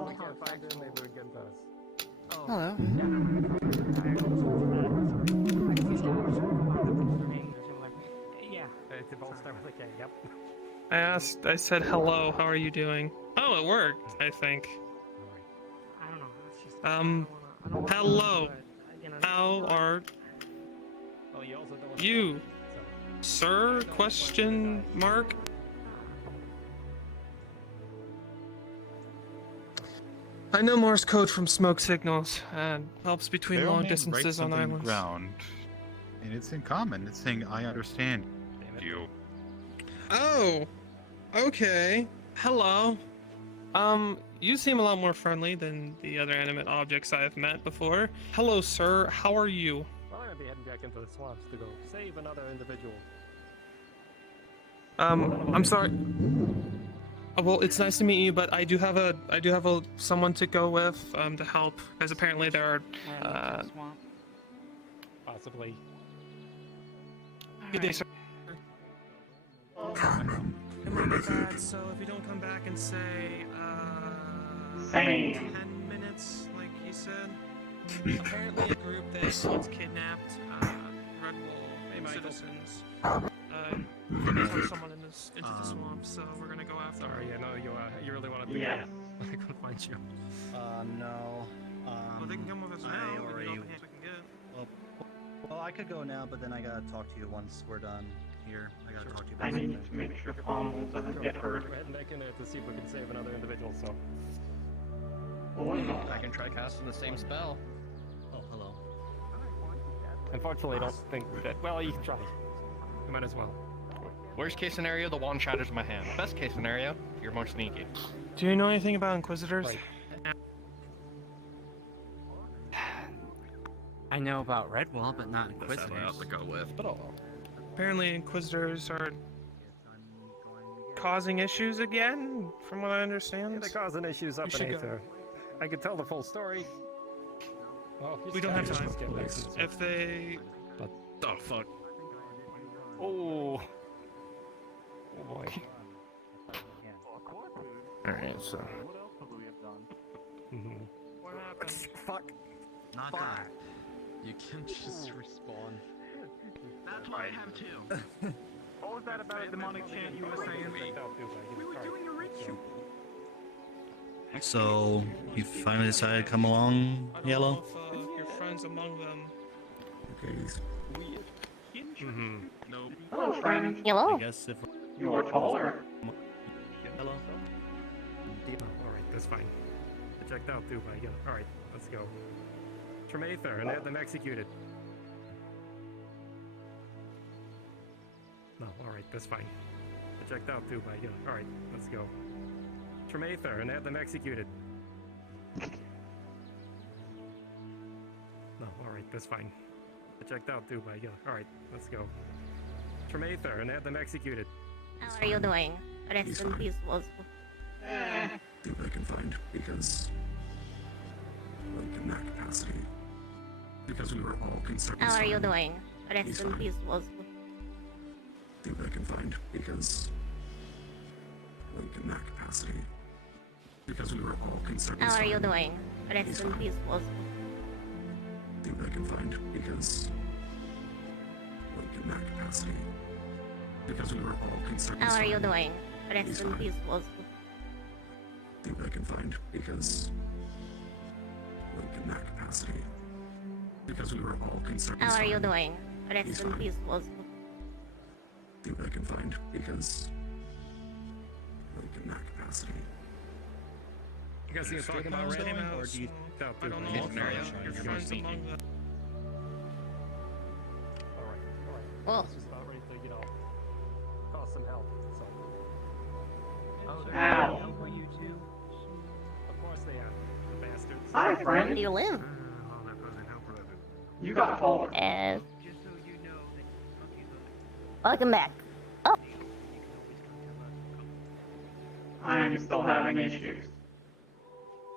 We can't find him, maybe we can pass. Hello. Yeah. They both start with a K, yep. I said hello, how are you doing? Oh, it worked, I think. I don't know. It's just. Hello. How are Oh, you also don't want you, sir? Question mark? I know Morse code from smoke signals, and helps between Their long man distances writes on something islands. Ground, and it's in common. It's saying, I understand you. Oh, okay. Hello. You seem a lot more friendly than the other animate objects I have met before. Hello, sir. How are you? Well, I'm gonna be heading back into the swamps to go save another individual. I'm sorry. Well, it's nice to meet you, but I do have someone to go with, to help, because apparently there are, Possibly. Good day, sir. Come So if you don't come back and say, Same. 10 minutes, like he said, apparently a group that once kidnapped, Red Wolf citizens, took someone into the swamp, so we're gonna go after Sorry, her. I know you really want to be Yes. I couldn't find you. No. Well, they can come with us I now, but already- we can get. Well, I could go now, but then I gotta talk to you once we're done here. I gotta talk to you I about need something. to make sure Pommel doesn't get hurt. We're heading back in there to see if we can save another individual, so. I can try casting the same spell. Oh, hello. Unfortunately, I don't think that. Well, you can try. You might as well. Worst case scenario, the wand shatters in my hand. Best case scenario, you're more sneaky. Do you know anything about Inquisitors? I know about Redwall, but not That's what I Inquisitors. have to go with. But oh, apparently Inquisitors are causing issues again, from what I understand. Yeah, they're causing issues up in Aether. I could tell the full story. Well, We don't have just time. get back to the If they... But, oh, fuck. Oh. Oh, boy. Alright, so... Mm-hmm. What happened? Fuck. Not that. You can just respawn. That's what I have too. What was that about a demonic chant you were saying? We were doing a ritual. So, you finally decided to come along, Yellow? Your friends among them. Okay. Mm-hmm. Nope. Hello, friend. Hello. I guess if You are taller. Hello. Alright, that's fine. I checked out too, but yeah. Alright, let's go. From Aether, and have them executed. No, alright, that's fine. I checked out too, but yeah. Alright, let's go. From Aether, and have them executed. No, alright, that's fine. I checked out too, but yeah. Alright, let's go. From Aether, and have them executed. How are you doing? Rest in peace, wasp. See what I can find, because, like, in that capacity, because we were all concerned. How are you doing? Rest in peace, wasp. See what I can find, because, like, in that capacity, because we were all concerned. How are you doing? Rest in peace, wasp. See what I can find, because, like, in that capacity, because we were all concerned. How are you doing? Rest in peace, wasp. See what I can find, because, like, in that capacity, because we were all concerned. How are you doing? Rest in peace, wasp. See what I can find, because, like, in that capacity. You guys see what I'm talking about already, or do you doubt I don't know if your friends among them. Alright. Well. It's just about ready to, you know, cause some help, so. Ow. You too. Of course they are, the bastards. Hi, Where friend. do you live? You got taller. Welcome back. Oh. I'm still having issues.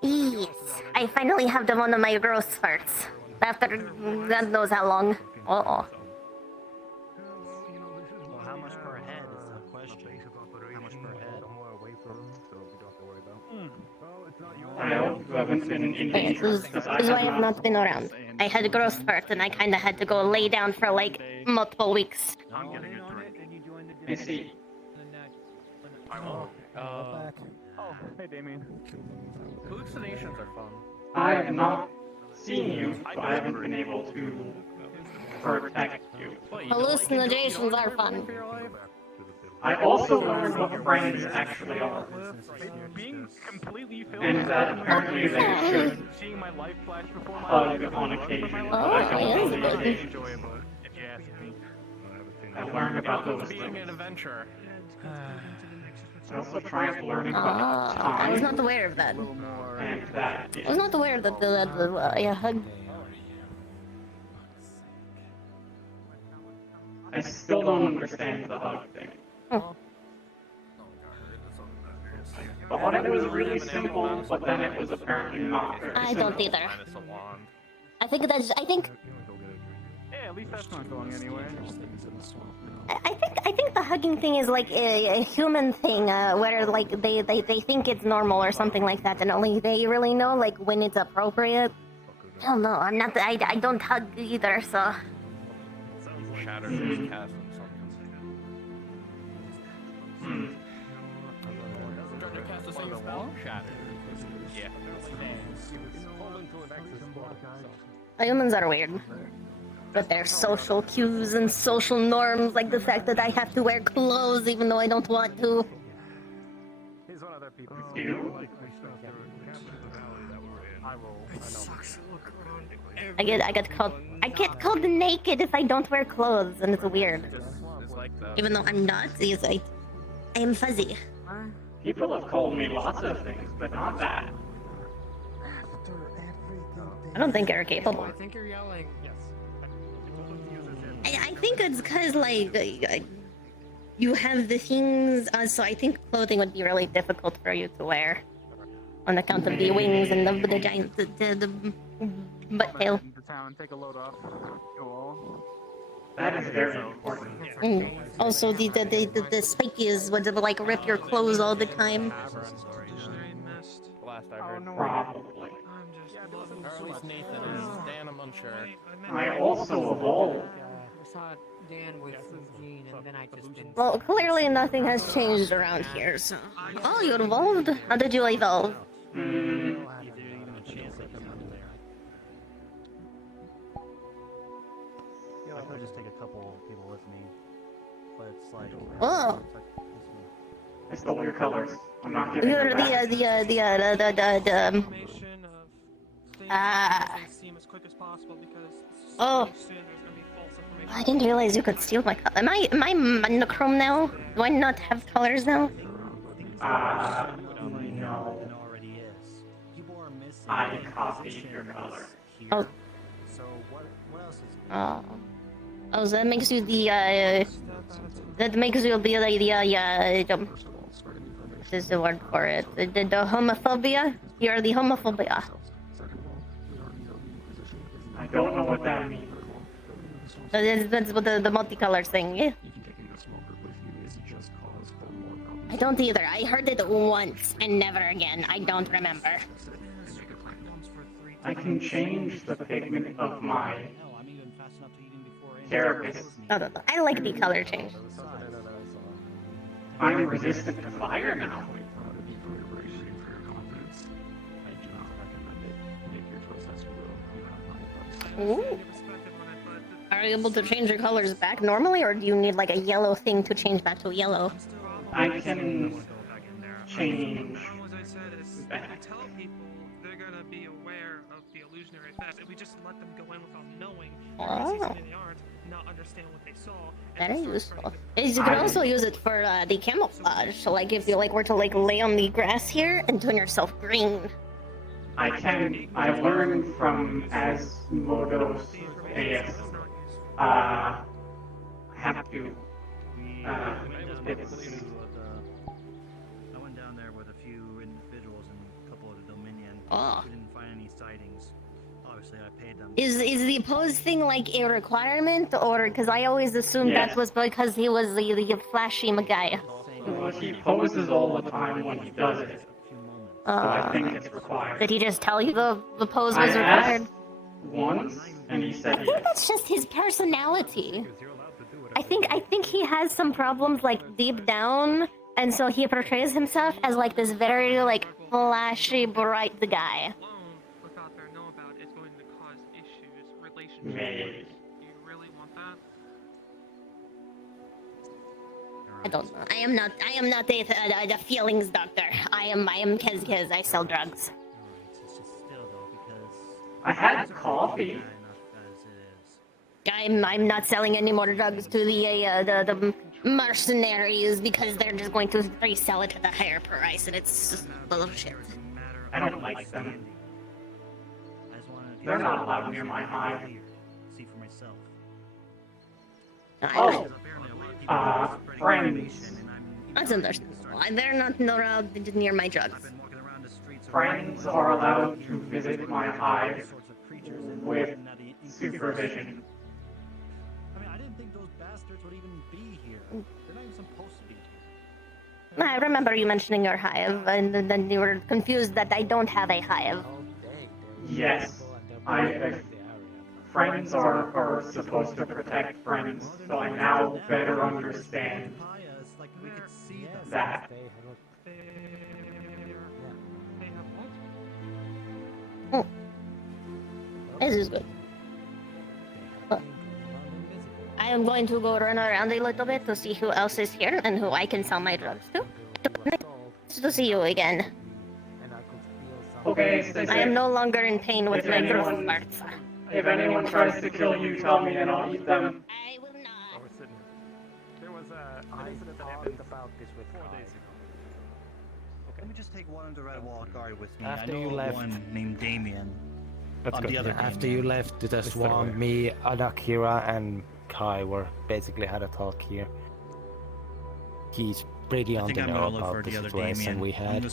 Yes. I finally have done one of my growth spurts. After God knows how long. Uh-oh. Well, how much per head is the question? How much per head? I hope you haven't been in This danger. is why I have not been around. I had a growth spurt and I kinda had to go lay down for like multiple weeks. I see. Hey, Damien. Hallucinations are fun. I have not seen you, so I haven't been able to protect you. Hallucinations are fun. I also learned what friends actually are. Being completely filled And that apparently they should seeing my life flash before my hug on occasion, but I don't know these days. enjoyable, if you ask me. I learned about those Being things. an adventurer. I also tried learning about I was time, not aware of that. and that I was not aware that yeah, hug. I still don't understand the hug thing. I thought it was really simple, but then it was apparently not very I don't simple. either. I think Yeah, at least that's not going anywhere. I think the hugging thing is like a human thing, where like they think it's normal or something like that, and only they really know like when it's appropriate. I don't know. I'm not. I don't hug either, so. Shatters his cast and something. Trying to cast the same spell? Shatter. Yeah. Humans are weird. But their social cues and social norms, like the fact that I have to wear clothes even though I don't want to. Here's one other people. I get called naked if I don't wear clothes, and it's weird. Even though I'm not, I am fuzzy. People have called me lots of things, but not that. I don't think you're capable. I think you're yelling. Yes. I think it's because like you have the things. So I think clothing would be really difficult for you to wear, on account of the wings and the giant the butt tail. That is very important. Also, the spikies would like rip your clothes all the time. Last I heard. Probably. Or at least Nathan is. Dan, I'm unsure. I also evolved. I saw Dan with Eugene, and then I just didn't. Well, clearly nothing has changed around here. So. Oh, you evolved? How did you evolve? I could just take a couple people with me, but it's like. Oh. I stole your colors. I'm not giving You're them back. Oh. I didn't realize you could steal my color. Am I monochrome now? Do I not have colors now? No. I copied your color. Oh. So what else is Oh. Oh, so that makes you the that makes you the what is the word for it? The homophobia? You're the homophobia. I don't know what that means. That's what the multicolor thing, yeah? I don't either. I heard it once and never again. I don't remember. I can change the pigment of my carapace. Oh, no. I like the color change. I'm resistant to fire now. Ooh. Are you able to change your colors back normally, or do you need like a yellow thing to change back to yellow? I can change back. Tell people they're gonna be aware of the illusionary effect. If we just let them go in without knowing, they're gonna see something in the art, not understand what they saw. Very useful. You can also use it for the camouflage. So like if you like were to like lay on the grass here and turn yourself green. I learned from Asmodeus AS. I have to. I went down there with a few individuals and a couple of the Dominion. Oh. We didn't find any sightings. Obviously, I paid them. Is the pose thing like a requirement, or because I always assumed that was because he was the flashy guy. Well, he poses all the time when he does it. So I think it's required. Did he just tell you the pose was required? Once, and he said I think that's just his personality. I think he has some problems like deep down, and so he portrays himself as like this very like flashy, bright guy. Maybe. Do you really want that? I don't know. I am not the feelings doctor. I am Kez. I sell drugs. I had coffee. I'm not selling any more drugs to the mercenaries because they're just going to resell it at a higher price, and it's just bullshit. I don't like them. They're not allowed near my hive. See for myself. Friends. That's understandable. They're not allowed near my drugs. Friends are allowed to visit my hive with supervision. I mean, I didn't think those bastards would even be here. They're not even supposed to be here. I remember you mentioning your hive, and then you were confused that I don't have a hive. Yes. Friends are supposed to protect friends, so I now better understand that. Oh. This is good. I am going to go run around a little bit to see who else is here and who I can sell my drugs to. Nice to see you again. Okay, stay I am safe. no longer in pain with my growth parts. If anyone tries to kill you, tell me and I'll eat them. There was an incident that happened about this with 4 days ago. Let me just take one of the Red Wall Guard with me. After I know you left- one named Damien. That's On good. the other After Damien. you left the Mr. swamp, Lawyer. me, Adakira, and Kai were basically had a talk here. He's pretty on the know about the situation we had.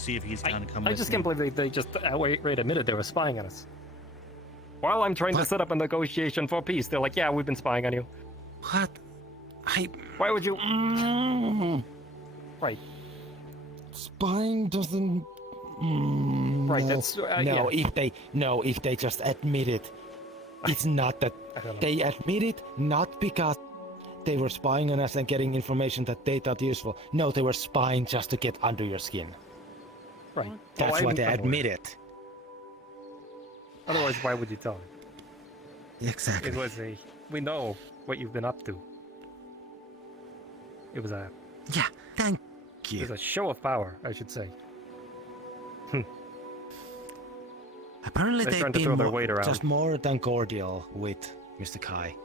I just can't believe they just outright admitted they were spying on us. While I'm trying to set up a negotiation for peace, they're like, yeah, we've been spying on you. What? Why would you... Right. Spying doesn't... Right, that's... no, yeah. if they just admit it. It's not that... They admit it not because they were spying on us and getting information that they thought useful. No, they were spying just to get under your skin. Right. That's why they admit it. Otherwise, why would you tell me? Exactly. It was a... We know what you've been up to. It was a... Yeah, thank you. It was a show of power, I should say. Apparently They're they've trying to throw been their weight around. just more than cordial with Mr. Kai.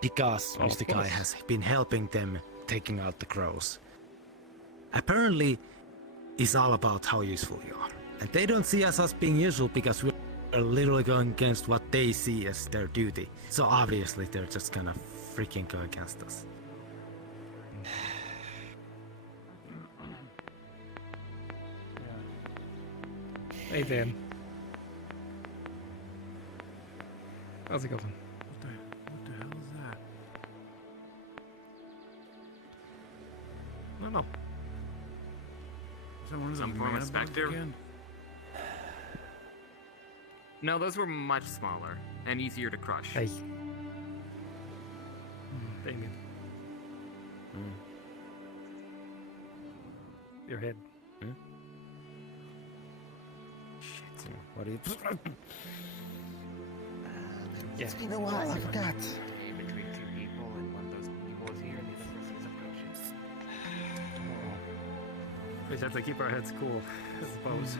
Because Mr. Kai has been helping them taking out the crows. Apparently, it's all about how useful you are. And they don't see us as being useful because we're literally going against what they see as their duty. So obviously they're just gonna freaking go against us. Hey, Dan. How's it going? What the hell is that? I don't know. Is that one of Some the form of mana specter? again? No, those were much smaller and easier to crush. Hey. Damien. Your head. Shit. What do you... It's been a while, I forgot. Between two people, and one of those people is here, and the other person is approaching. We just have to keep our heads cool, I suppose.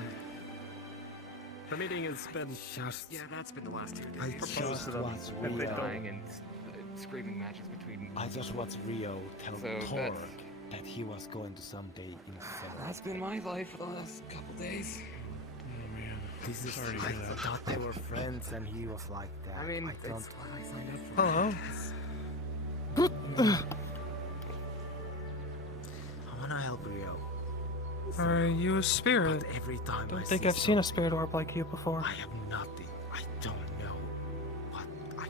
The meeting has been just... Yeah, that's been the last 2 I days. just watched Rio. Dying and screaming matches between... I just watched Rio tell So Torg that's- that he was going to someday in a cell. That's been my life for the last couple days. Oh man. This is... Sorry to I hear that. thought they were friends and he was like that. I mean, don't... it's what I signed up for. Hello. I wanna help Rio. Are you a spirit? But every time Don't I think see I've seen a spirit orb like you before. I have nothing. I don't know what I...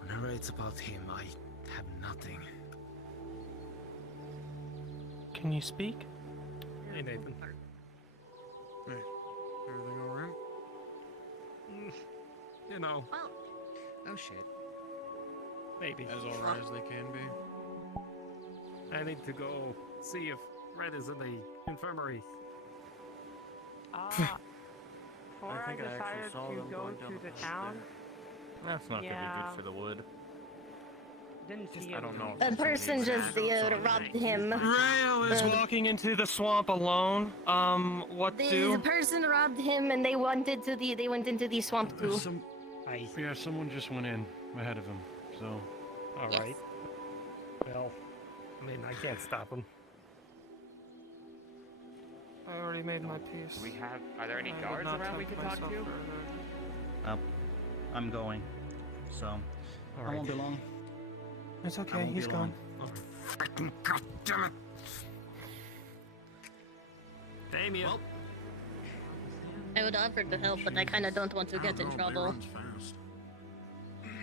Whenever it's about him, I have nothing. Can you speak? Hey, Nathan. Hey, everything alright? You know, Oh shit. maybe. As alright as they can be. I need to go see if Red is in the infirmary. Before I think I actually decided saw to them go going down to the the town, That's not gonna be Yeah. good for the wood. didn't see I don't know. A person just robbed him. Rayo is walking into the swamp alone. What The do? person robbed him, and they went into the swamp too. Yeah, someone just went in ahead of him, so... Alright. Well, I mean, I can't stop him. I already made my peace. Are there any I would guards not around we tempt can talk myself to? further. I'm going. So, I Alright. won't be long. It's I okay, won't he's be gone. long. Freaking goddammit! Damien! I would offer to help, but I kind of don't want to get in trouble.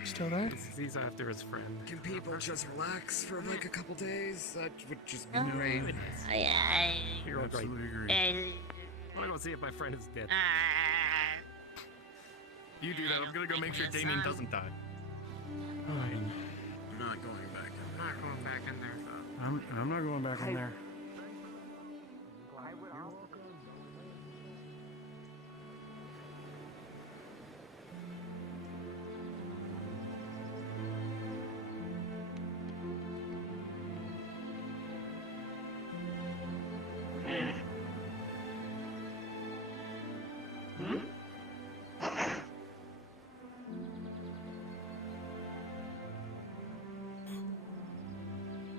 Still there? He's after his friend. Can people just relax for like a couple days? That would just be Oh. great. You're right. Absolutely agree. I I'm gonna go see if my friend is dead. You do that. I'm gonna go make sure Damien doesn't die. I'm not going back in there. Not going back in there. I'm not going back in there.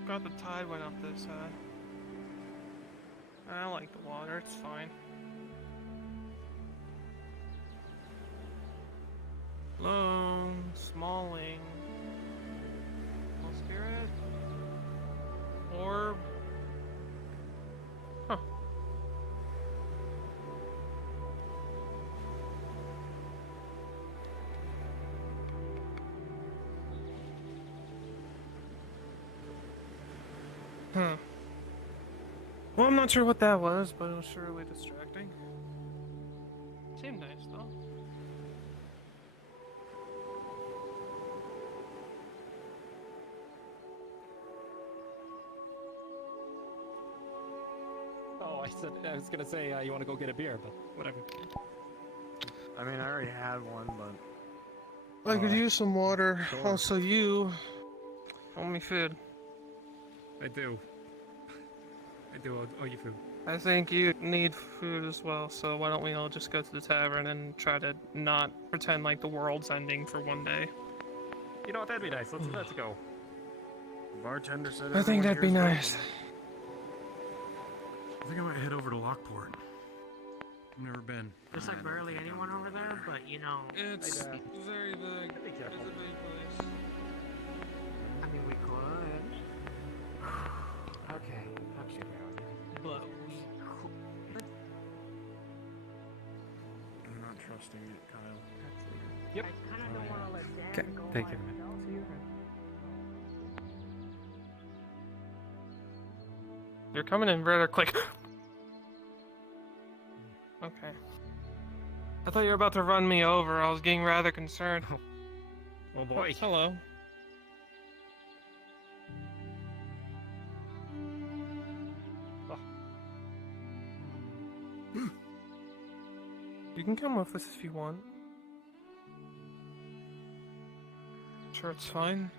God, the tide went up this side. I like the water, it's fine. Well, I'm not sure what that was, but it was surely distracting. Seemed nice, though. Oh, I was gonna say you want to go get a beer, but whatever. I mean, I already had one, but I could use some water. sure. Also, you owe me food. I do. I do owe you food. I think you need food as well, so why don't we all just go to the tavern and try to not pretend like the world's ending for one day? You know what? That'd be nice. Let's go. The bartender said I think everyone that'd be here is nice. I think I might head over to Lockport. I've never been. There's like barely anyone over there, but you know. It's very big. It's a big place. I mean, we could. Okay, I'm sure But we could. I'm not trusting it, Kyle. Yep. I kind of don't want to let Dan Okay, go thank by you. himself here. You're coming in rather quick. Okay. I thought you were about to run me over. I was getting rather concerned. Oh boy. Hello. You can come with us if you want. Sure, it's fine.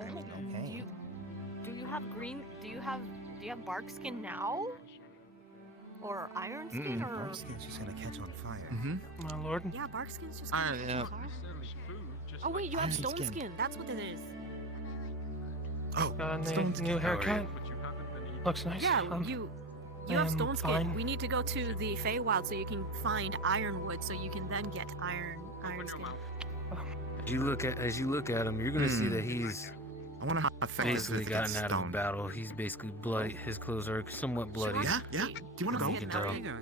Okay. Do you have green? Do you have bark skin now? Or iron skin? Or Bark skin's just gonna catch on fire. My lord. yeah, bark skin's just. Ah, gonna yeah. catch on fire. Oh wait, you have stone skin. That's what it is. Oh, Got a stone new skin. haircut. Looks nice. Yeah, you have am stone skin. fine. We need to go to the Feywild so you can find ironwood, so you can then get iron skin. As you look at him, you're gonna see that he's. I want to basically gotten out of a battle. He's basically bloody. His clothes are somewhat bloody. Yeah. Do you want to You can tell. Hey, dude.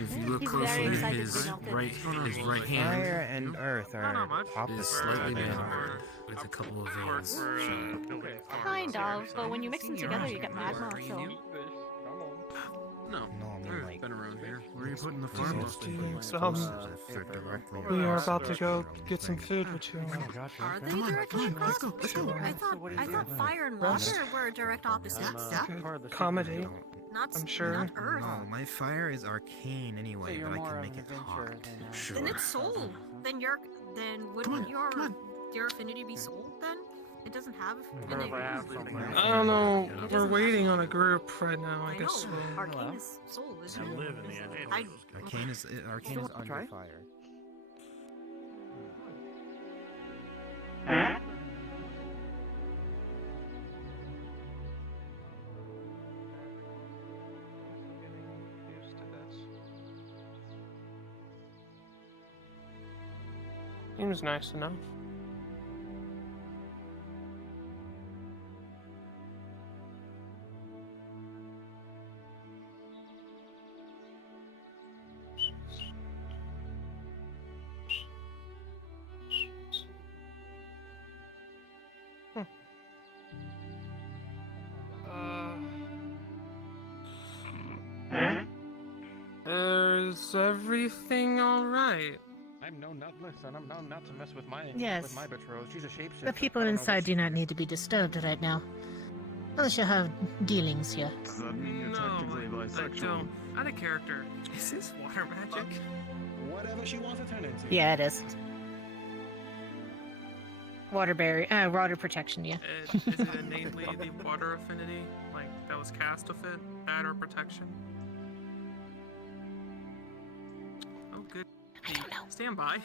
If you look He's closely, very excited his to melt it. right hand Fire and earth are opposite. is slightly of each bent other. with a couple of veins. Kind of, but when you mix them together, you get magma. So. No, I mean, like, been around here. Where are you putting the Farm farm? We are about to go get some food with you. Are they directly across? I thought fire and water were direct opposites. Accommodate. Not I'm sure. Not earth. Oh, my fire is arcane anyway, but I can make it hot. Sure. Then it's soul. Then wouldn't your affinity be soul then? It doesn't have. I don't know. We're waiting on a group right now. I guess know. we'll. Arcane is soul, isn't it? live in the end. Arcane is under fire. Seems nice enough. Is everything alright? I'm known not to mess with my Yes. betrothed. She's a shapeshifter. The people inside do not need to be disturbed right now. Unless you have dealings here. Does that mean you're No, technically I bisexual? don't. Out of character. Is this water magic? Whatever she wants to turn into. Yeah, it is. Water barrier, water protection, yeah. Is it innately the water affinity? Like, that was cast with it? That or protection? Oh, good. I don't know. Stand by.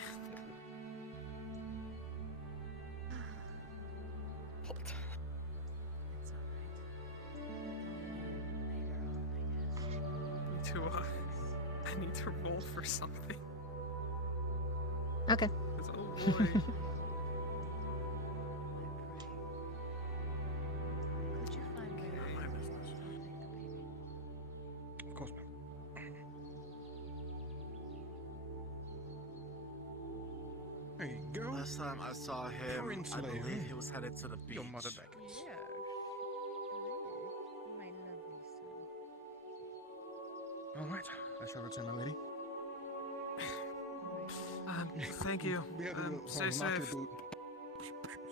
I need to roll for something. Okay. 'Cause, oh boy. There you go. Last time I saw him, Foreign I slayer. believe he was headed to the beach. Your mother back. All right, I shall return, my lady. Thank you. Stay safe.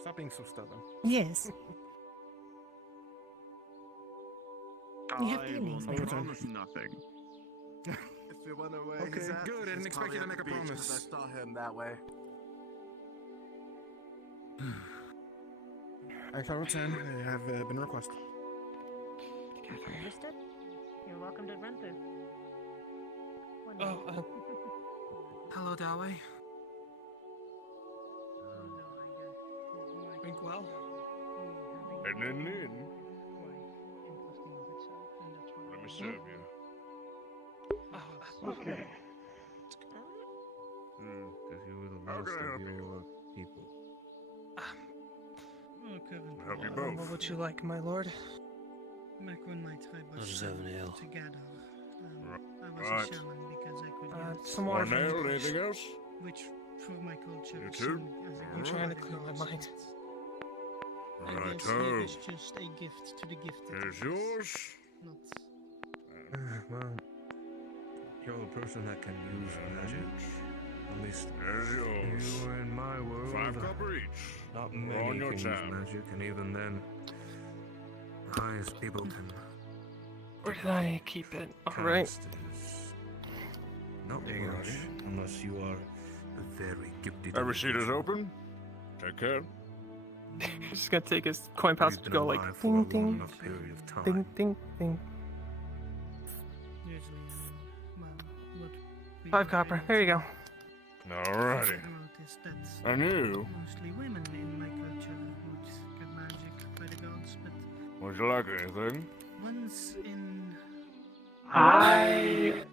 Stop being so stubborn. Yes. You have I feelings. will don't you? promise nothing. If you wonder where Okay, he's at, good. I didn't he's expect you to probably make at a the beach, promise. 'cause I saw him that way. I shall return. I have been requested. Understood. You're welcome to run through. Oh, hello, Dawei. Drink well. And then, let me serve you. Okay. Because you were the last of your people. Oh, Kevin. Help you What both. would you like, my lord? Back when my tribe I'll was just have an ale. together, I was Right. a shaman because I could use Some water One for me, ale, please. anything else? which for my culture You is too? seen as a I'm gift trying to by the clear my gods. mind. I Right, guess it is just a gift to the gifted. Here's yours. Not Well, you're a person that can use magic. At least There's yours. you are in my world. 5 copper each. Not We're many on your can tab. use magic, and even then, the highest people can. Where did I keep it? Alright. cast is not much, unless you are a very gifted. Every seat is open. Take care. He's just gonna take his coin pouch We've to been go like alive for a ding long ding, enough period of time. ding ding ding. usually, well, what we 5 copper. There you go. Alrighty. noticed that I knew. mostly women in my culture would get magic by the gods, but Would you like anything? once in I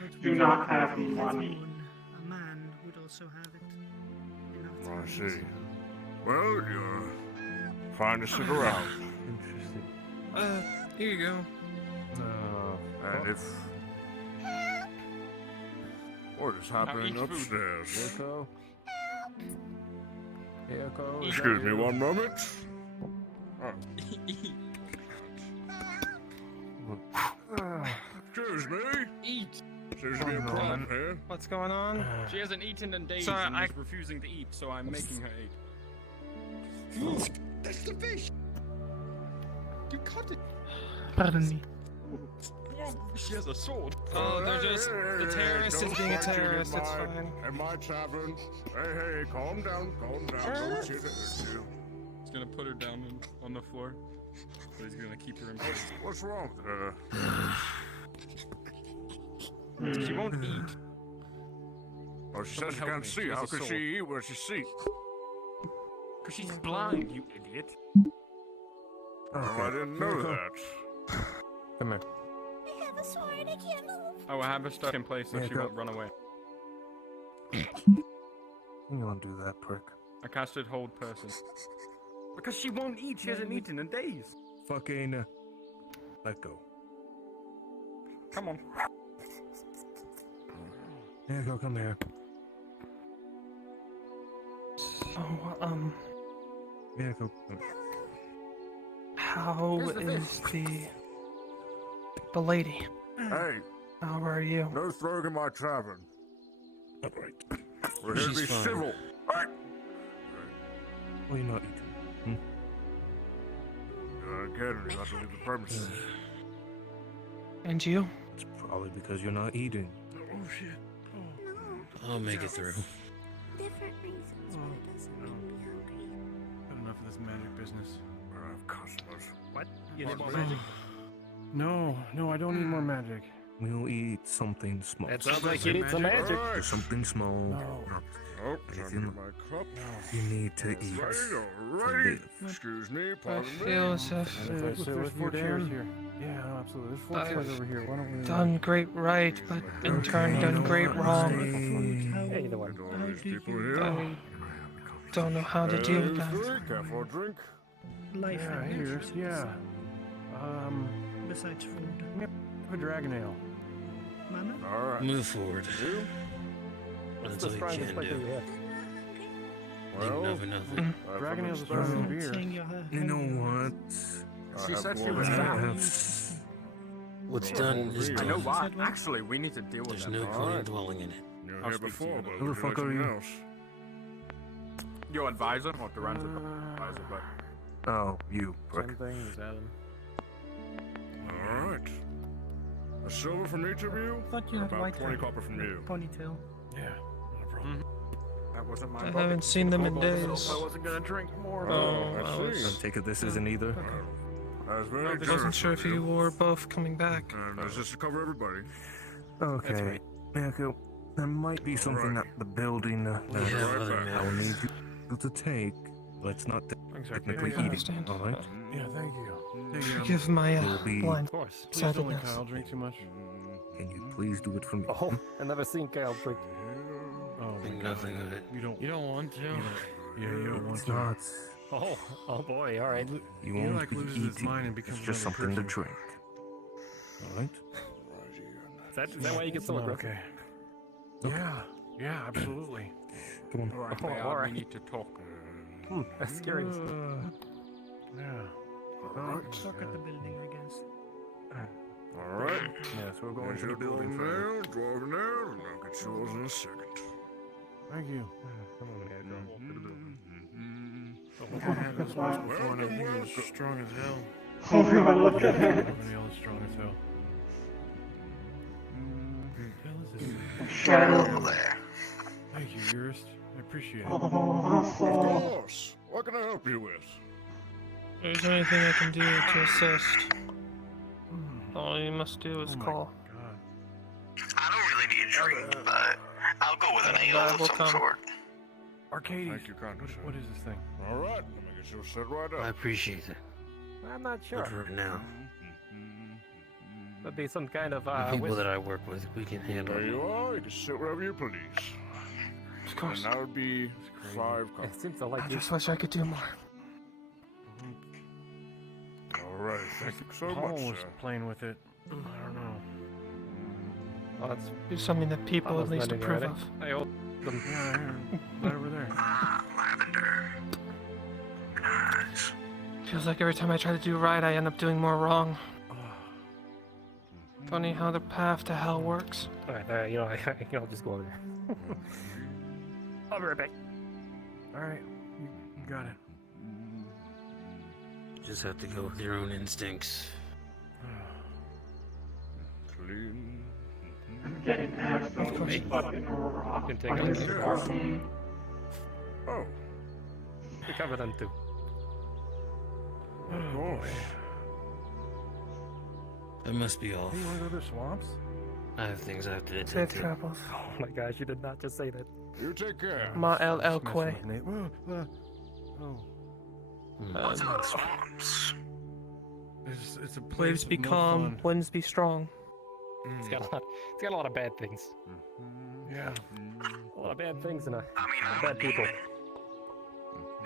what do was not have a full money. moon, a man would also have it. In our I times. see. Well, you're fine to stick around. Interesting. Here you go. And if... What is happening eat food. upstairs? Echo? Echo? Excuse me one moment. Excuse me. Eat! Seems to be a problem here. What's going on? She hasn't eaten in days Sorry, and I- is refusing to eat, so I'm making her eat. That's the fish. You cut it! Pardon me. She has a sword. Oh, they're just the terrorist is Don't being a fight it terrorist. in It's my- fine. In my tavern. Hey, calm down, calm down. Don't you hurt you. He's gonna put her down on the floor. But he's gonna keep her in place. What's wrong with her? She won't eat. Oh, she Someone says she help can't me. see. She has How a can sword. she eat where she sees? Cause she's blind, you idiot. Oh, I didn't know Here we that. Come here. I have a sword, I can't move. Oh, I have her stuck in place so Yeah, she go. won't run away. You don't do that, prick. I casted hold person. Because she won't eat. She hasn't eaten in days. Fucking. Let go. Come on. Echo, come here. So, Echo. how Where's the is the lady? Hey, How are you? no throwing in my tavern. Alright. We're here to be She's fine. civil. Hey! What are you not eating? Again, you have to leave the premises. And you? It's probably because you're not eating. Oh shit. I'll make it through. Different reasons, but it doesn't make me hungry. Got enough of this magic business. I have customers. What? You need more magic? No, I don't need more magic. We'll eat something small. It sounds like you need some magic. Alright. Something small. No. Not Oh, time to anything get my cup. you need to eat. Right, to alrighty. live. Excuse me, I pardon me. feel as if And if I sit there's 4 chairs here. Yeah, no, absolutely. There's 4 chairs over here. Why don't we... done great right, but in turn done great wrong. Hey, either one. Look at all these people here. I don't know how to deal with that. Care for a drink? Life Yeah, and here's, yeah. besides food. Have a dragon ale. Mana? Alright. Move forward. You? What's That's the all you strongest can weapon do. we have? Well, nothing. Dragon Ale's better than beer. You know what? She said she was fat. What's done is I done. know what. Actually, we need to deal with There's them. no point in dwelling in it. You were I'll here speak to you before, later. but Who the fuck are anything you? else? Your advisor, or Duran's advisor, but... Oh, you prick. Same thing as Adam. Alright. A silver from each of you? Thought you had About white 20 hair. copper from you. Ponytail. Yeah, no problem. That wasn't my I bucket. haven't seen them in days. I wasn't gonna drink more. Oh, I I see. was, take it this isn't either. That's very I wasn't sure if you were both coming back. And this is to cover everybody. Okay. Mako, there might be something at the building that I'll need you to take. Let's not technically I eat it, understand. alright? Yeah, thank you. Forgive my You'll be... blind Of course. Please don't let sadness. Kyle drink too much. Can you please do it for me? Oh, I've never seen Kyle drink. Oh, Think nothing of it. You don't. You don't want to. Yeah, you don't want It's to. not. Oh boy, alright. You He, won't like, be loses his eating. mind and becomes It's just another something to person. drink. Alright? Is that why you get so Well, aggressive? okay. Yeah, absolutely. Come on. Alright, alright. We need to talk. That's scary. Yeah. Talk at the building, I guess. Alright. Yeah, so we're going Going to the building down, first. driving down, and I'll get yours in a second. Thank you. Come on, man, drive off to the building. Mm-hmm. I had this once before and I think it was strong as hell. Everyone look at him. Everybody else strong as hell. Thank you, Eurist. I appreciate it. Of course. What can I help you with? If there's anything I can do to assist, all you must do is call. I don't really need a drink, but I'll go with an ale I of will some come. sort. Arcades. Thank you, kindly, sir. What is this thing? Alright, let me get you set right up. I appreciate it. I'm not sure. But for now, Could be some kind of the people whis- that I work with, we can handle There it. you are. You can sit wherever you please. Of course. And that would be 5 It copies. seems to like I you. just wish I could do more. Alright, thank you so Paul much, was sir. playing with it. I don't know. Well, that's Do something that people at almost least ending approve already. of. I owe them. Yeah, here. Right over there. Lavender. Nice. Feels like every time I try to do right, I end up doing more wrong. Funny how the path to hell works. Alright, you know, I'll just go over there. I'll be right back. Alright, you got it. Just have to go with your own instincts. Clean. I'm getting absolutely fucking rocked Can take by on this the coffee. Oh, We cover them too. of course. That must be all. Hey, you wanna go to the swamps? I have things I have to attend Safe to. travels. Oh my gosh, you did not just say that. You take care. Ma el el Just que. messing with Nate. Oh. What's in the swamps? It's a place Waves of be no calm, fun. winds be strong. It's got a lot of bad things. Yeah. A lot of bad things and I mean, I'm a bad people. demon.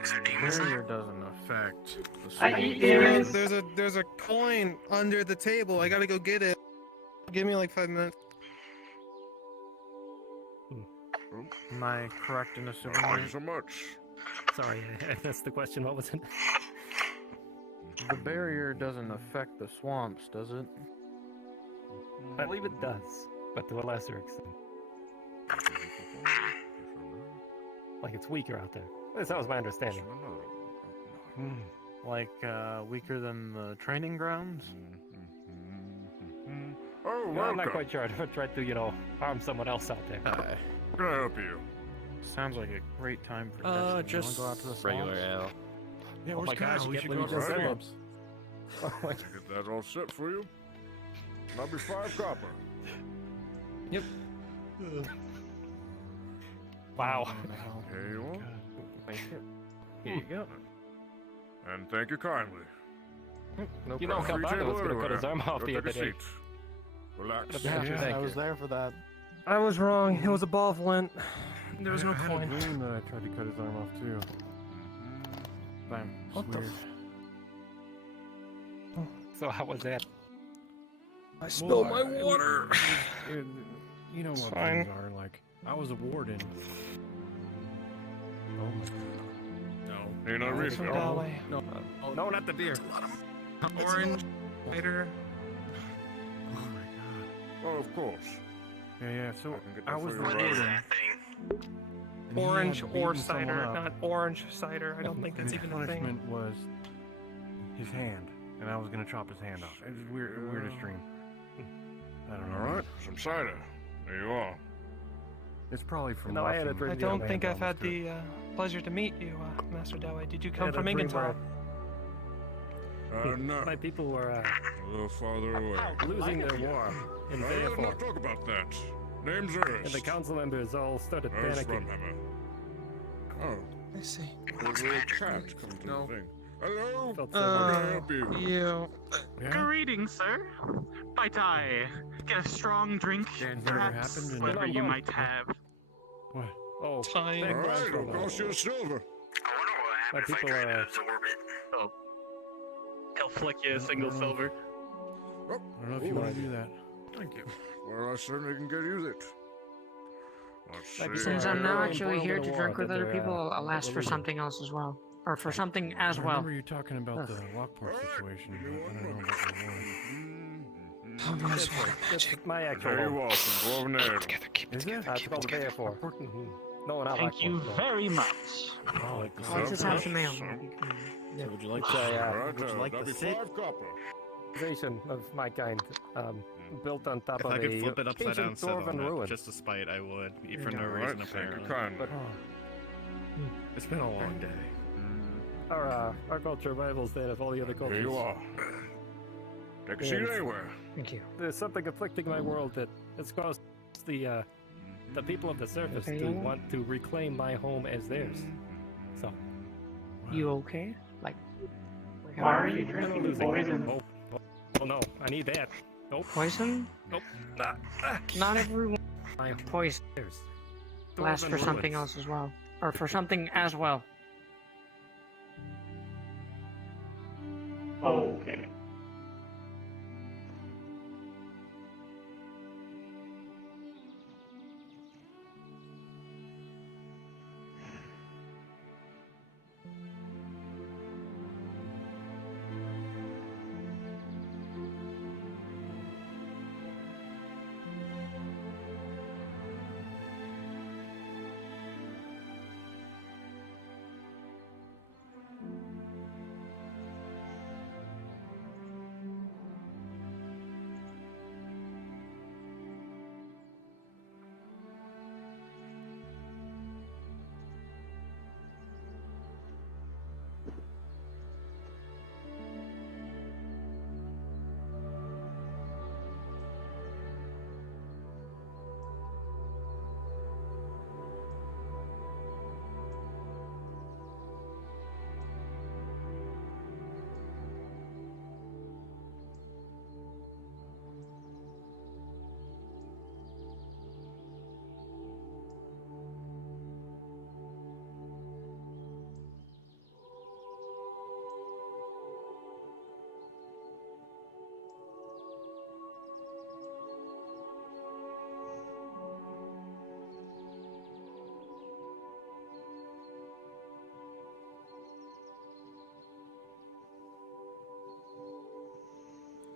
Is there demons Barrier there? doesn't affect the I swamp. eat demons. There's a coin under the table. I gotta go get it. Give me like 5 minutes. Am I correct in assuming Thank you so much. Sorry, that's the question. What was it? the barrier doesn't affect the swamps, does it? I believe it does, but to a lesser extent. Like it's weaker out there. At least that was my understanding. Like, weaker than the training grounds? Oh, Well, I'm welcome. not quite sure. I never tried to, harm someone else out there. How can I help you? Sounds like a great time for this. Just go out to the regular swamps? ale. Yeah, Oh where's my gosh, Kyle? you We can't should believe go you to just the said that. swamps. Oh my Get that all set for you. That'll be 5 copper. Yep. Wow. Here you are. Thank you. Here you go. And thank you kindly. You know, Free Calvado table was going to cut his everywhere. arm off Go the take other a day. seat. Relax. Yeah, I was there for that. I was wrong. It was a ball of lint. There was no I had a coin. dream that I tried to cut his arm off too. Bam. What the Weird. So how was that? I spilled my water. You know It's what fine. things are like. I was a warden. Oh my god. No. Ain't no reason. Sweet Alley. No, oh no, not the beer. Orange cider. Oh my god. Oh, of course. Yeah, so I can get I that was for you the right warden. away. and he Orange had or beaten someone cider, up. not orange cider. I don't think that's His even a thing. punishment was his hand, and I was gonna chop his hand off. It was weird, weirdest dream. I don't know. All right, some cider. There you are. It's probably from No, I had a watching. dream. I Yeah, don't man, think I've that had the pleasure to meet you, Master Dowie. Did you come Yeah, from the dream Ingental? No. My people were A little farther away. losing their war in Let's Therefore. not talk about that. Name's Ernest. And the council members all started Ernest panicking. Rumhammer. Oh. I see. A little cat come to the thing. Hello? Felt How can I help you? You. Greetings, sir. Might I get a strong drink? Perhaps happened in whatever the- you might have. What? Oh, Time. thank All God right, for it'll that. cost you a silver. I wonder what would happen My if I people tried to are- absorb it. Oh. He'll flick you a single silver. Oh, I don't know if you want to do that. thank you. Well, I certainly can get you that. Let's Might be see. Since I'm now Everyone actually boiled here in to a drink war with that other they're, people, I'll ask they're for losing. something else as well. Or for something as I well. remember you talking about the Lockport situation, but I don't know about the war. Oh, no, That's right. That's my actual Very home. welcome. Go over there. Is it? That's called Therefore. No, not Thank you Lockport, no. very much. Oh, Oh, it's his house in mail. So would you like It's to, a, would you like that'd to be sit? 5 copper. Civilization of my kind, built on top If of I could a flip it upside down ancient and sit dwarven on it, ruin. just to spite, I would. For Yeah. no All reason, right, thank you apparently. kindly. But It's been a long day. our culture rivals that of all the other Here cultures. you are. Take a seat And- anywhere. Thank you. There's something afflicting my world that has caused the people of the surface Okay, to yeah. want to reclaim my home as theirs. So, You okay? Like, Why are you drinking poison? Oh no, I need that. Nope. poison? Nope. Not everyone. My Poison. There's Last for dwarven something ruins. else as well. Or for something as well. Okay.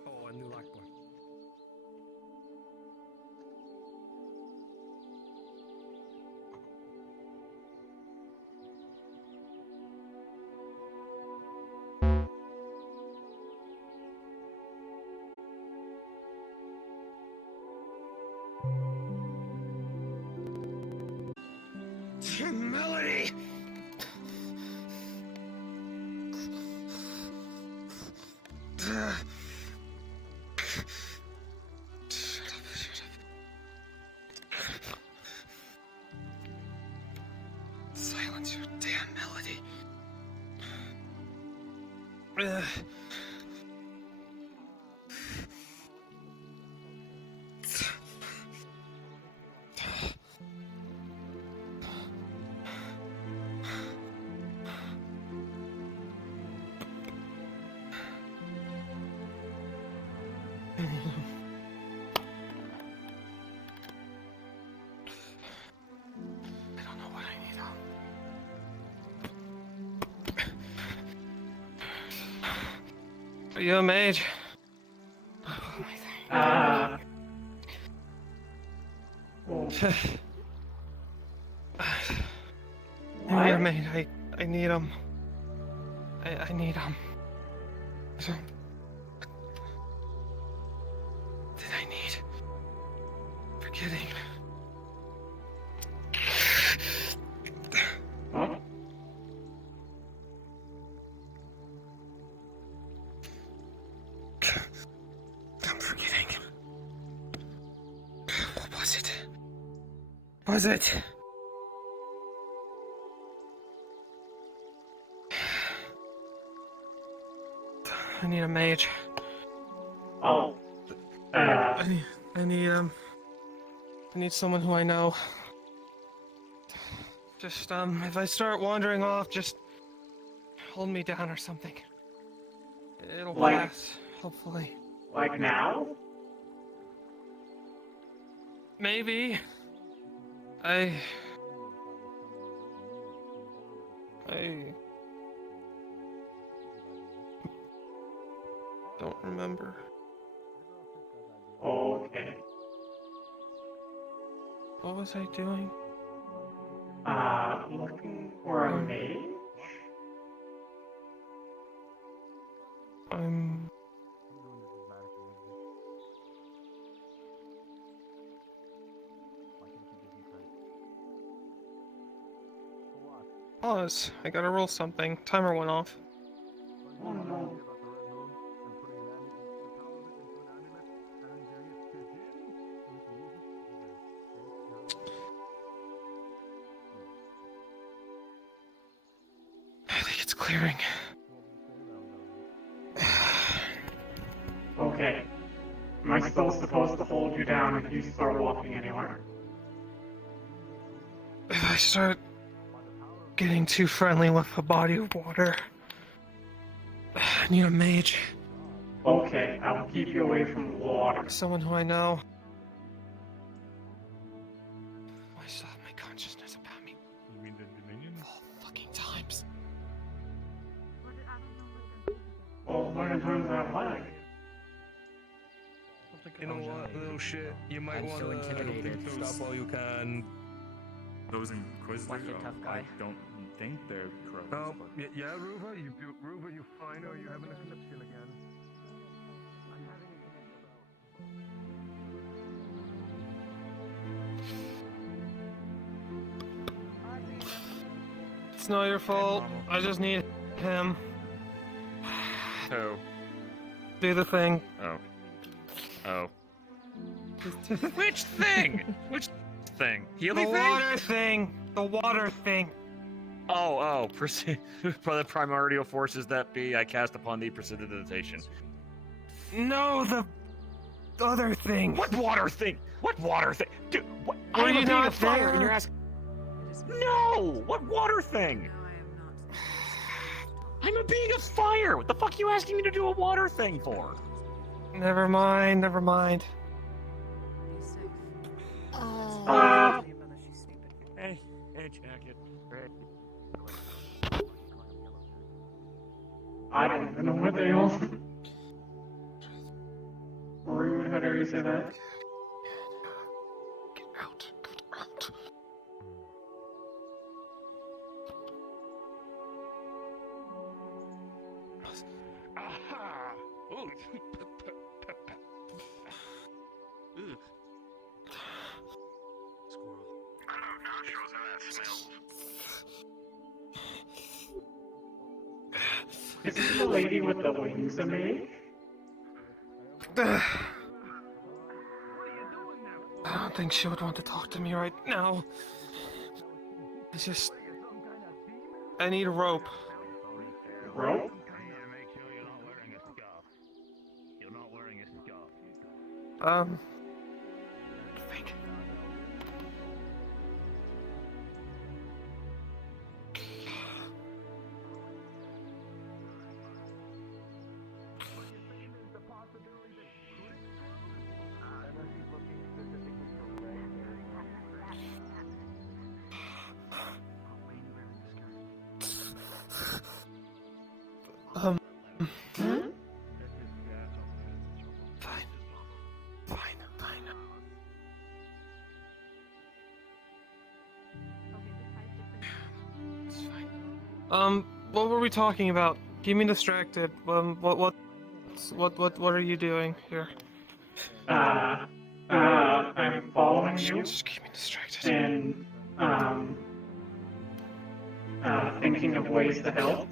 Oh, a new lockboard. Melody! Silence your damn melody. I don't know what I need. you a mage? You're a mage. I need him. I need him. Did I need? Forgetting. I'm forgetting. What was it? Was it? I need a mage. Oh. I need I need someone who I know. Just if I start wandering off, just hold me down or something. It'll pass, hopefully. Like now? Maybe. I don't remember. Okay. What was I doing? Looking for a mage? Pause. I gotta roll something. Timer went off. Oh no. I think it's clearing. Okay. Am I still supposed to hold you down if you start walking anywhere? If I start getting too friendly with a body of water, I need a mage. Okay, I will keep you away from the water. Someone who I know. I still have my consciousness about me. You mean the Dominion? Fucking times. Well, what in terms of that lag? You know what, little shit? You might I'm want so to intimidated. stop while you can. Those Inquisitors, Watch it, tough guy. I don't think they're crows. Oh, but... yeah, Ruva, you fine? Or are you having a connection again? It's not your fault. I just need him. Who? Do the thing. Oh. Oh. Which thing? Which thing? The Healing water thing. The water thing. Oh. For the primordial forces that be, I cast upon thee precipitation. No, the other thing. What water thing? What water thing? Dude, what? Were I'm you a being not of fire, there? and you're asking. No! What water thing? I'm a being of fire! What the fuck are you asking me to do a water thing for? Never mind. Never mind. Hey, jacket. I don't even know what they all. Rude, how dare you say that? Get out. Get out. Aha! Ooh. Is this the lady with the wings of me? I don't think she would want to talk to me right now. I need a rope. Rope? Think. What were we talking about? Keep me distracted. What are you doing here? I'm following you. Just keep me distracted. And, thinking of ways to help.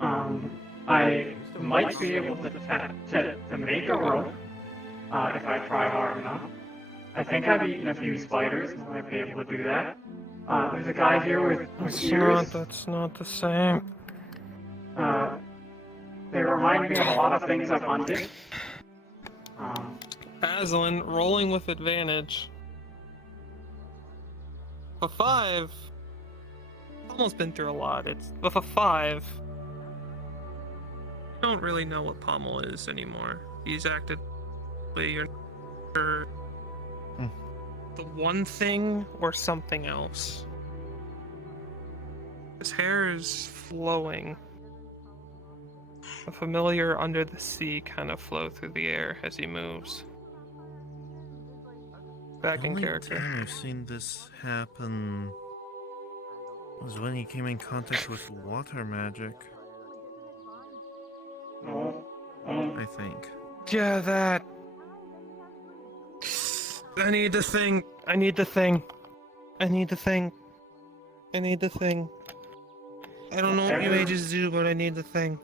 I might be able to make a rope, if I try hard enough. I think I've eaten a few spiders, and I might be able to do that. There's a guy here with ears. That's not the same. They remind me of a lot of things I've hunted. Aslan, rolling with advantage. A 5. Almost been through a lot. It's with a 5. I don't really know what Pommel is anymore. He's actively or the one thing or something else. His hair is flowing. A familiar under the sea kind of flow through the air as he moves. Back in character. The only time I've seen this happen was when he came in contact with water magic. I think. Yeah, that. I need the thing. I need the thing. I need the thing. I need the thing. I don't know what you mages do, but I need the thing.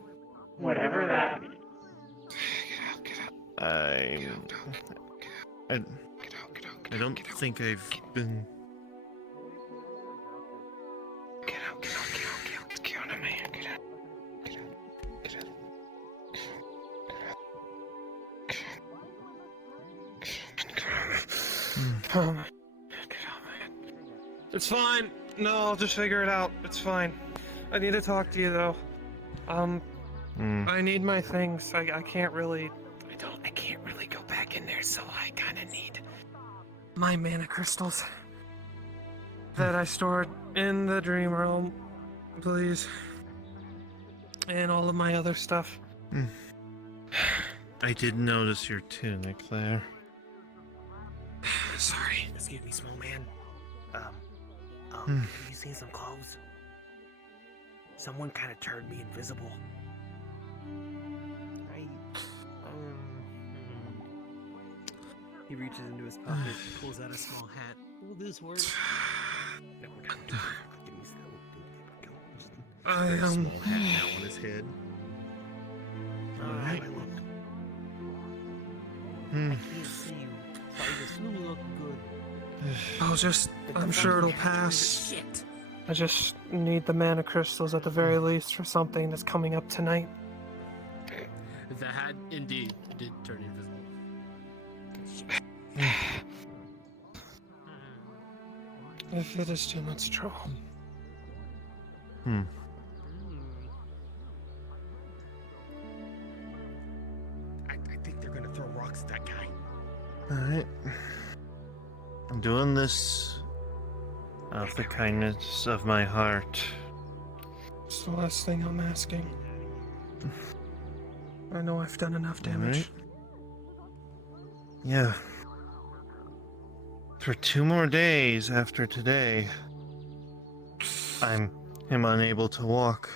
Whatever that means. I don't think I've been. Get out of me. Get out. It's fine. No, I'll just figure it out. It's fine. I need to talk to you though. I need my things. I can't really. I can't really go back in there, so I kind of need my mana crystals that I stored in the dream realm, please, and all of my other stuff. I did notice your tunic there. Sorry. Excuse me, small man. Have you seen some clothes? Someone kind of turned me invisible. He reaches into his pocket, pulls out a small hat. Will this work? No, give me a small hat now on his head. Alright. I can't see you. So I just look good. I'm sure it'll pass. I just need the mana crystals at the very least for something that's coming up tonight. The hat indeed did turn invisible. If it is too much trouble. I think they're gonna throw rocks at that guy. Alright. I'm doing this out of the kindness of my heart. It's the last thing I'm asking. I know I've done enough damage. Yeah. For 2 more days after today, I'm unable to walk.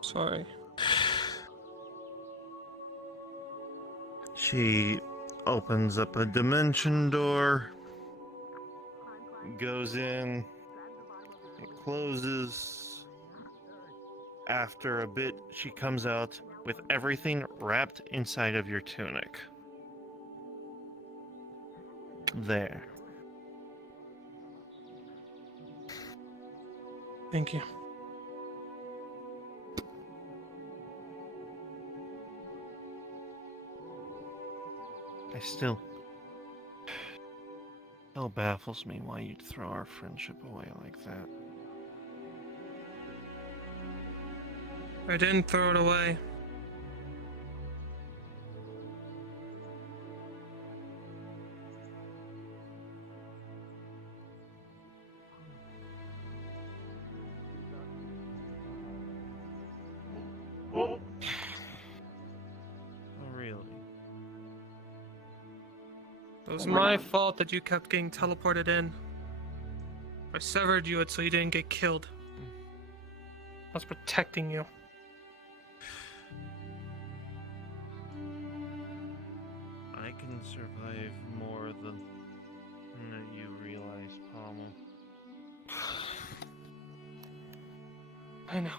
Sorry. She opens up a dimension door, goes in, it closes. After a bit, she comes out with everything wrapped inside of your tunic. There. Thank you. Still baffles me why you'd throw our friendship away like that. I didn't throw it away. Oh, really? It was my fault that you kept getting teleported in. I severed you so you didn't get killed. I was protecting you. I can survive more than you realize, Pommel. I know.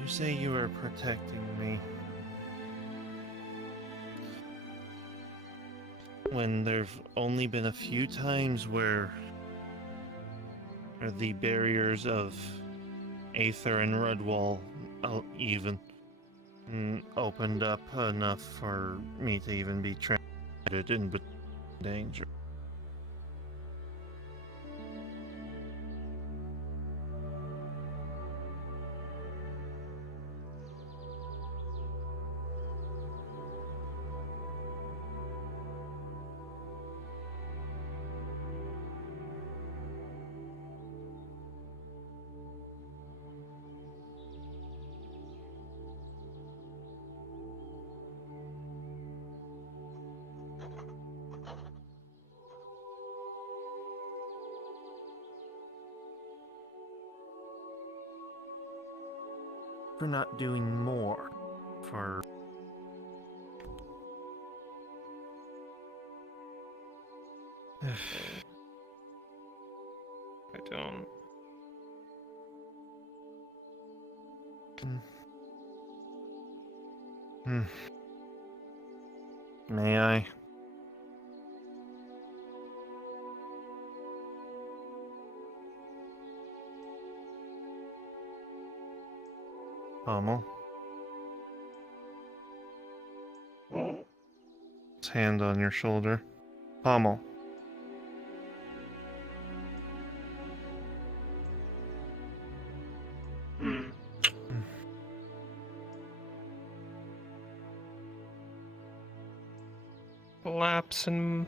You say you are protecting me. When there've only been a few times where the barriers of Aether and Redwall even opened up enough for me to even be transported in danger. For not doing more for I don't. May I? Pommel? His hand on your shoulder. Pommel. Lapse in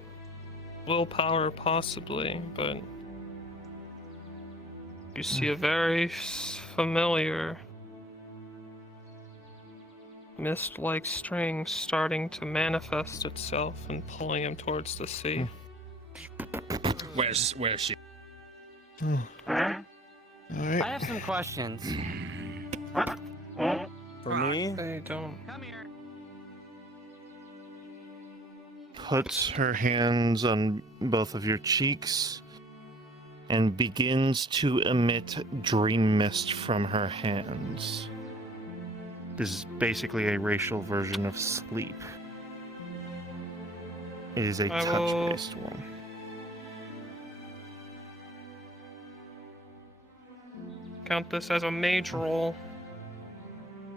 willpower, possibly, but you see a very familiar mist-like string starting to manifest itself and pulling him towards the sea. Where's she? I have some questions. For me? They don't. Come here. Puts her hands on both of your cheeks and begins to emit dream mist from her hands. This is basically a racial version of sleep. It is a touch-based one. Count this as a mage roll.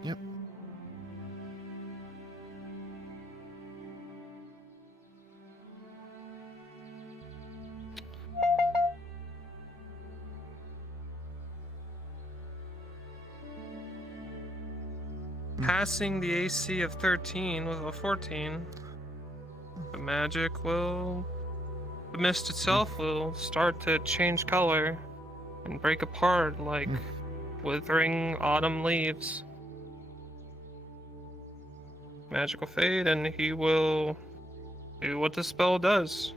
Yep. Passing the AC of 13 with a 14, the magic will... The mist itself will start to change color and break apart like withering autumn leaves. Magic will fade and he will do what the spell does.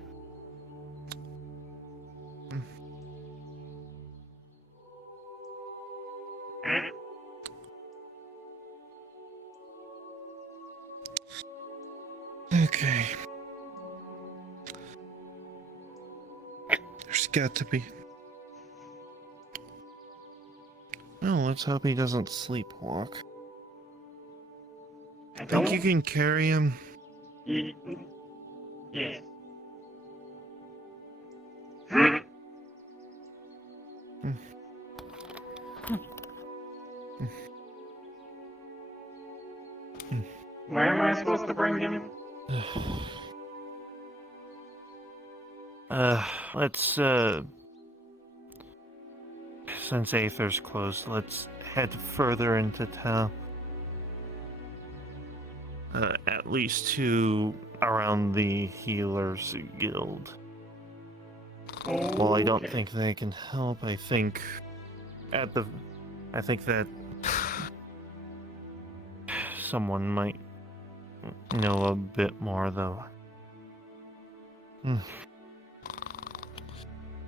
Okay. There's got to be... Oh, let's hope he doesn't sleepwalk. I think you can carry him. Yes. Where am I supposed to bring him? Let's, since Aether's closed, let's head further into town. At least to around the Healers Guild. While I don't think they can help, I think that someone might know a bit more, though.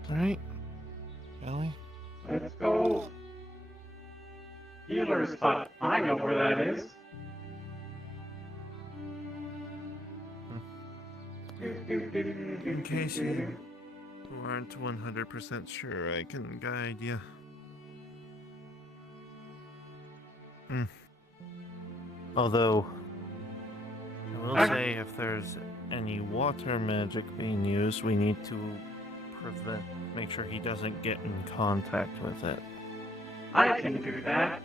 Alright. Ellie? Let's go. Healer's hut. I know where that is. In case you aren't 100% sure, I can guide you. Although, I will say if there's any water magic being used, we need to make sure he doesn't get in contact with it. I can do that.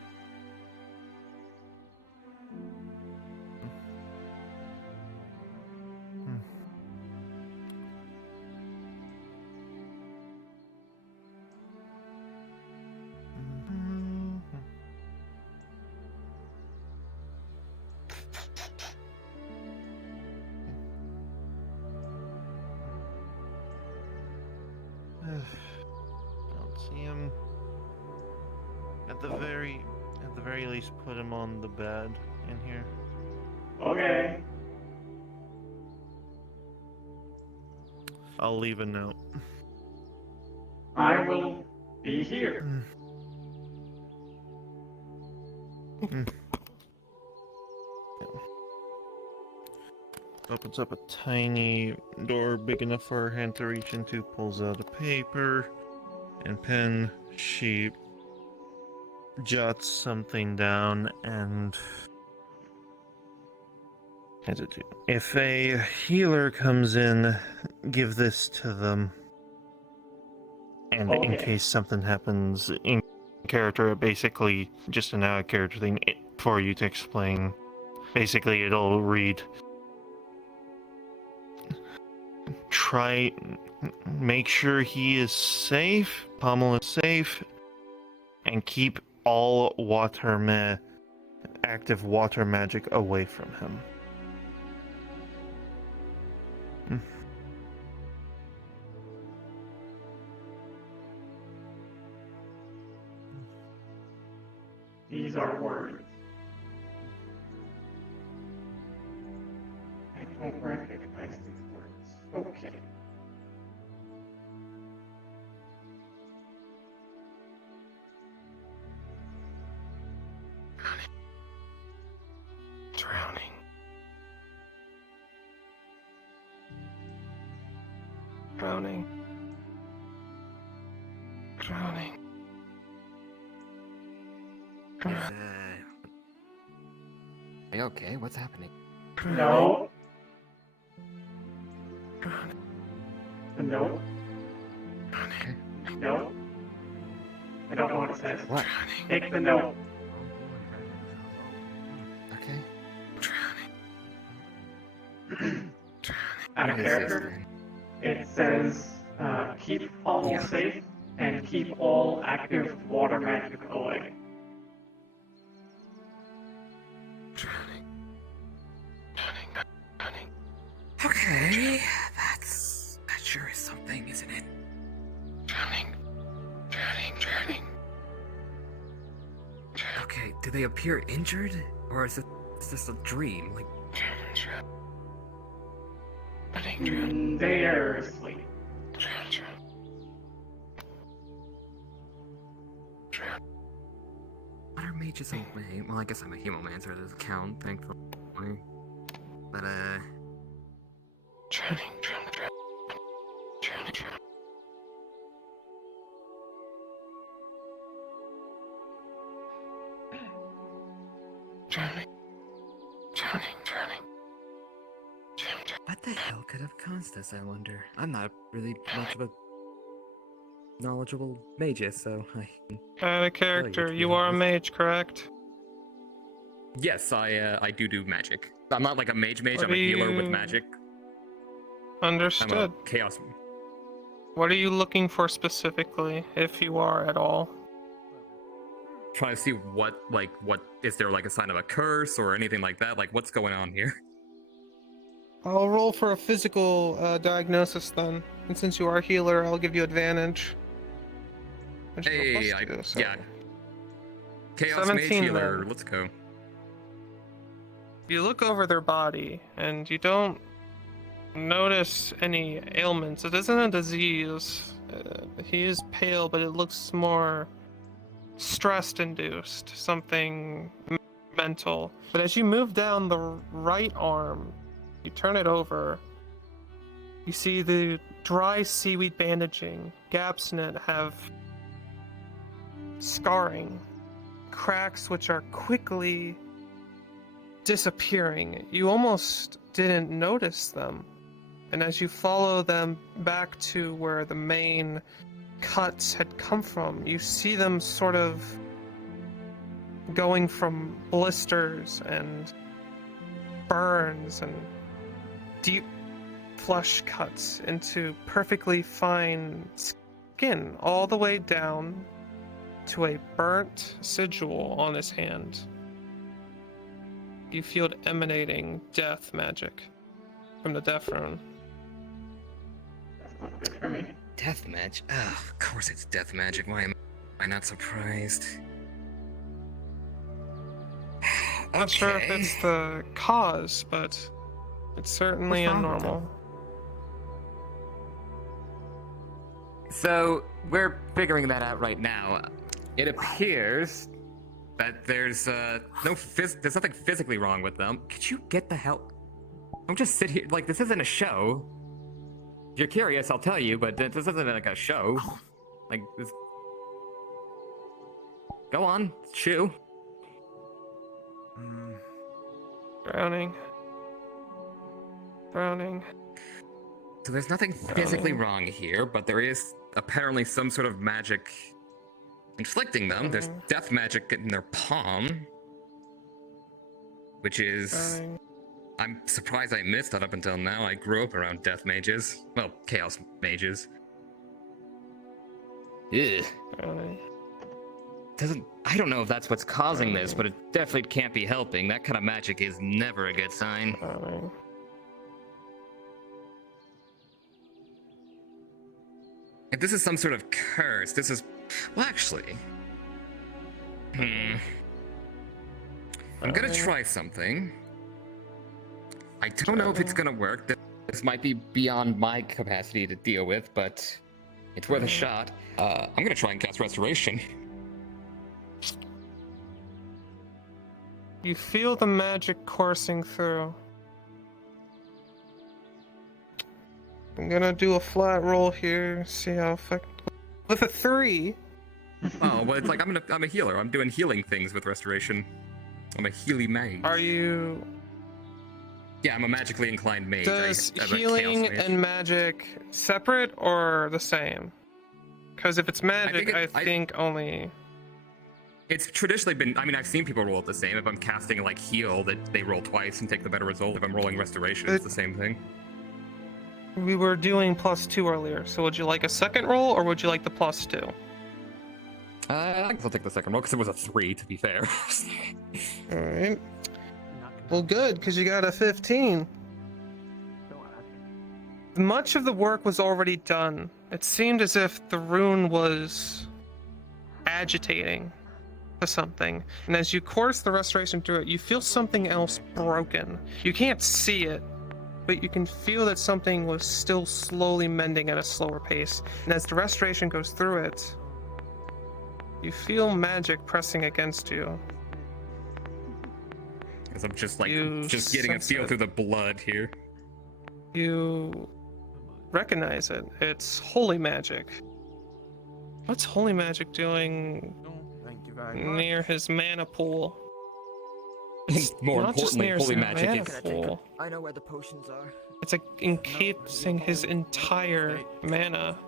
Don't see him. At the very least, put him on the bed in here. Okay. I'll leave a note. I will be here. Opens up a tiny door big enough for her hand to reach into, pulls out a paper and pen. She jots something down and hands it to you. If a healer comes in, give this to them. And in case something happens in character, basically just an out of character thing for you to explain. Basically, it'll read, make sure he is safe, Pommel is safe, and keep all active water magic away from him. These are words. I don't recognize these words. Okay. Drowning. Drowning. Drowning. Are you okay? What's happening? No. No. Okay. No. I don't know what it says. What? Take the note. Okay. Out of character. It says, keep all safe and keep all active water magic away. Okay, that sure is something, isn't it? Drowning. Okay, do they appear injured, or is this a dream? Like, They are asleep. Water mages away. Well, I guess I'm a hemomancer. That doesn't count, thankfully. But Drowning. what the hell could have caused this, I wonder? I'm not really much of a knowledgeable magus, so Out of character, you are a mage, correct? Yes, I do magic. I'm not like a mage, What I'm a healer with you- magic. Understood. I'm a chaos. What are you looking for specifically, if you are at all? Trying to see what is there like a sign of a curse or anything like that? Like, what's going on here? I'll roll for a physical diagnosis then. And since you are a healer, I'll give you advantage. Which is a Hey, plus 2, so- yeah. Chaos mage 17 healer, then. Let's go. Chaos mage healer, let's go. Okay. You look over their body, and you don't notice any ailments. It isn't a disease. He is pale, but it looks more stress-induced, something mental. But as you move down the right arm, you turn it over, you see the dry seaweed bandaging, gaps in it have scarring, cracks which are quickly disappearing. You almost didn't notice them. And as you follow them back to where the main cuts had come from, you see them sort of going from blisters and burns and deep flesh cuts into perfectly fine skin, all the way down to a burnt sigil on his hand. You feel it emanating death magic from the death rune. Death magic? Ugh, of course it's death magic. Why am I not surprised? Not sure if it's the cause, but it's certainly What's wrong with abnormal. So, we're figuring that out right now. It appears that there's there's nothing physically wrong with them. Could you get the hell? Don't just sit here. Like, this isn't a show. If you're curious, I'll tell you, but this isn't like a show. Like, this. Go on, chew. Drowning. So there's nothing physically wrong here, but there is apparently some sort of magic inflicting them. There's death magic in their palm, which is... I'm surprised I missed that up until now. I grew up around death mages. Well, chaos mages. Ugh. I don't know if that's what's causing this, but it definitely can't be helping. That kind of magic is never a good sign. If this is some sort of curse, this is... Well, actually... I'm gonna try something. I don't know if it's gonna work. This might be beyond my capacity to deal with, but it's worth a shot. I'm gonna try and cast Restoration. You feel the magic coursing through. I'm gonna do a flat roll here, see how effective. With a 3. Oh, well, it's like I'm a healer. I'm doing healing things with Restoration. I'm a healy mage. Are you... Yeah, I'm a magically inclined mage. Does I'm a healing chaos mage. and magic separate or the same? Because if it's magic, I think only... It's traditionally been, I mean, I've seen people roll it the same. If I'm casting, like, heal, that they roll twice and take the better result. If I'm rolling Restoration, it's the same thing. We were doing +2 earlier, so would you like a second roll or would you like the +2? I guess I'll take the second roll, because it was a 3, to be fair. Alright. Well, good, because you got a 15. Much of the work was already done. It seemed as if the rune was agitating for something. And as you course the restoration through it, you feel something else broken. You can't see it, but you can feel that something was still slowly mending at a slower pace. And as the restoration goes through it, you feel magic pressing against you. Because I'm just like, just getting a feel through the blood here. You recognize it. It's holy magic. What's holy magic doing near his mana pool? More Not just importantly, near holy his magic mana is... pool. I know where the potions are. It's like encasing his entire mana.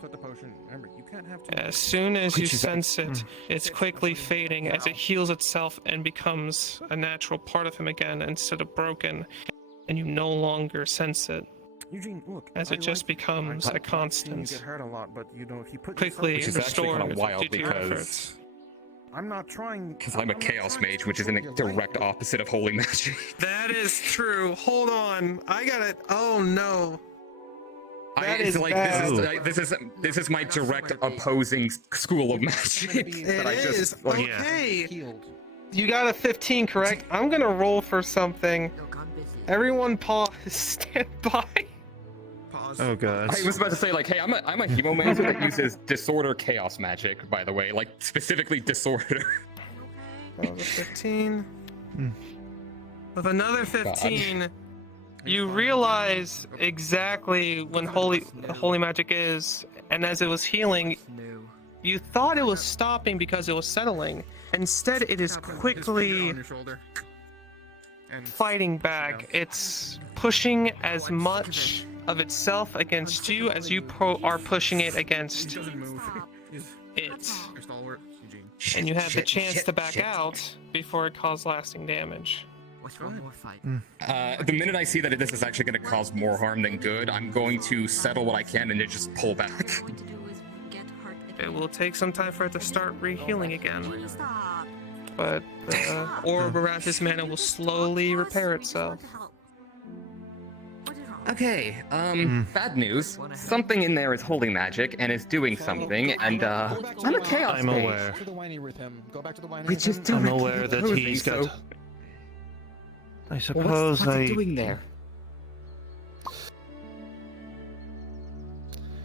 Put the potion. Remember, you can't have As soon as you Which is- sense it, it's quickly fading as it heals itself and becomes a natural part of him again instead of broken, and you no longer sense it. Eugene, look, As it just becomes a You constant. get hurt a lot, but you know if you put Quickly Which is actually restored kind of wild due to your because... efforts. I'm not trying. Because I'm a chaos mage, which is in a direct opposite of holy magic. That is true. Hold on. I got it. Oh no. That It's is like bad. this is my direct opposing school of magic. It that I is. just like, Okay. You got a 15, correct? I'm gonna roll for something. Everyone pause. Stand by. Pause. Oh god. I was about to say, like, hey, I'm a hemomancer that uses disorder chaos magic, by the way, like specifically disorder. That was a 15. With another 15, you realize exactly when holy magic is, and as it was healing, you thought it was stopping because it was settling. Instead, it is quickly fighting back. It's pushing as much of itself against you as you are pushing it against it. And you have the chance to back out before it causes lasting damage. The minute I see that this is actually going to cause more harm than good, I'm going to settle what I can and then just pull back. It will take some time for it to start re-healing again. But the orb around his mana will slowly repair itself. Okay, bad news. Something in there is holy magic and is doing something, and I'm a chaos I'm mage. aware. We just do I'm it aware that proposing, he's so- got. I suppose what's it doing there?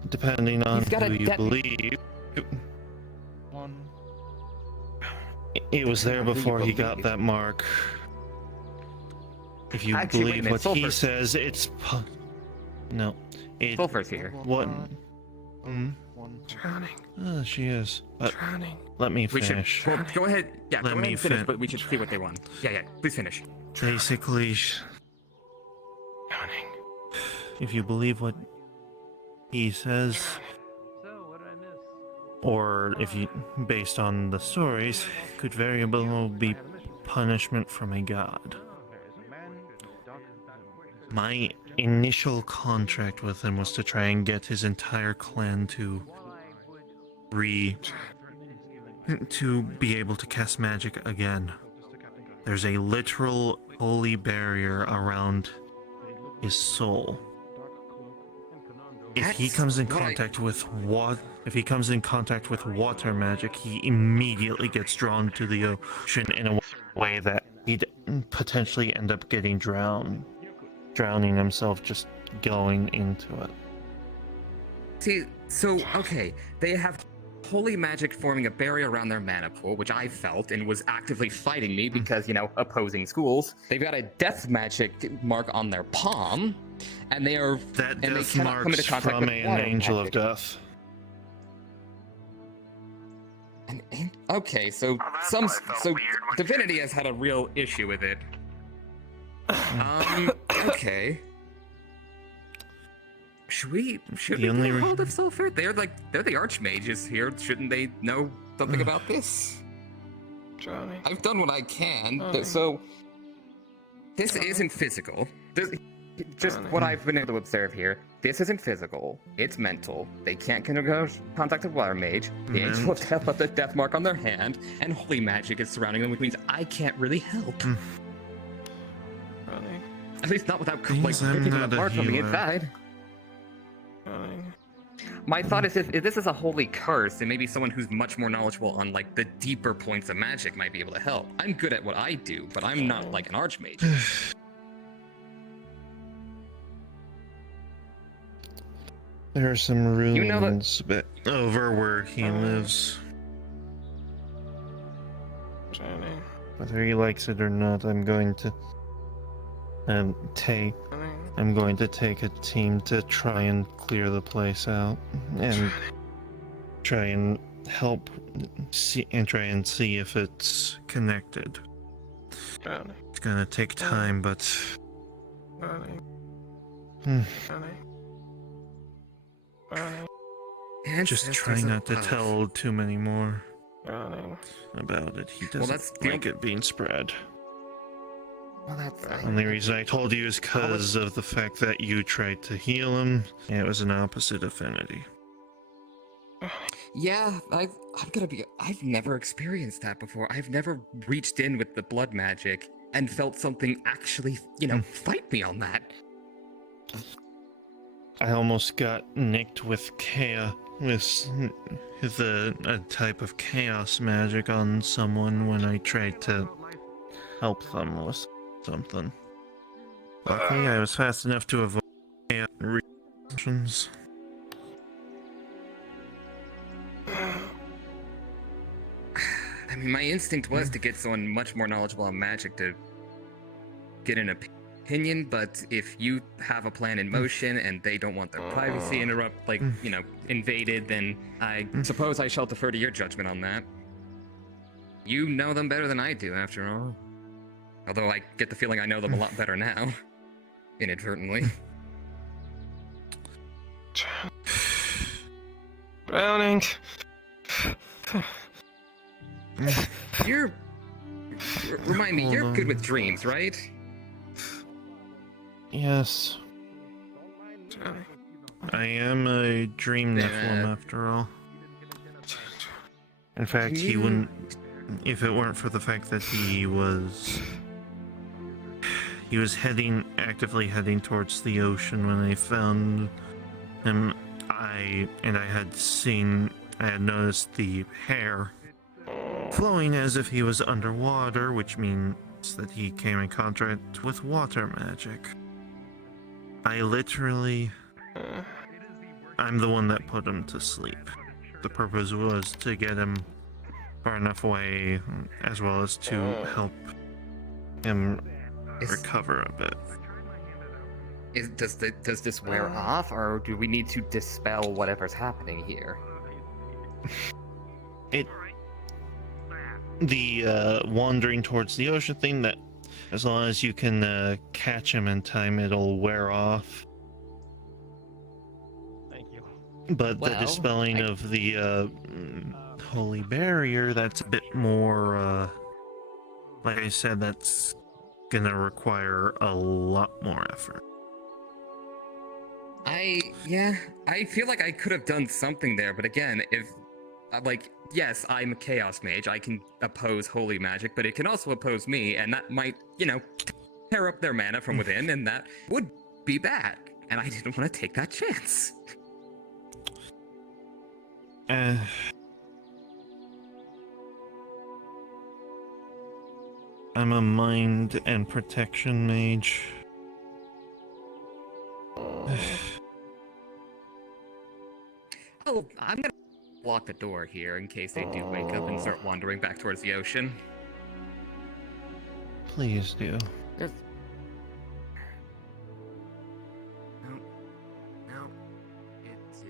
Depending on He's got who a you believe. It was there before he got that mark. If you Actually, wait a believe minute, what he Sulfur's- says, it's no. It, Sulfur's here. What? Drowning. She is. But Drowning. let me We should finish. well, go ahead. Yeah, Let go ahead me and finish, fin- but we should see what they want. Yeah, please finish. Basically, if you believe what he says, or if you, based on the stories, could very well be punishment from a god. My initial contract with him was to try and get his entire clan to be able to cast magic again. There's a literal holy barrier around his soul. If he comes in contact with water magic, he immediately gets drawn to the ocean in a way that he'd potentially end up getting drowning himself just going into it. See, so, okay, they have holy magic forming a barrier around their mana pool, which I felt and was actively fighting me because, opposing schools. They've got a death magic mark on their palm, and they are That and they death cannot come into marks contact from with an water angel magic. of death. Okay, so Divinity has had a real issue with it. Okay. Should we only get a hold of Sulfur? They're the archmages here. Shouldn't they know something about this? Drowning. I've done what I can. Drowning. So this isn't physical. Just what I've been able to observe here. This isn't physical. It's mental. They can't contact a water mage. The angel of death left a death mark on their hand, and holy magic is surrounding them, which means I can't really help. Drowning. At least not without Things I'm picking them not a apart from the healer. inside. Drowning. My thought is if this is a holy curse, then maybe someone who's much more knowledgeable on the deeper points of magic might be able to help. I'm good at what I do, but I'm not like an archmage. There are some ruins You know that- a bit over where he lives. Drowning. Whether he likes it or not, I'm going to take a team to try and clear the place out and try and help see if it's connected. Drowning. It's gonna take time, but Drowning. Hmm. Drowning. Drowning. just try not to tell too many more Drowning. about it. He Well, doesn't that's the like it being spread. Well, that's Only reason I told you is because of the fact that you tried to heal him, and it was an opposite affinity. Yeah, I'm gonna be. I've never experienced that before. I've never reached in with the blood magic and felt something actually, fight me on that. I almost got nicked with with a type of chaos magic on someone when I tried to help them with something. Luckily, I was fast enough to avoid chaos reactions. I mean, my instinct was to get someone much more knowledgeable on magic to get an opinion, but if you have a plan in motion and they don't want their privacy invaded, then I suppose I shall defer to your judgment on that. You know them better than I do, after all. Although I get the feeling I know them a lot better now. Inadvertently. Drowning. Remind me, you're good with dreams, right? Yes. I am a dream Nephilim after all. In fact, he wouldn't, if it weren't for the fact that he was actively heading towards the ocean when I found him. I had noticed the hair flowing as if he was underwater, which means that he came in contact with water magic. I'm the one that put him to sleep. The purpose was to get him far enough away, as well as to help him recover a bit. Does this wear off, or do we need to dispel whatever's happening here? The wandering towards the ocean thing, that as long as you can catch him in time, it'll wear off. Thank you. But the dispelling of the holy barrier, that's a bit more, like I said, that's gonna require a lot more effort. I feel like I could have done something there, but again, if, yes, I'm a chaos mage, I can oppose holy magic, but it can also oppose me, and that might, tear up their mana from within, and that would be bad, and I didn't want to take that chance. I'm a mind and protection mage. Oh, I'm gonna lock the door here in case they do wake up and start wandering back towards the ocean. Please do. No, it is...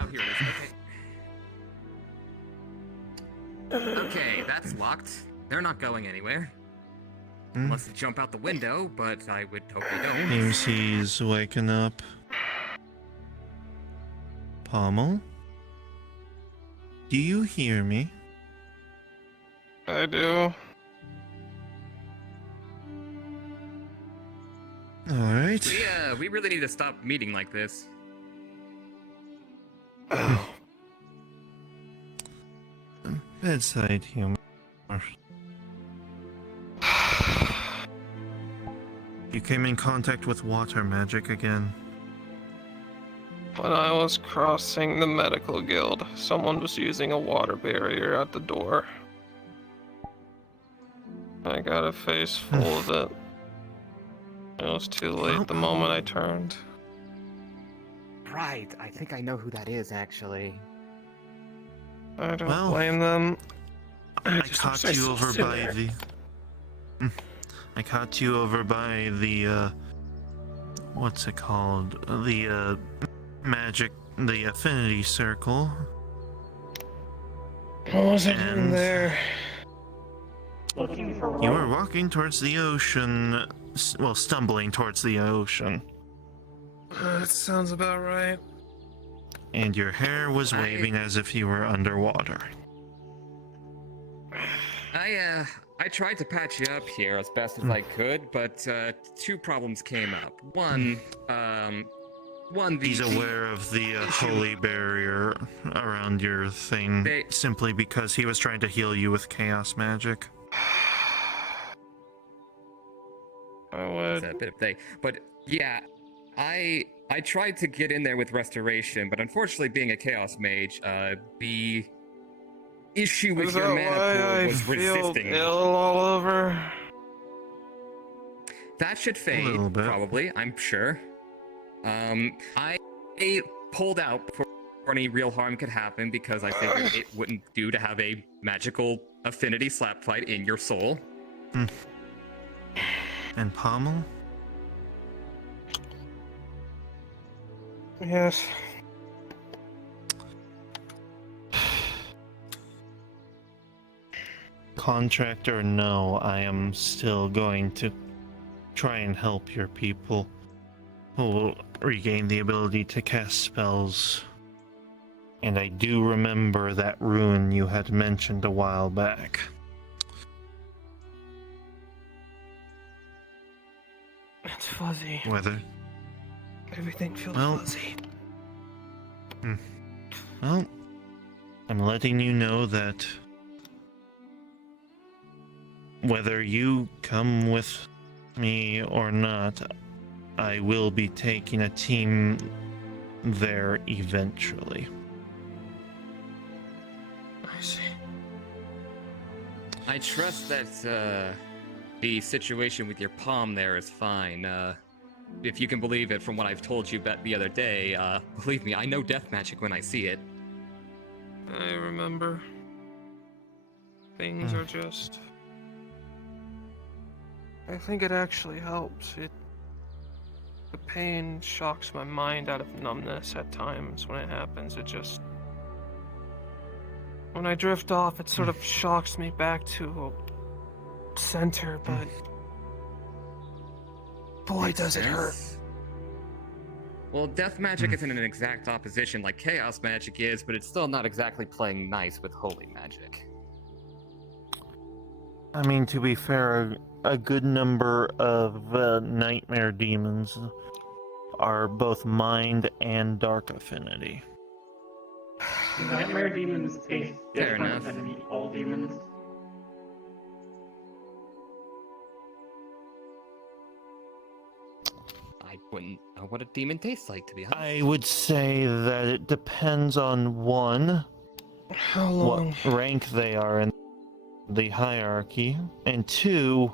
Oh, here it is, okay. Okay, that's locked. They're not going anywhere. Unless they jump out the window, but I would hope they don't. Seems he's waking up. Pommel? Do you hear me? I do. Alright. We really need to stop meeting like this. Bedside humor. You came in contact with water magic again. When I was crossing the medical guild, someone was using a water barrier at the door. I got a face full of it. It was too late the moment I turned. Right, I think I know who that is, actually. I don't blame them. I caught you over by the... I caught you over by the, what's it called? The, magic, the affinity circle. What was it in there? You were walking towards the ocean, well, stumbling towards the ocean. That sounds about right. And your hair was waving as if you were underwater. I tried to patch you up here as best as I could, but two problems came up. One, he's aware of the holy barrier around your thing, simply because he was trying to heal you with chaos magic. I would. It's a bit of thing, but yeah, I tried to get in there with restoration, but unfortunately, being a chaos mage, the issue with Is your that mana why pool I was feel resisting me. ill all over? That should fade, little bit. probably. I'm sure. I pulled out before any real harm could happen because I figured it wouldn't do to have a magical affinity slap fight in your soul. And Pommel? Yes. Contract or no, I am still going to try and help your people who will regain the ability to cast spells. And I do remember that rune you had mentioned a while back. It's fuzzy. Whether? Everything feels Well- fuzzy. Well, I'm letting you know that whether you come with me or not, I will be taking a team there eventually. I see. I trust that the situation with your palm there is fine. If you can believe it from what I've told you the other day, believe me, I know death magic when I see it. I remember. Things are just... I think it actually helps. The pain shocks my mind out of numbness at times when it happens. It just... When I drift off, it sort of shocks me back to a center, but... Boy, does it hurt. Well, death magic isn't an exact opposition like chaos magic is, but it's still not exactly playing nice with holy magic. I mean, to be fair, a good number of nightmare demons are both mind and dark affinity. Nightmare demons taste Fair different enough. than all demons. I wouldn't know what a demon tastes like, to be honest. I would say that it depends on one, How long? what rank they are in the hierarchy, and two,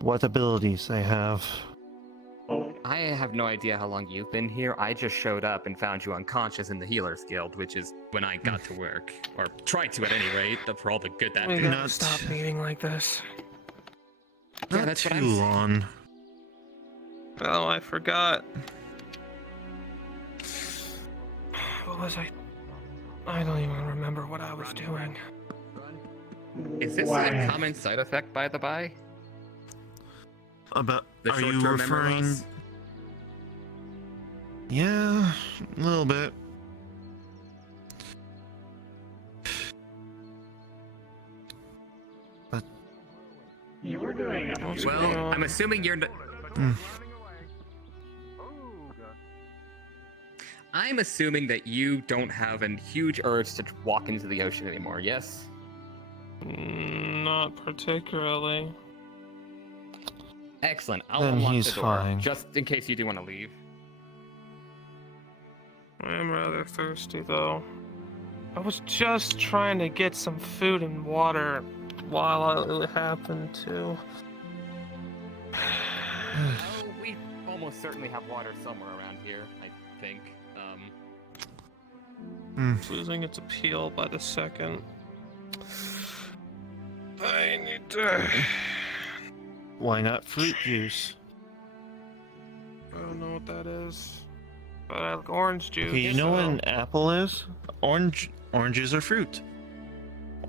what abilities they have. I have no idea how long you've been here. I just showed up and found you unconscious in the Healers Guild, which is when I got to work. Or tried to, at any rate, for all the good that We did. gotta stop meeting like this. Not that's what too I'm saying. long. Oh, I forgot. What was I? I don't even remember what I was doing. Is this a common side effect, by the by? About, The are you short-term memory referring? loss? Yeah, a little bit. But You were doing it. Well, I'm assuming you're... I'm assuming that you don't have a huge urge to walk into the ocean anymore, yes? Not particularly. Excellent. I'll Then unlock he's the door, fine. just in case you do want to leave. I am rather thirsty, though. I was just trying to get some food and water while it happened to. Oh, we almost certainly have water somewhere around here, I think. It's losing its appeal by the second. I need to. why not fruit juice? I don't know what that is. But I like orange juice. Okay, you know what so- an apple is? Oranges are fruit.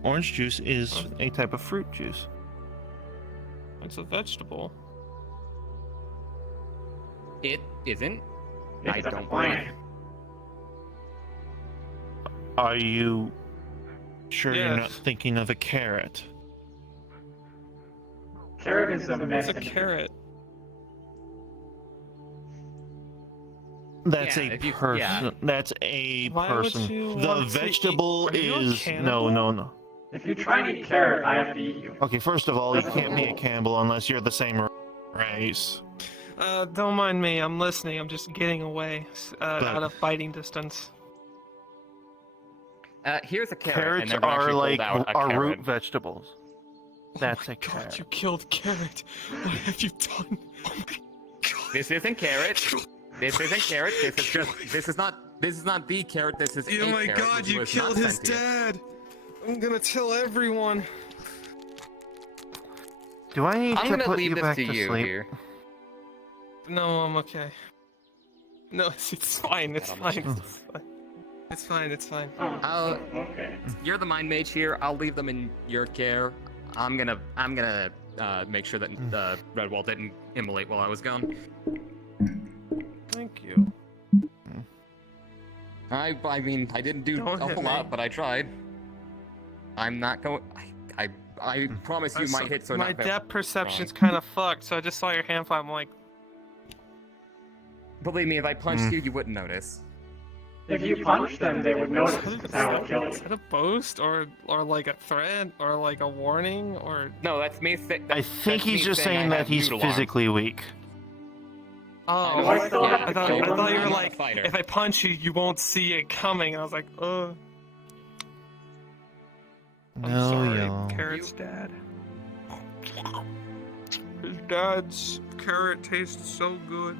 Orange juice is a type of fruit juice. It's a vegetable. It isn't. I It's a don't plant. believe. Are you sure you're not Yes. thinking of a carrot? Carrot is a It's a messenger. carrot. That's Yeah, a if you- person. yeah. That's a Why would person. you The want to vegetable eat- are you a is cannibal? no. If you try and eat carrot, I have to eat you. Okay, first of all, you can't be a cannibal unless you're the same race. Don't mind me. I'm listening. I'm just getting away, out of biting distance. Here's a carrot. Carrots and everyone are actually like pulled out a are carrot. root vegetables. That's a God, carrot. you killed carrot. What have you done? Oh my God. This isn't carrot. This isn't carrot. This is just. This is not the carrot. This is Oh a my carrot. God, which you was killed not his sentient. dad. I'm gonna tell everyone. Do I need I'm to gonna put leave you this back to to you sleep? here. No, I'm okay. No, it's fine. It's fine. It's fine. It's fine. It's fine. Okay. You're the mind mage here. I'll leave them in your care. I'm gonna make sure that Redwall didn't immolate while I was gone. Thank you. I mean, I didn't do Don't a hit whole me. lot, but I tried. I'm not going. I promise you, my hits are my not very depth perception's strong. kind of fucked, so I just saw your hand flap. I'm like, Believe me, if I punched you, you wouldn't notice. If you punch them, they would notice that would kill is you. that a boast or like a threat or like a warning or? No, that's me. I think he's just saying that he's physically weak. Oh, Do I still have I to thought kill you them? were I'm not a like, fighter. if I punch you, you won't see it coming. And I was like, I'm No, sorry, yo. Carrot's dad. His dad's carrot tastes so good.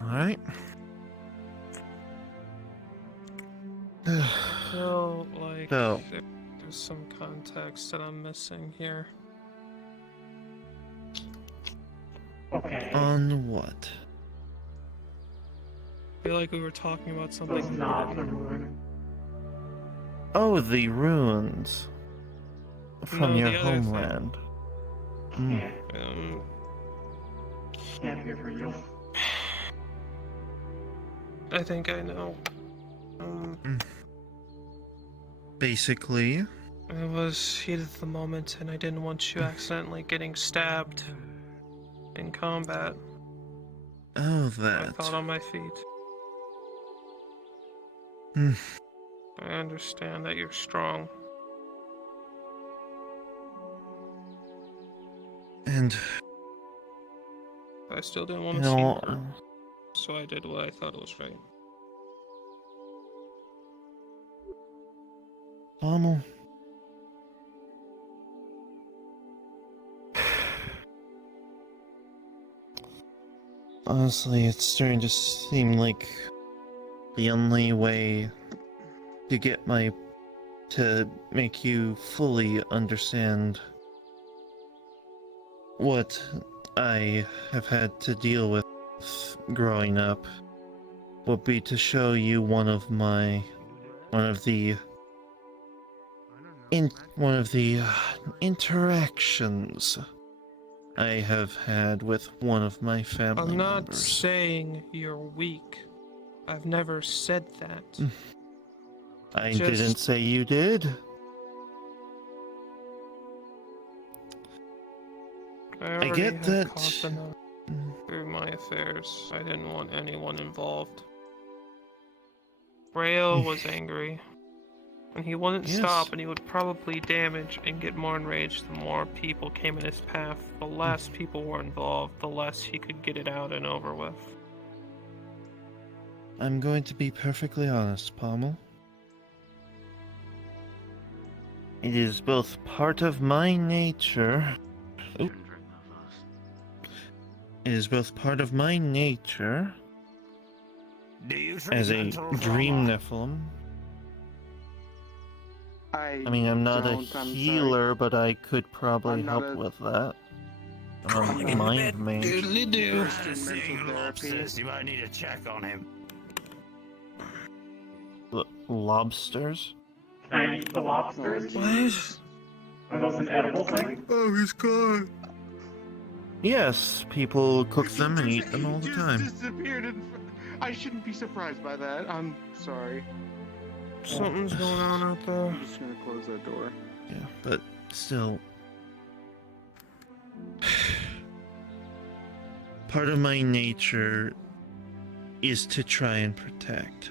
All right. I feel like So. there's some context that I'm missing here. Okay. On what? I feel like we were talking about It's something. not the ruin. Oh, the ruins from No, your the other thing. homeland. Can't be real. I think I know. Basically. It was heat of the moment, and I didn't want you accidentally getting stabbed in combat. Oh, I that. thought on my feet. Hmm. I understand that you're strong. And I still didn't want you to see know, her, so I did what I thought was right. honestly, it's starting to seem like the only way to make you fully understand what I have had to deal with growing up would be to show you one of the interactions I have had with one of my family I'm not members. saying you're weak. I've never said that. I Just- didn't say you did. I already get have that. caused enough through my affairs. I didn't want anyone involved. Rael was angry. And he wouldn't Yes. stop, and he would probably damage and get more enraged the more people came in his path. The less people were involved, the less he could get it out and over with. I'm going to be perfectly honest, Pommel. It is both part of my nature. It is both part of my nature as a dream Nephilim. I mean, I'm not a healer, but I could probably I'm not help a- with that. I'm not a Mind mage. Doodly-doo. Says you might need a check on him. Lobsters? Can I eat the lobsters? What? Are those an edible thing? Oh, he's gone. Yes, people cook them and eat them all the Just time. disappeared in I shouldn't be surprised by that. I'm sorry. Something's going on out there. I'm just gonna close that door. Yeah, but still. Part of my nature is to try and protect.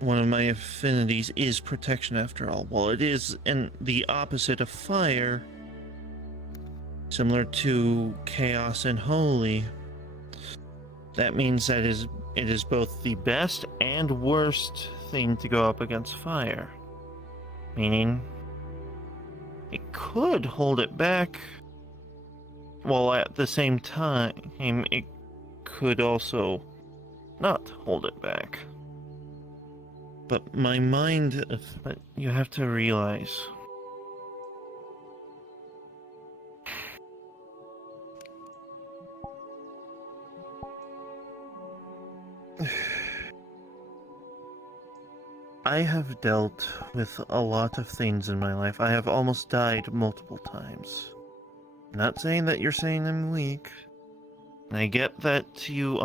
one of my affinities is protection after all. While it is the opposite of fire, similar to chaos and holy, that means that it is both the best and worst thing to go up against fire. Meaning, it could hold it back, while at the same time, it could also not hold it back. But my mind, you have to realize, I have dealt with a lot of things in my life. I have almost died multiple times. I'm not saying that you're saying I'm weak. I get that you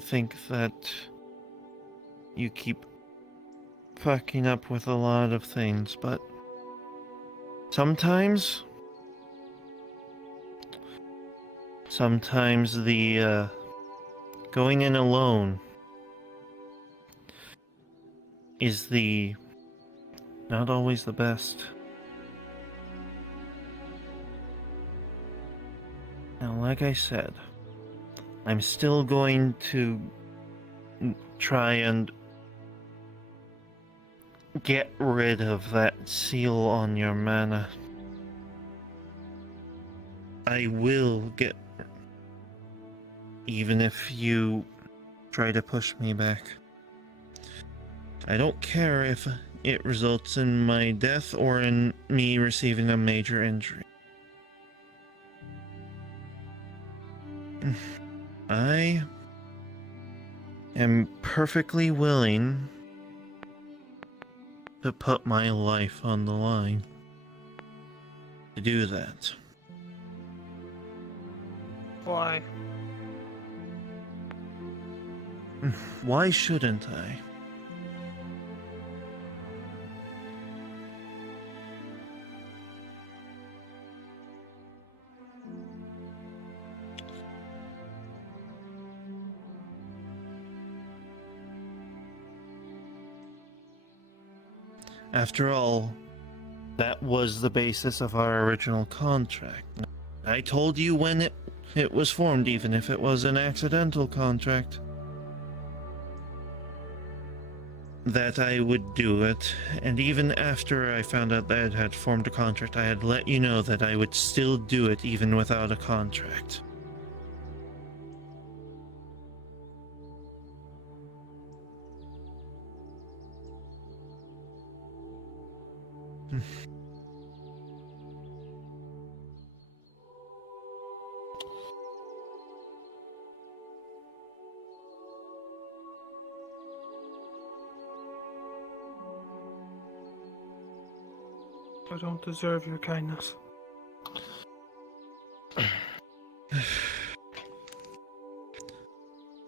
think that you keep fucking up with a lot of things, but sometimes the going in alone is not always the best. Now, like I said, I'm still going to try and get rid of that seal on your mana. I will get, even if you try to push me back. I don't care if it results in my death or in me receiving a major injury. I am perfectly willing to put my life on the line to do that. Why? Why shouldn't I? After all, that was the basis of our original contract. I told you when it was formed, even if it was an accidental contract, that I would do it. And even after I found out that I had formed a contract, I had let you know that I would still do it even without a contract. I don't deserve your kindness.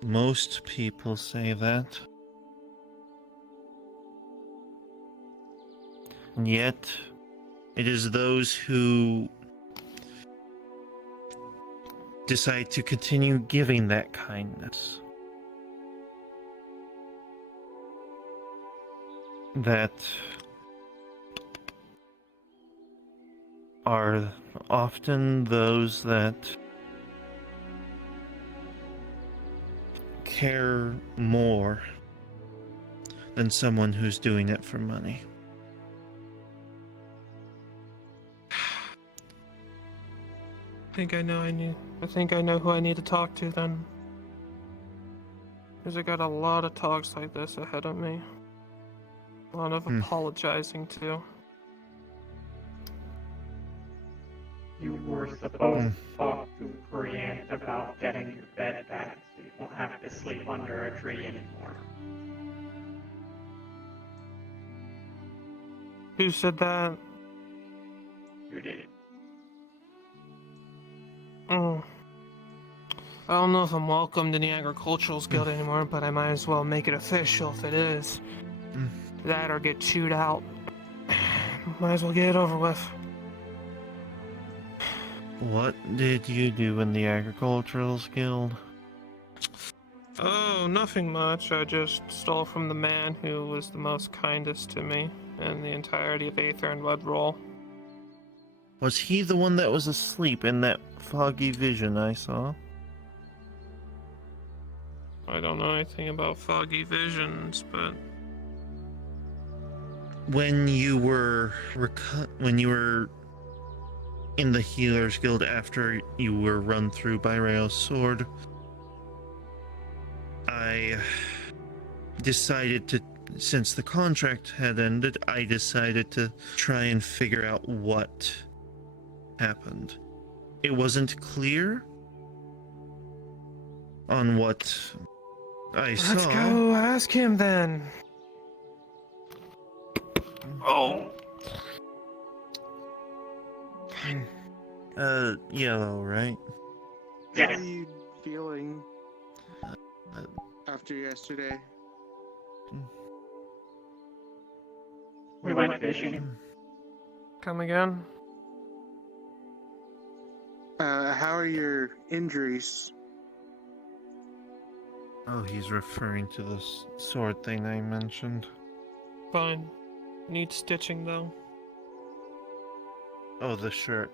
Most people say that. And yet, it is those who decide to continue giving that kindness that are often those that care more than someone who's doing it for money. I think I know who I need to talk to then. Because I got a lot of talks like this ahead of me. A lot of apologizing too. You were supposed to talk to Brienne about getting your bed back so you won't have to sleep under a tree anymore. Who said that? You did. Oh. I don't know if I'm welcomed in the Agricultural Guild anymore, but I might as well make it official if it is. That or get chewed out. Might as well get it over with. What did you do in the Agricultural Guild? Oh, nothing much. I just stole from the man who was the most kindest to me in the entirety of Aether and Mudroll. Was he the one that was asleep in that foggy vision I saw? I don't know anything about foggy visions, but When you were in the Healer's Guild after you were run through by Rael's sword, I decided to, since the contract had ended, I decided to try and figure out what happened. It wasn't clear on what I saw. let's go ask him then. Oh. Yellow, right? How are you feeling after yesterday? We went fishing. Come again? How are your injuries? Oh, he's referring to this sword thing I mentioned. Fine. Need stitching though. Oh, the shirt.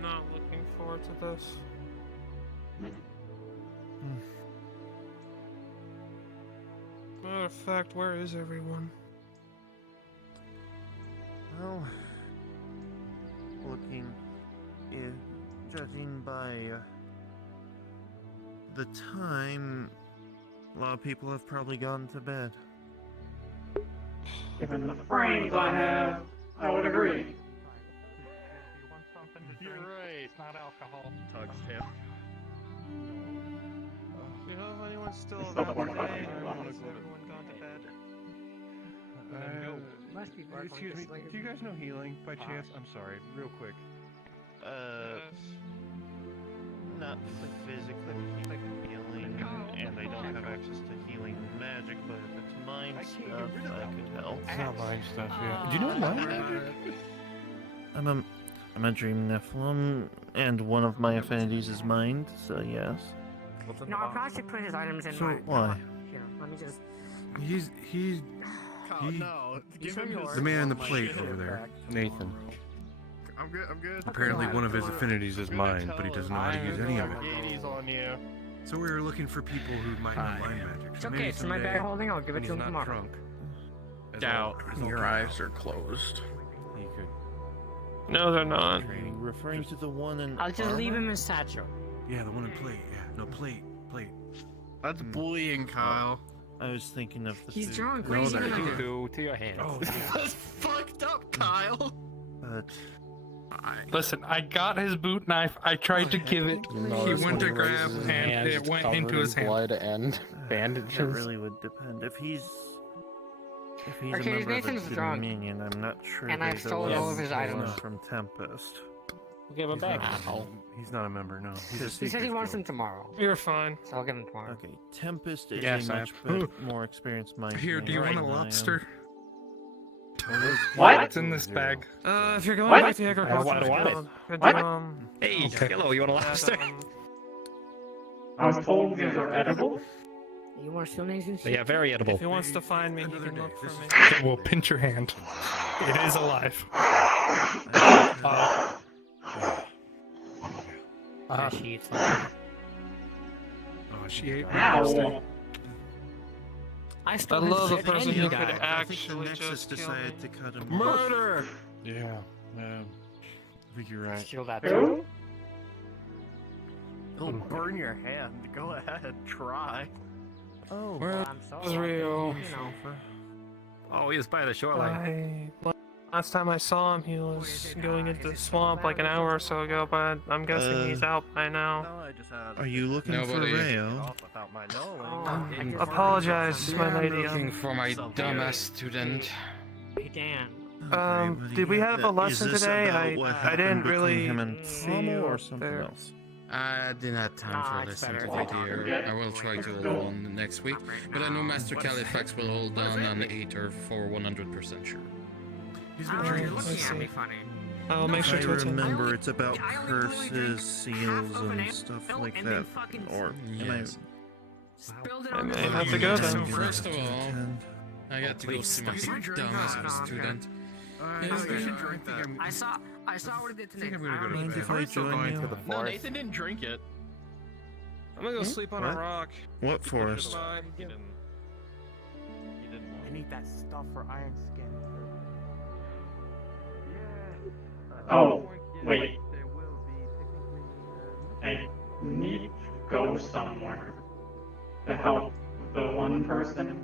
Not looking forward to this. Matter of fact, where is everyone? Well, judging by the time, a lot of people have probably gone to bed. Given the frames I have, I would agree. You're right. It's not alcohol. Tug's tail. Do you know if anyone's still It's still around 45 today, minutes or left. has everyone gone to bed? Must be back on Excuse this me, later. do you guys know healing by chance? I'm sorry, real quick. Not physically healing, and I don't have access to healing magic, but if it's mind stuff, I could help. It's not mind stuff, yeah. Do you know what mind magic? I'm a dream Nephilim, and one of my affinities is mind, so yes. No, I probably should put his items in So my. why? Here, let me just. He No, give him his the man in the plate over there. Nathan. I'm good. Apparently one of his affinities is mind, but he doesn't know how to use any of it. He's on you. So we were looking for people who might know mind magic. It's So okay, maybe it's in my someday, bag holding. I'll give it when to him he's tomorrow. not drunk, as Doubt. all Your comes eyes out, are closed. he could. No, they're not. Are you referring to the one in I'll just leave armor? him in satchel. Yeah, the one in plate. Yeah, no plate. That's bullying, Kyle. I was thinking of the He's suit. drunk. What is he gonna do? To your hands. Oh, That's fucked up, Kyle. But Listen, I got his boot knife. I tried to give it. He went to grab, and it went into his hand. Blood and that bandages. really would depend. If he's Okay, a member of Nathan's the drunk. Dominion, I'm not sure. And I've there's a stolen all of list his going items. from Tempest. We'll give him back. He's not a member, no. He's a He said he secret wants guild. him tomorrow, You're fine. so I'll give him tomorrow. Okay, Tempest is Yes, a I much have- more experienced mind. Here, do you want a lobster? What? What's in this bag? If you're going What? back to the Agricultural want it. Guild, could What? you, Hey, Yellow, you want a lobster? I was told these are edible. You want to steal Nathan's shit? Yeah, very edible. if he wants to find me, he Another can day. look for This me. is- Okay, well, pinch your hand. It is alive. She eats Oh, She ate Ow. I I stole his love a shit person and who he could died. I think the actually Nexus just kill me. decided to cut him off. Murder! Yeah, I think you're right. Steal that Who? too. It'll burn your hand. Go ahead, try. Oh, Well, I'm it sorry. was real. You know. Oh, he was by the shoreline. Last time I saw him, he was going into the swamp like an hour or so ago, but I'm guessing he's out by now. I just had Are you looking Nobody- for Rayo? off without my knowing. I just- Apologize, my lady. Looking for my dumbass student. Hey, Dan. Did we have a Is lesson this today? about what I happened didn't between really him and see Pommel you or up something there. else. I didn't have time Nah, for it's listen better. to video. I will try to hold on next week, but I know Master Califax will hold down on Aether for 100% sure. I don't know, you're looking at me funny. I'll make sure to I attend. remember it's about curses, seals, and stuff like that. Or I may have to go then. So first of all, I got to go see my dumb ass student. I saw what he did to Nathan. I'm gonna go to bed. I'm still going to the No, forest. Nathan didn't drink it. I'm gonna go sleep on What? a rock. What forest? Fine. He didn't. He didn't. I need that stuff for Iron Skin. Oh, wait. I need to go somewhere to help the one person.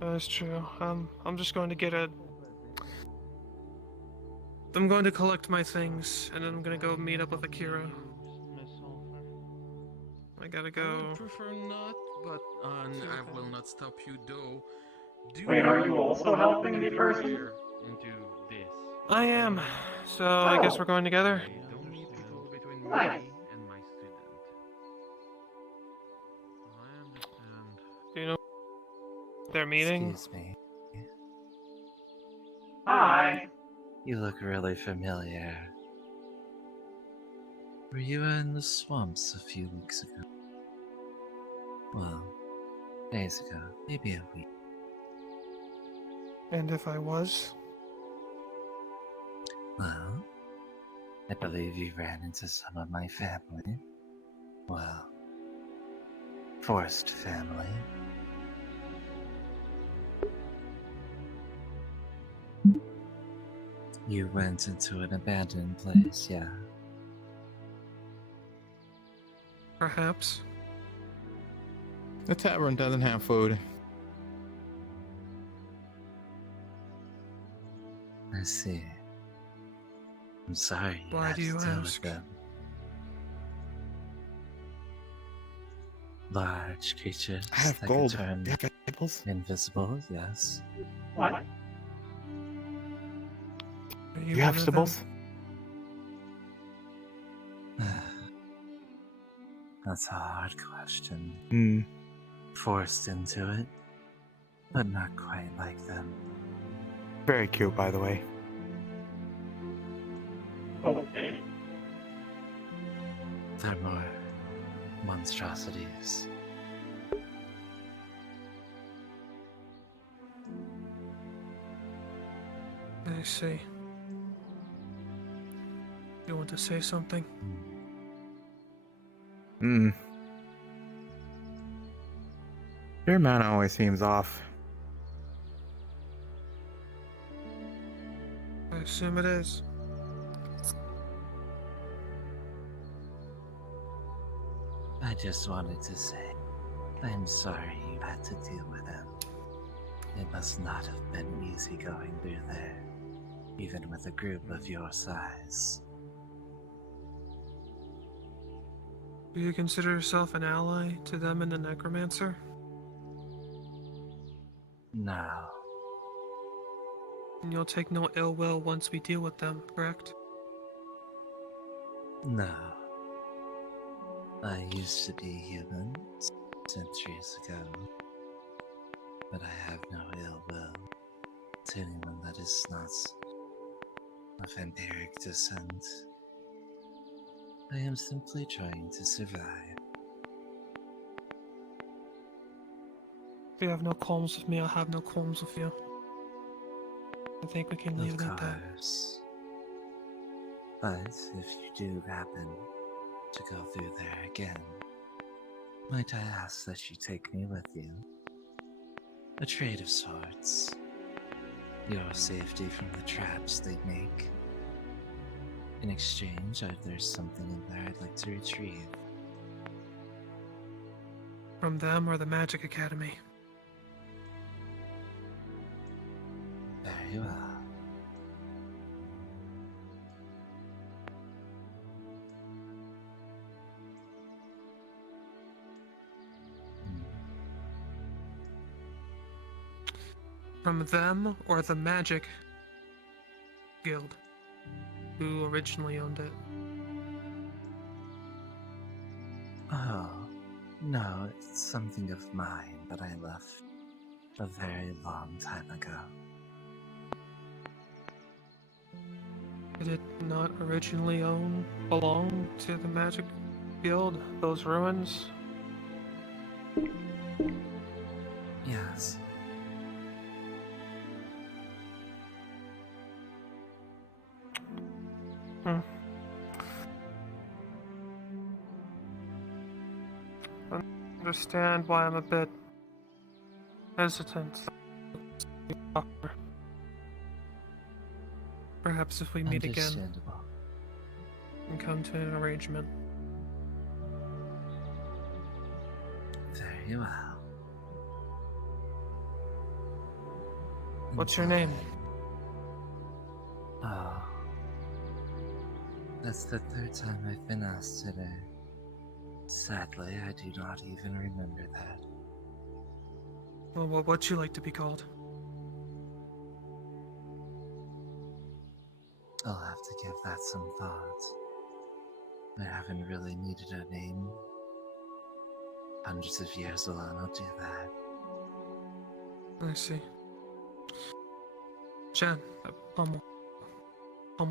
That's true. I'm just going to get a. I'm going to collect my things, and then I'm gonna go meet up with Akira. I gotta I go. would prefer not, but I will not stop you though. Wait, are you also helping the person? Into this. I am. So I guess we're going together. Don't need to go between Nice. me and my student. I understand. Do you know their meeting? Excuse me. Hi. You look really familiar. Were you in the swamps a few weeks ago? Well, days ago, maybe a week. And if I was? Well, I believe you ran into some of my family. Well, forced family. You went into an abandoned place, yeah. Perhaps. The tavern doesn't have food. I see. I'm sorry you Why had do you to deal ask? with them. Large creatures I have that gold. could turn Do you have vegetables? invisible, yes. What? Are Do you you have one of them? vegetables? That's a hard question. Hmm. Forced into it, but not quite like them. Very cute, by the way. Okay. They're more monstrosities. I see. You want to say something? Hmm. Your man always seems off. I assume it is. I just wanted to say, I'm sorry you had to deal with him. It must not have been easy going through there, even with a group of your size. Do you consider yourself an ally to them and the Necromancer? No, And you'll take no ill will once we deal with them, correct? no. I used to be human centuries ago, but I have no ill will to anyone that is not of vampiric descent. I am simply trying to survive. If you have no qualms with me, I'll have no qualms with you. I think we can leave Of it at that. course. But if you do happen to go through there again, might I ask that you take me with you? A trade of sorts. Your safety from the traps they make. In exchange, there's something in there I'd like to retrieve. From them or the Magic Academy? Very well. From them or the Magic Guild, who originally owned it? Oh, no, it's something of mine that I left a very long time ago. Did it not originally belong to the Magic Guild, those ruins? Yes. Hmm. I understand why I'm a bit hesitant. Perhaps if we meet again Understandable. and come to an arrangement. Very well. What's your name? Oh. That's the third time I've been asked today. Sadly, I do not even remember that. Well, what'd you like to be called? I'll have to give that some thought. I haven't really needed a name. Hundreds of years alone will do that. I see. Jen, Pummel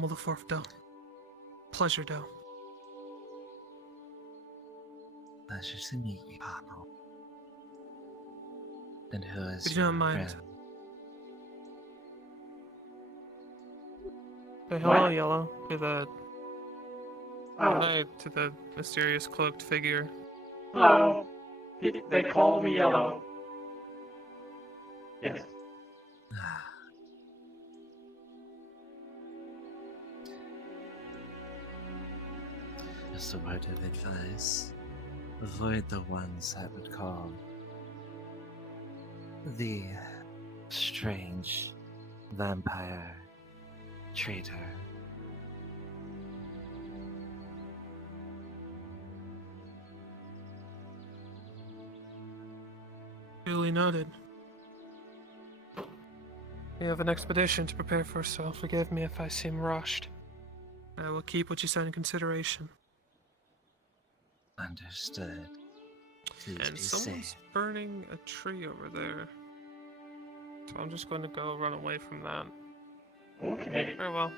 the fourth doe. Pleasure doe. Pleasure to meet you, Pummel. And who is Would you your not mind? friend? Say hello, What? Yellow, to the Oh. to the mysterious cloaked figure. Hello. They call me Yellow. Yes. Just a word of advice. Avoid the ones that would call the strange vampire traitor. Duly noted. We have an expedition to prepare for, so forgive me if I seem rushed. I will keep what you said in consideration. Understood. Please And be someone's safe. burning a tree over there. So I'm just going to go run away from that. Okay. Very well.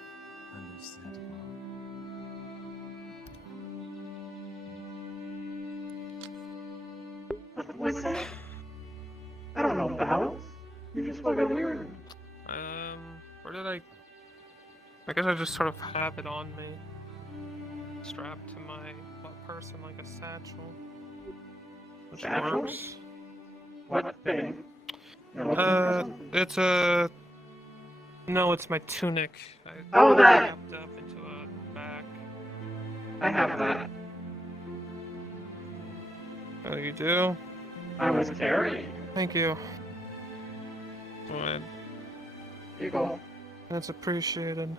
Understandable. What was that? I don't know about. You're just fucking weird. Where did I guess I just sort of have it on me. Strapped to my person like a satchel. Which Satchel? works. What thing? You're looking for something? It's a... No, it's my tunic. I Oh, that! wrapped up into a bag. I have that. Oh, you do? I was carrying. Thank you. Alright. Here you go. That's appreciated.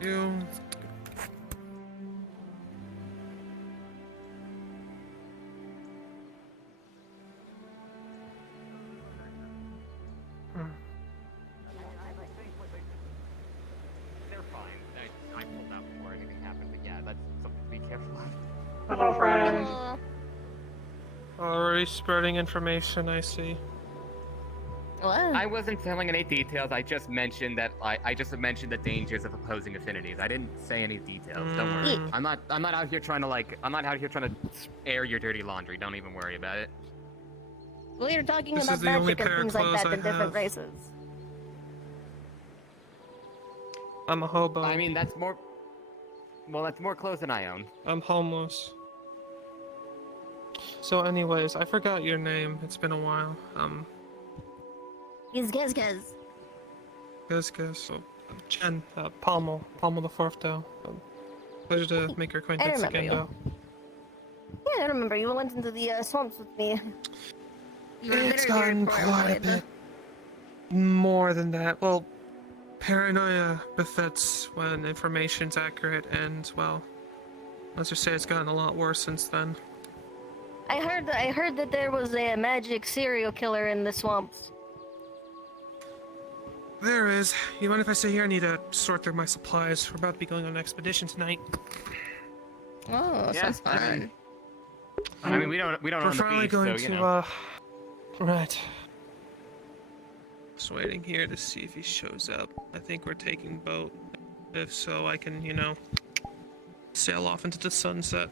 You... They're fine. I pulled out before anything happened, but yeah, that's something to be careful of. Hello, friend. Already spreading information, I see. What? I wasn't telling any details. I just mentioned that I just mentioned the dangers of opposing affinities. I didn't say any details. Don't worry. I'm not out here trying to air your dirty laundry. Don't even worry about it. Well, you're talking This about is the only magic and pair of things like clothes that I in different have. races. I'm a hobo. I mean, that's more clothes than I own. I'm homeless. So anyways, I forgot your name. It's been a while. Guz. Guess. So, Jen, Palmo the fourth doe. Pleasure to make your acquaintance remember again, you. though. Yeah, I remember you went into the swamps with me. You were It's very gotten weird for quite a while. bit more than that. Well, paranoia befits when information's accurate, and well, let's just say it's gotten a lot worse since then. I heard that there was a magic serial killer in the swamps. There is. You mind if I stay here? I need to sort through my supplies. We're about to be going on an expedition tonight. Oh, Yeah, sounds I mean- fun. I mean, we don't We're own the finally beach, going so, to, you know. Right. Just waiting here to see if he shows up. I think we're taking boat. If so, I can, sail off into the sunset.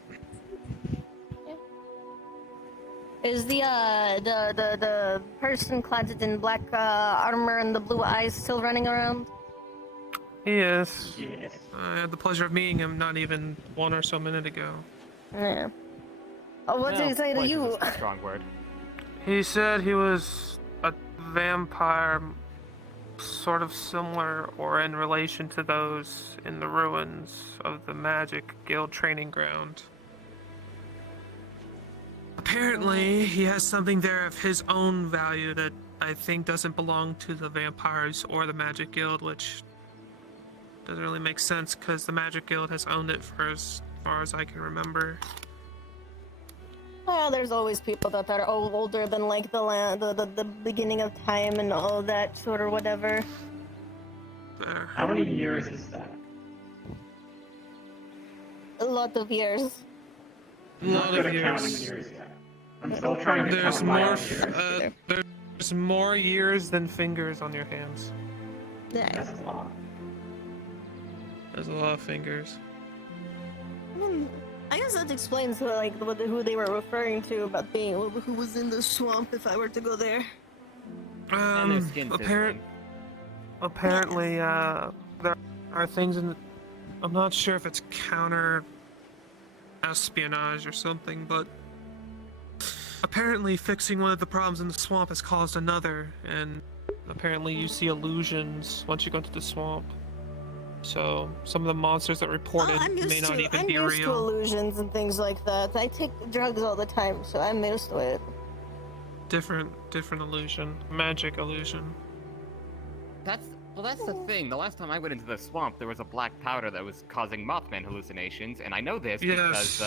Is the person clad in black armor and the blue eyes still running around? He is. Yes. I had the pleasure of meeting him not even 1 or so minute ago. Yeah. Oh, what did he say to you? That's a strong word. He said he was a vampire, sort of similar or in relation to those in the ruins of the Magic Guild training ground. Apparently, he has something there of his own value that I think doesn't belong to the vampires or the Magic Guild, which doesn't really make sense because the Magic Guild has owned it for as far as I can remember. Well, there's always people that are older than like the beginning of time and all that sort or whatever. There. How many years is that? A lot of years. A lot of years. I'm still trying to There's count my more. own years. There's more years than fingers on your hands. Yeah. That's a lot. There's a lot of fingers. I guess that explains who they were referring to about being who was in the swamp. If I were to go there. Apparently, there are things in. I'm not sure if it's counter espionage or something, but apparently fixing one of the problems in the swamp has caused another, and apparently you see illusions once you go into the swamp. So some of the monsters that reported may not even be real. I'm used to illusions and things like that. I take drugs all the time, so I'm used to it. Different illusion, magic illusion. That's the thing. The last time I went into the swamp, there was a black powder that was causing Mothman hallucinations, and I know this because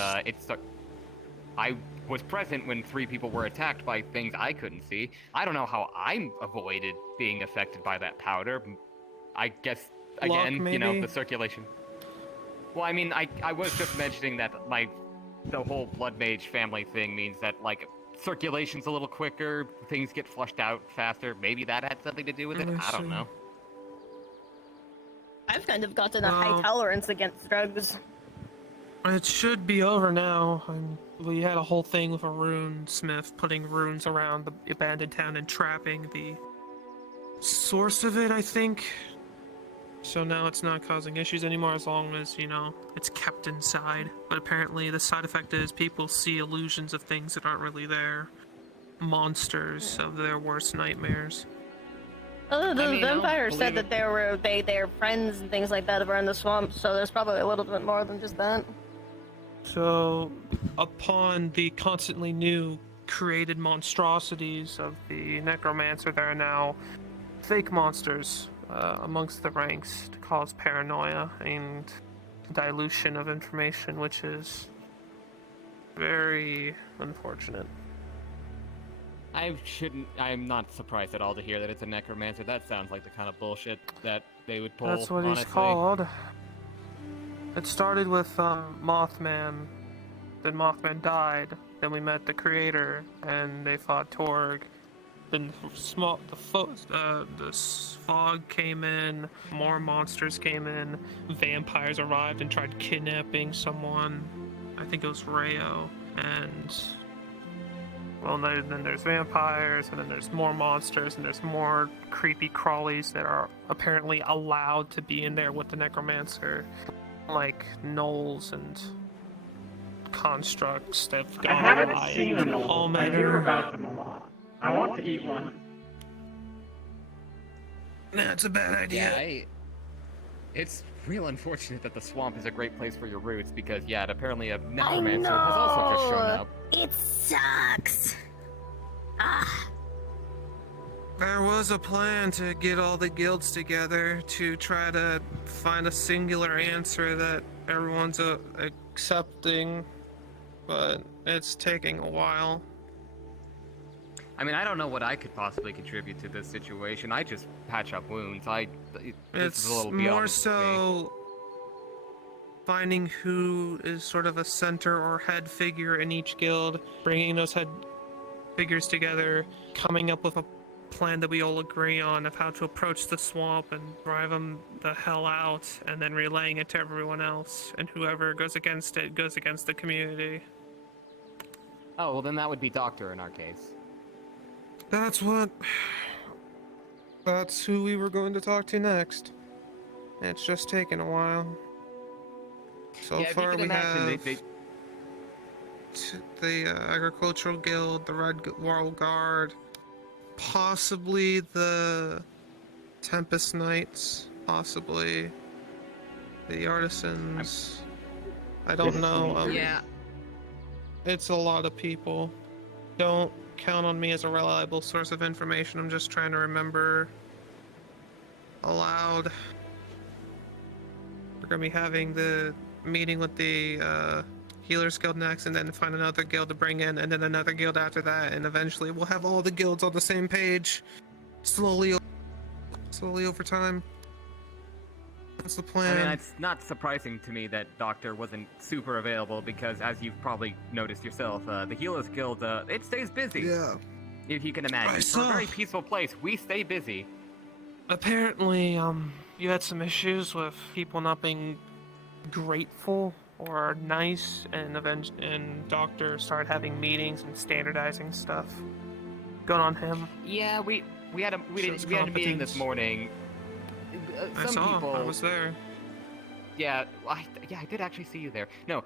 I was present when 3 people were attacked by things I couldn't see. I don't know how I avoided being affected by that powder. I guess, again, the circulation. Well, I mean, I was just mentioning that, the whole Blood Mage family thing means that, circulation's a little quicker, things get flushed out faster. Maybe that had something to do with it? I don't know. I've kind of gotten a high tolerance against drugs. It should be over now. We had a whole thing with a rune smith putting runes around the abandoned town and trapping the source of it, I think. So now it's not causing issues anymore as long as, it's kept inside. But apparently the side effect is people see illusions of things that aren't really there. Monsters of their worst nightmares. The vampires said that their friends and things like that were in the swamp, so there's probably a little bit more than just that. So, upon the constantly new created monstrosities of the necromancer, there are now fake monsters amongst the ranks to cause paranoia and dilution of information, which very unfortunate. I'm not surprised at all to hear that it's a necromancer. That sounds like the kind of bullshit that they would pull. That's what honestly. He's called. It started with Mothman. Then Mothman died. Then we met the creator, and they fought Torg. Then the fog came in. More monsters came in. Vampires arrived and tried kidnapping someone. I think it was Rayo. And then there's vampires, and then there's more monsters, and there's more creepy crawlies that are apparently allowed to be in there with the necromancer. Like gnolls and constructs that've I gone haven't alive. seen a gnoll. I hear about them a lot. I want to eat one. That's a bad idea. Yeah, it's real unfortunate that the swamp is a great place for your roots because, apparently a necromancer has also just shown up. It sucks. There was a plan to get all the guilds together to try to find a singular answer that everyone's accepting, but it's taking a while. I mean, I don't know what I could possibly contribute to this situation. I just patch up wounds. It's a little more so finding who is sort of a center or head figure in each guild, bringing those head figures together, coming up with a plan that we all agree on of how to approach the swamp and drive them the hell out, and then relaying it to everyone else. And whoever goes against it goes against the community. Oh, well then that would be Doctor in our case. That's who we were going to talk to next. It's just taken a while. So yeah, far we have they... the Agricultural Guild, the Red World Guard, possibly the Tempest Knights, possibly the Artisans. I don't know. Yeah. It's a lot of people. Don't count on me as a reliable source of information. I'm just trying to remember aloud. We're gonna be having the meeting with the Healers Guild next, and then find another guild to bring in, and then another guild after that, and eventually we'll have all the guilds on the same page. Slowly over time. That's the plan. I mean, it's not surprising to me that Doctor wasn't super available because, as you've probably noticed yourself, the Healers Guild, it stays busy. Yeah. If you can imagine. It's a very peaceful place. We stay busy. Apparently, you had some issues with people not being grateful or nice, and Doctor started having meetings and standardizing stuff. Good on him. Yeah, we had a meeting this morning. I was there. Yeah, I did actually see you there. No,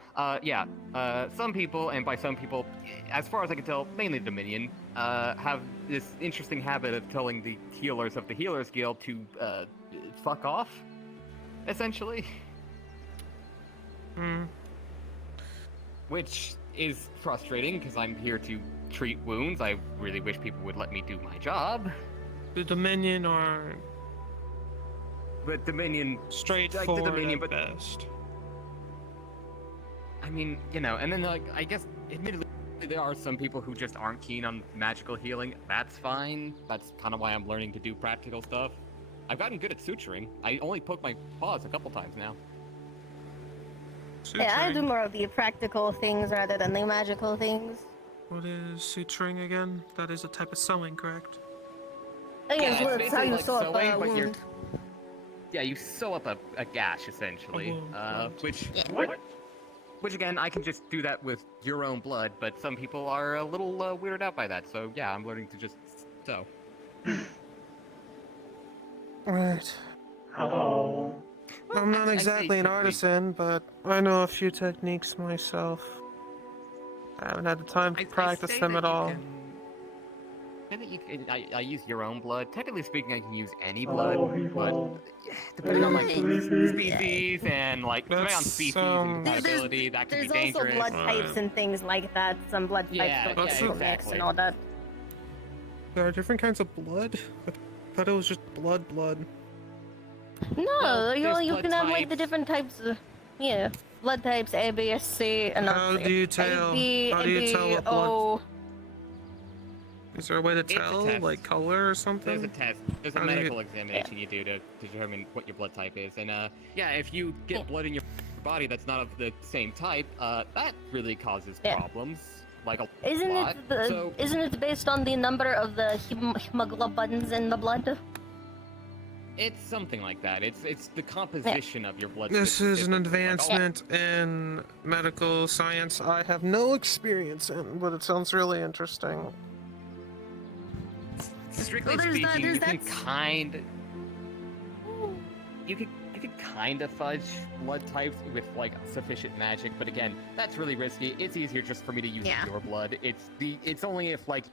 some people, and by some people, as far as I can tell, mainly Dominion, have this interesting habit of telling the healers of the Healers Guild to, fuck off, essentially. Which is frustrating, because I'm here to treat wounds. I really wish people would let me do my job. The Dominion are... But Dominion... straightforward like the Dominion, at but best. I mean, you know, and then, like, I guess, admittedly, there are some people who just aren't keen on magical healing. That's fine. That's kind of why I'm learning to do practical stuff. I've gotten good at suturing. I only poked my paws a couple times now. Suturing? Yeah, I do more of the practical things rather than the magical things. What is suturing again? That is a type of sewing, correct? I guess it's that's how basically you like sew up sewing, a but you're... wound. Yeah, you sew up a gash, essentially. Which again, I can just do that with your own blood, but some people are a little weirded out by that, so yeah, I'm learning to just sew. Right. Hello. I'm not exactly an artisan, but I know a few techniques myself. I haven't had the time to practice them at all. I use your own blood. Technically speaking, I can use any blood, but depending on like species and like depending on species and compatibility, that can be dangerous. There's also blood types and things like that. Some blood types don't mix and all that. There are different kinds of blood? I thought it was just blood. No, you can have like the different types of blood types A, B, S, C, and how do you tell? How do you tell what blood? Is there a way to tell, like color or something? There's a test. There's a medical examination you do to determine what your blood type is, and yeah, if you get blood in your body that's not of the same type, that really causes problems. Like a lot. Isn't it based on the number of the hemoglobins in the blood? It's something like that. It's the composition of your blood. This is an advancement in medical science I have no experience in, but it sounds really interesting. Strictly speaking, you can kind of fudge blood types with like sufficient magic, but again, that's really risky. It's easier just for me to use your blood. It's only if like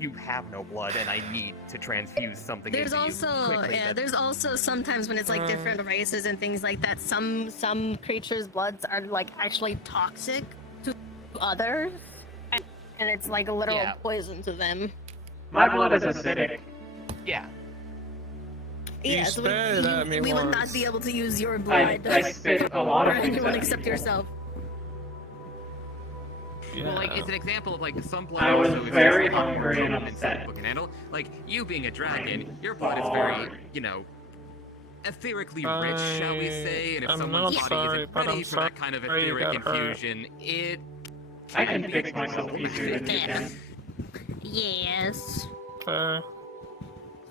you have no blood and I need to transfuse something. There's also there's also sometimes when it's like different races and things like that. Some creatures' bloods are like actually toxic to others, and it's like a literal poison to them. My blood is acidic. Yeah. Yeah, so we would not be able to use your blood I spit a lot of for things anyone at except people. yourself. Well, like, it's an example of, like, some blood I was also is very just hungry and than upset. people can handle. Like, you being a dragon, your blood is very, you know, etherically rich, shall we say, and if someone's body isn't ready for that kind of etheric infusion, I can fix myself easier than you can. Yes.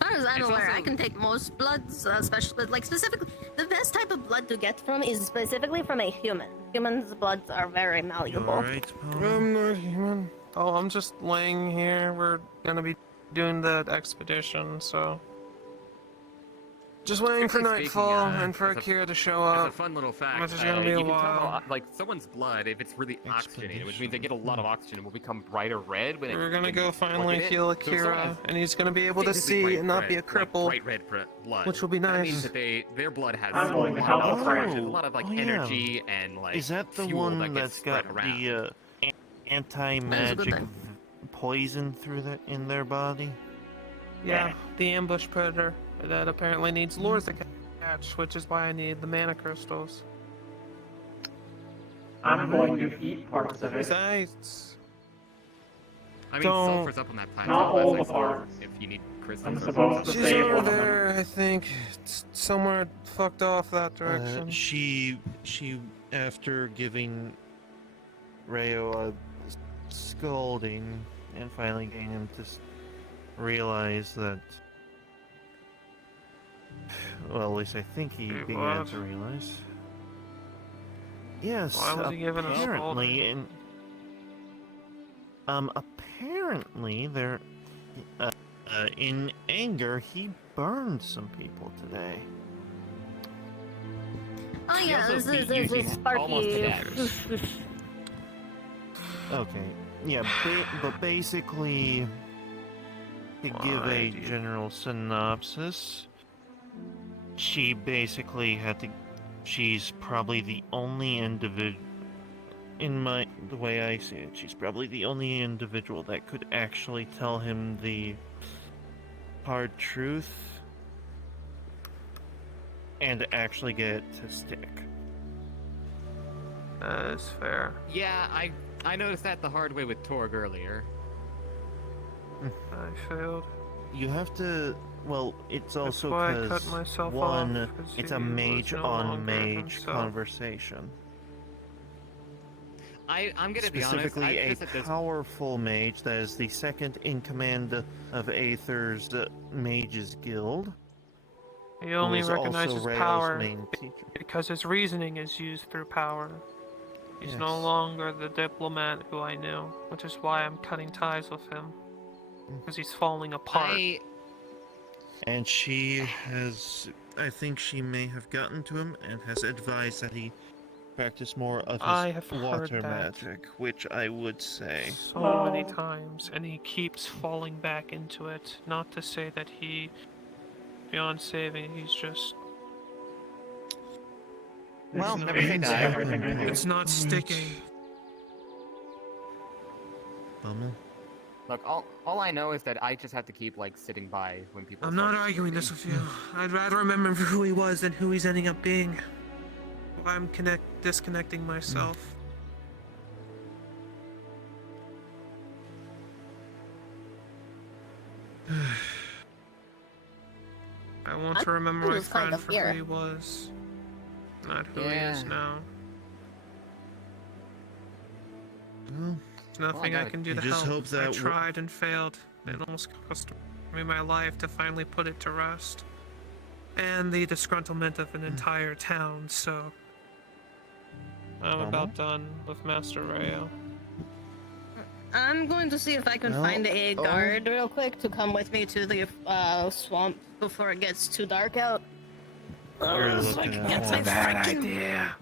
As far as I'm It's aware, I also- can take most bloods, especially like specifically the best type of blood to get from is specifically from a human. Humans' bloods are very malleable. Alright, I'm not human. Oh, I'm just laying here. We're gonna be doing the expedition, so. Just waiting for Strictly speaking, nightfall and for as a- Akira to show As up. a fun little fact, Which is gonna be a you can tell while. how, like someone's blood, if it's really oxygenated, which means they get a lot of oxygen, will become brighter red when We're gonna when go you plug finally it in. heal So if someone Akira, has and he's gonna be able to physically see bright and not red, be a like cripple, bright red blood, which will be That nice. means that their blood has I'm a going to lot help of the oxygen, friend. a lot of like Oh, yeah. energy and like Is that the fuel one that gets that's got spread around. the anti-magic poison through in their body? Yeah, the ambush predator that apparently needs lures to catch, which is why I need the mana crystals. I'm going to eat parts of it. Besides, I mean, don't- sulfur's up on that planet. Not so all that's the like parts. if you need crystals. I'm supposed to she's save over one of them. there, I think. It's somewhere fucked off that direction. She after giving Rayo a scolding and finally getting him to realize that, well, at least I think he Wait, began what? to realize. Yes, Why was he giving a apparently, apparently there, in anger, he burned some people today. Oh He yeah, also this beat is Eugene almost to Sparky. death. Okay, yeah, but basically, to give a general synopsis, she basically had to. She's probably the only individual, the way I see it, she's probably the only individual that could actually tell him the hard truth and actually get it to stick. That is fair. Yeah, I noticed that the hard way with Torg earlier. I failed. You have to. Well, it's also why I cut because myself one, off, 'cause it's a he was mage no on longer mage himself. conversation. I'm gonna be honest. Specifically, I a just at this powerful mage that is the second in command of Aether's Mages Guild. He who only is also recognizes Rael's power main teacher. because his reasoning is used through power. He's no Yes. longer the diplomat who I knew, which is why I'm cutting ties with him. Because he's falling apart. And she has, I think she may have gotten to him and has advised that he practice more of I his have heard water that. magic, which I would say. So many times, and he keeps falling back into it. Not to say that he, beyond saving, he's just. Well, There's never say die. Everything I do. It's not sticking. Bummel. Look, all I know is that I just have to keep like sitting by when people. I'm not start arguing shooting. this with you. I'd rather remember who he was than who he's ending up being. I'm disconnecting myself. I want to remember my friend for who he was, not who he is now. Well, There's nothing I can do to just help. hope that I w- tried and failed. It almost cost me my life to finally put it to rest. And the disgruntlement of an entire town, so... I'm about done with Master Rayo. I'm going to see if I can Well, find a guard real quick to come with me to the swamp before it gets too dark out. You're So I looking can at get one. some Bad freaking- idea.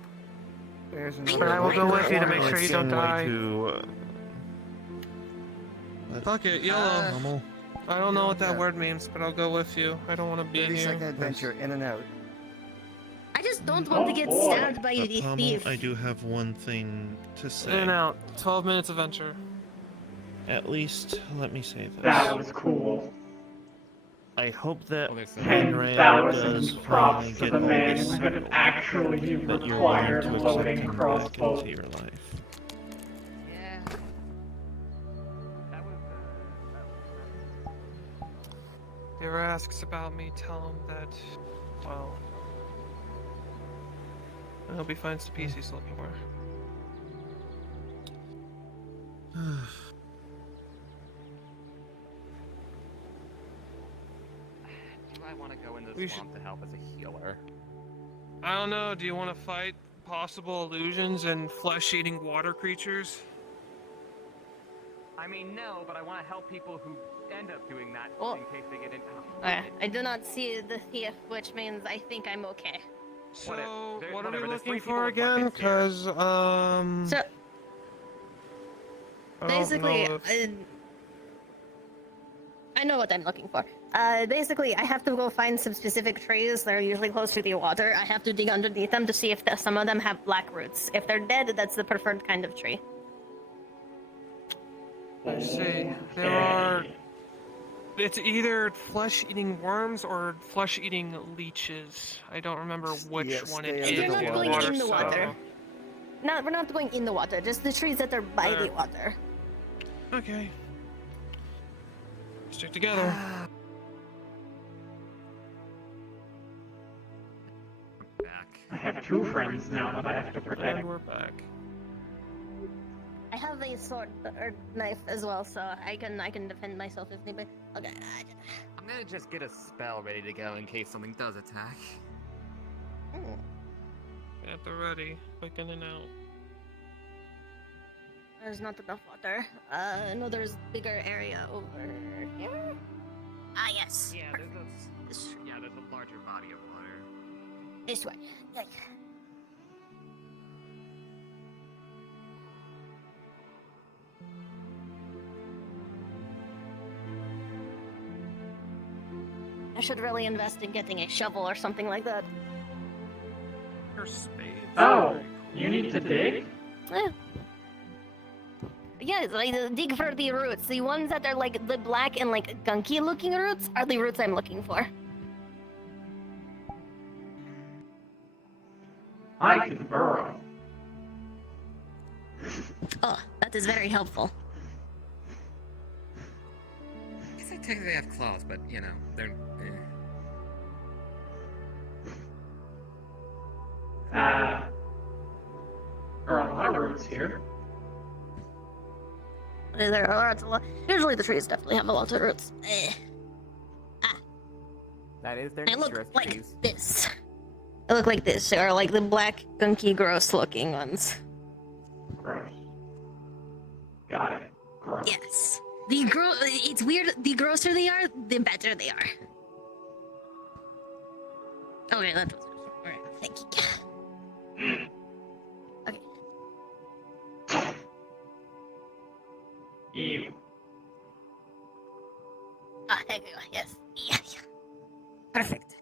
But I will go with you to make sure you don't die. Fuck it, yellow. I don't know what that word means, but I'll go with you. I don't want to be 30-second here. adventure, in and out. I just don't want to get stabbed by the Pommel, thief. I do have one thing to say. In and out. 12 minutes adventure. At least, let me say this. That was cool. I hope that And Rayo that was does some finally props to get the all man this who could settled, actually that you're willing required to accept loading him back crossbow. into your life. If he ever asks about me, tell him that, well, I hope he finds the piece he's looking for. want to go in the We swamp to help as a healer? I don't know. Do you want to fight possible illusions and flesh-eating water creatures? I mean, no, but I want to help people who end up doing that Oh. in case they get into. I do not see the thief, which means I think I'm okay. So, There- what are we whatever, there's 3 looking people for with again? buckets here. Because, So I don't basically, know if- I know what I'm looking for. Basically, I have to go find some specific trees that are usually close to the water. I have to dig underneath them to see if some of them have black roots. If they're dead, that's the preferred kind of tree. I see. There are. It's either flesh-eating worms or flesh-eating leeches. I don't remember which Yes, one they it are is. They're not going in the so- water. No, we're not going in the water. Just the trees that are by the Sure. water. Okay. Stick together. Back. I have 2 friends now that I have to protect. And we're back. I have a sword or knife as well, so I can defend myself if need be. Okay. I'm gonna just get a spell ready to go in case something does attack. At the ready. Quick in and out. There's not enough water. No, there's bigger area over here. Ah, yes. Yeah, there's a larger body of water. This way. Yeah. I should really invest in getting a shovel or something like that. Or spades. Oh, you need to dig? Yeah. Yeah, it's like dig for the roots. The ones that are like the black and like gunky looking roots are the roots I'm looking for. I can burrow. Oh, that is very helpful. I guess I technically have claws, but you know, they're. There are a lot of roots here. There are a lot. Usually the trees definitely have a lot of roots. That is their They look nature like trees. this. They look like this. They are like the black, gunky, gross looking ones. Gross. Got it. Gross. Yes. It's weird. The grosser they are, the better they are. Okay, that was alright. Thank you. Okay. Ew. Ah, there you go. Yes. Yeah. Perfect.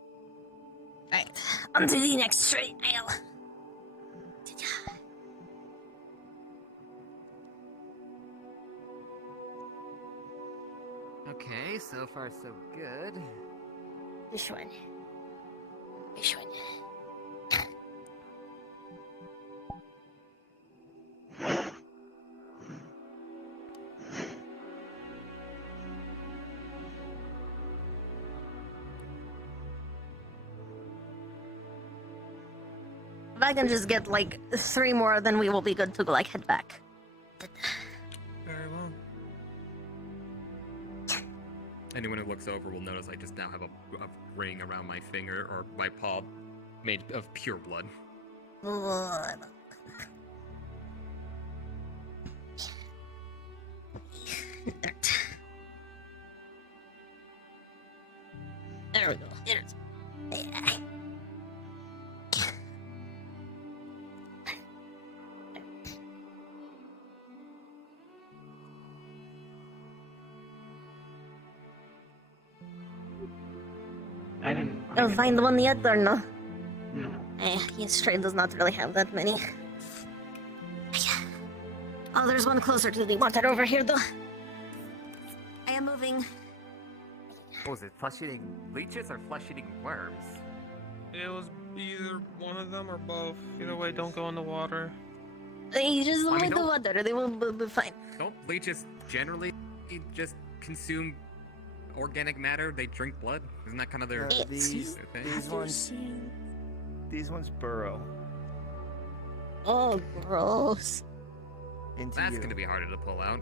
Right. On to the next tree. Okay, so far so good. This one. This one. If I can just get like 3 more, then we will be good to like head back. Very well. Anyone who looks over will notice I just now have a ring around my finger or my paw made of pure blood. There we go. Here it is. I'll find one yet or no? No. His trade does not really have that many. Oh, there's one closer to the water over here, though. I am moving. What was it? Flesh-eating leeches or flesh-eating worms? It was either one of them or both. Either way, don't go in the water. You just I mean, avoid the don't- water. They will be fine. Don't leeches generally just consume organic matter? They drink blood? Isn't that kind of their These thing? these ones burrow Oh, gross. into That's you. gonna be harder to pull out.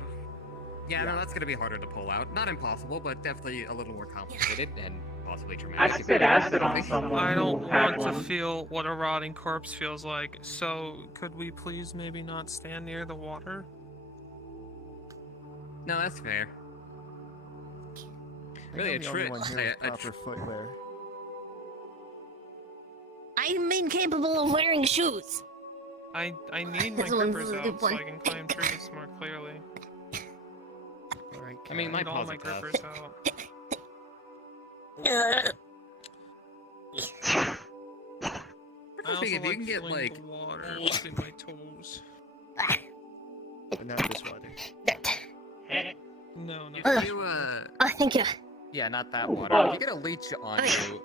Yeah, Yeah. no, that's gonna be harder to pull out. Not impossible, but definitely a little more complicated and possibly I traumatic. spit acid on someone I don't who had want to one. feel what a rotting corpse feels like, so could we please maybe not stand near the water? No, that's fair. Really, a I'm the only trick. one here with proper footwear. I'm incapable of wearing shoes. I need my This one's grippers a out good so I one. can climb trees more clearly. Alright, I mean, I my need all paws my are tough. grippers out. I also If you like can get, feeling like- the water between my toes. But not this water. No, no. If you, Oh, thank you. Yeah, not that water. If you get a leech on you,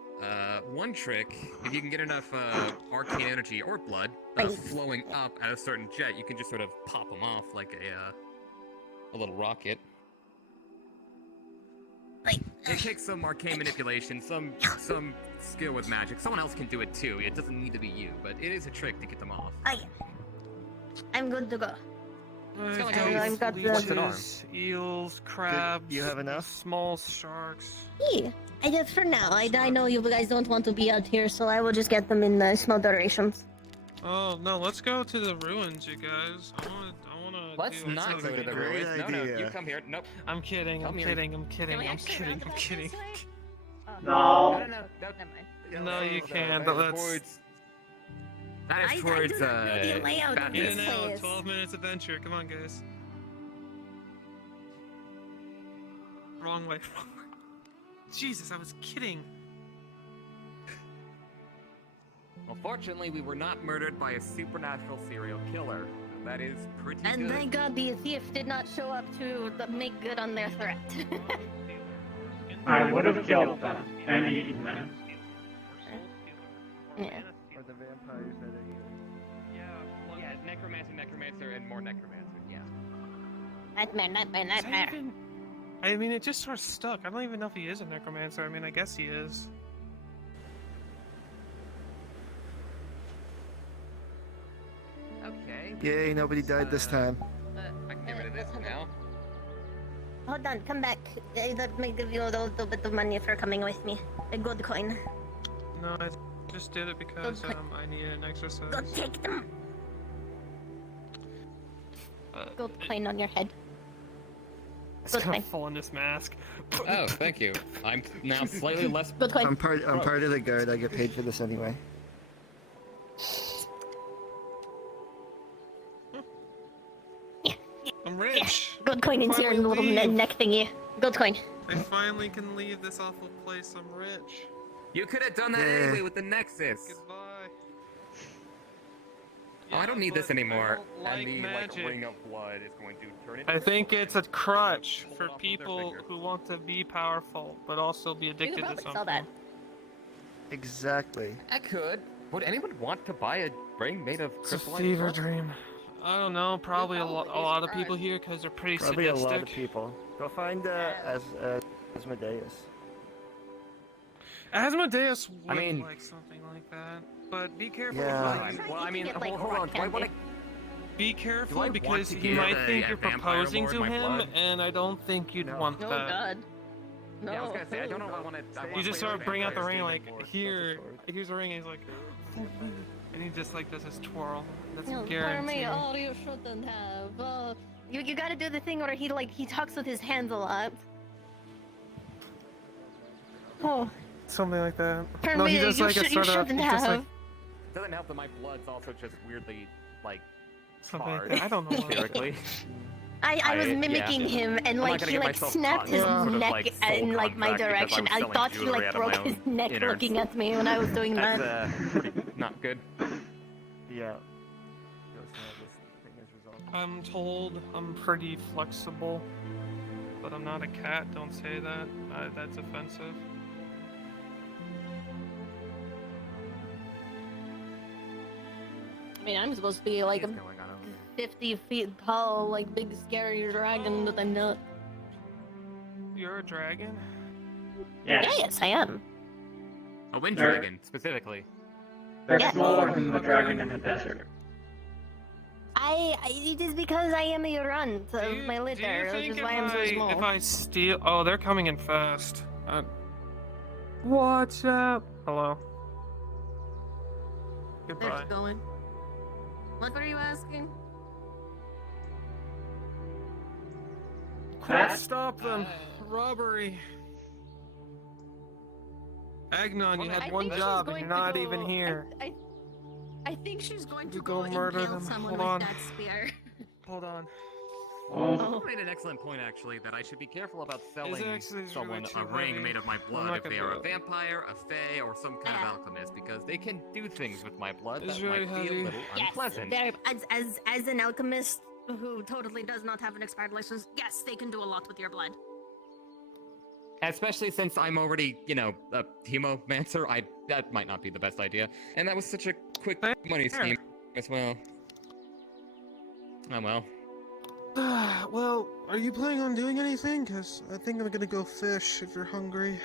one trick, if you can get enough arcane energy or blood flowing up at a certain jet, you can just sort of pop them off like a little rocket. It takes some arcane manipulation, some skill with magic. Someone else can do it too. It doesn't need to be you, but it is a trick to get them off. I'm good to go. I've got the- leeches, eels, crabs. You have enough? Small sharks. Yeah, I guess for now. I know you guys don't want to be out here, so I will just get them in small durations. Oh no, let's go to the ruins, you guys. I wanna. Let's not go to the ruins. No, you come here. Nope. I'm kidding. I'm kidding. I'm kidding. I'm kidding. I'm kidding. No. No, you can't. That is towards In Batman. and out. 12 minutes adventure. Come on, guys. Wrong way. Wrong way. Jesus, I was kidding. Unfortunately, we were not murdered by a supernatural serial killer. That is pretty And good. thank God the thief did not show up to make good on their threat. I would have killed them and eaten them. Yeah. Or the vampires that are here. Yeah, necromancer, and more necromancer. Yeah. Nightmare. I mean, it just sort of stuck. I don't even know if he is a necromancer. I mean, I guess he is. Okay. Yay, nobody died this time. I can get rid of this now. Hold on, come back. Let me give you a little bit of money for coming with me. A gold coin. No, I just did it because I needed an exercise. Go take them. Gold coin on your head. It's Good gonna coin. fall in this mask. Oh, thank you. I'm now slightly less. Good coin. I'm part of the guard. I get paid for this anyway. I'm rich. Gold coin into your little neck thingy. Gold coin. I finally can leave this awful place. I'm rich. You could have done that anyway with the Nexus. Goodbye. Oh, I don't need this anymore. like And the magic. ring of blood is going to turn it. I think it's a crutch for people who want to be powerful, but also be addicted to something. Sell that. Exactly. I could. Would anyone want to buy a ring made of It's a crystalline fever blood? dream. I don't know. Probably a lot of people here because they're pretty Probably sadistic. a lot of people. Go find Asmodeus. Asmodeus would I mean- like something like that, but be careful. Yeah. Because Well, I mean, get, like, hold on. Do I want to? be Do I careful want because to he give might a think you're vampire proposing lord to my him, blood? and I don't think you'd want Oh that. God. No. Yeah, I was gonna say I don't know if I want to. You just sort of bring out the ring like, here's the ring, and he's like, and he just like does his twirl. That's No, guaranteed. oh, you shouldn't have. Oh, you gotta do the thing where he talks with his hands a lot. Oh, Something like that. Turn No, me, he does you like a should- you sort of, shouldn't he just like have. Doesn't help that my blood's also just weirdly like something like hard. that. I don't know. Theoretically. I was yeah. mimicking him, and I'm not like gonna he get like myself snapped caught his in some sort of, neck like, soul in like my contract because direction. I I was thought he selling like jewelry broke out of my his own neck innards. looking at me when I was doing That's that. pretty not good. Yeah. I'm told I'm pretty flexible, but I'm not a cat. Don't say that. That's offensive. I mean, I'm supposed to be like a 50 feet tall, like big scary dragon, but I'm not. You're a dragon? Yeah, yes, I am. A wind They're- dragon, specifically. They're Yeah. smaller than the dragon in the desert. It is because I am a runt of my Do litter, you which think is if why I'm so small. I steal? Oh, they're coming in fast. What's up? Hello. There's Goodbye. going. What were you asking? Let's stop them. Robbery. Agnon, you I had one think she's job and going you're to not go- even here. I think she's going to You go go murder impale them. someone Hold with on. that spear. Hold on. You made an excellent point, actually, that I should be careful about selling actually really someone too a ring heavy. made of my I'm blood not if they gonna are do a it. vampire, a fae, or some kind of alchemist, because they can do things with my blood It's that really might be a heavy. little unpleasant. Yes, as an alchemist who totally does not have an expired license, yes, they can do a lot with your blood. Especially since I'm already, a hemomancer, that might not be the best idea. And that was such a quick money scheme as well. Oh well. Well, are you planning on doing anything? Because I think I'm gonna go fish if you're hungry.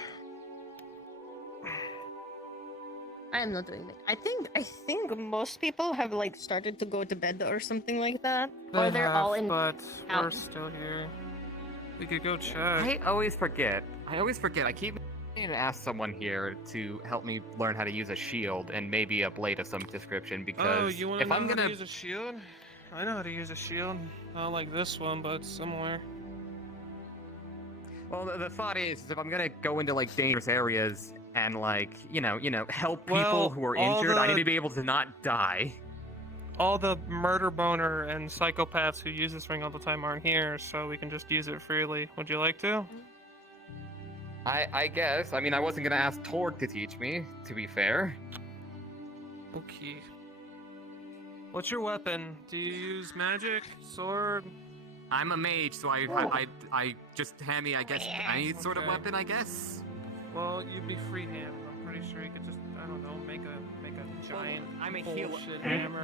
I am not doing it. I think most people have like started to go to bed or something like that, or they're all in. But we're out. still here. We could go check. I always forget. I keep meaning to ask someone here to help me learn how to use a shield and maybe a blade of some description, Oh, because you want to if know I'm how gonna to use a shield? I know how to use a shield. Not like this one, but similar. Well, the thought is, if I'm gonna go into like dangerous areas and like, help people Well, who are all injured, I the- need to be able to not die. All the murder boner and psychopaths who use this ring all the time aren't here, so we can just use it freely. Would you like to? I guess. I mean, I wasn't gonna ask Torg to teach me, to be fair. Okay. What's your weapon? Do you use magic, sword? I'm a mage, so I just hand me, I guess, any sort of Okay. weapon, I guess. Well, you'd be freehand. I'm pretty sure you could just, I don't know, make a giant I'm a healer. bullshit hammer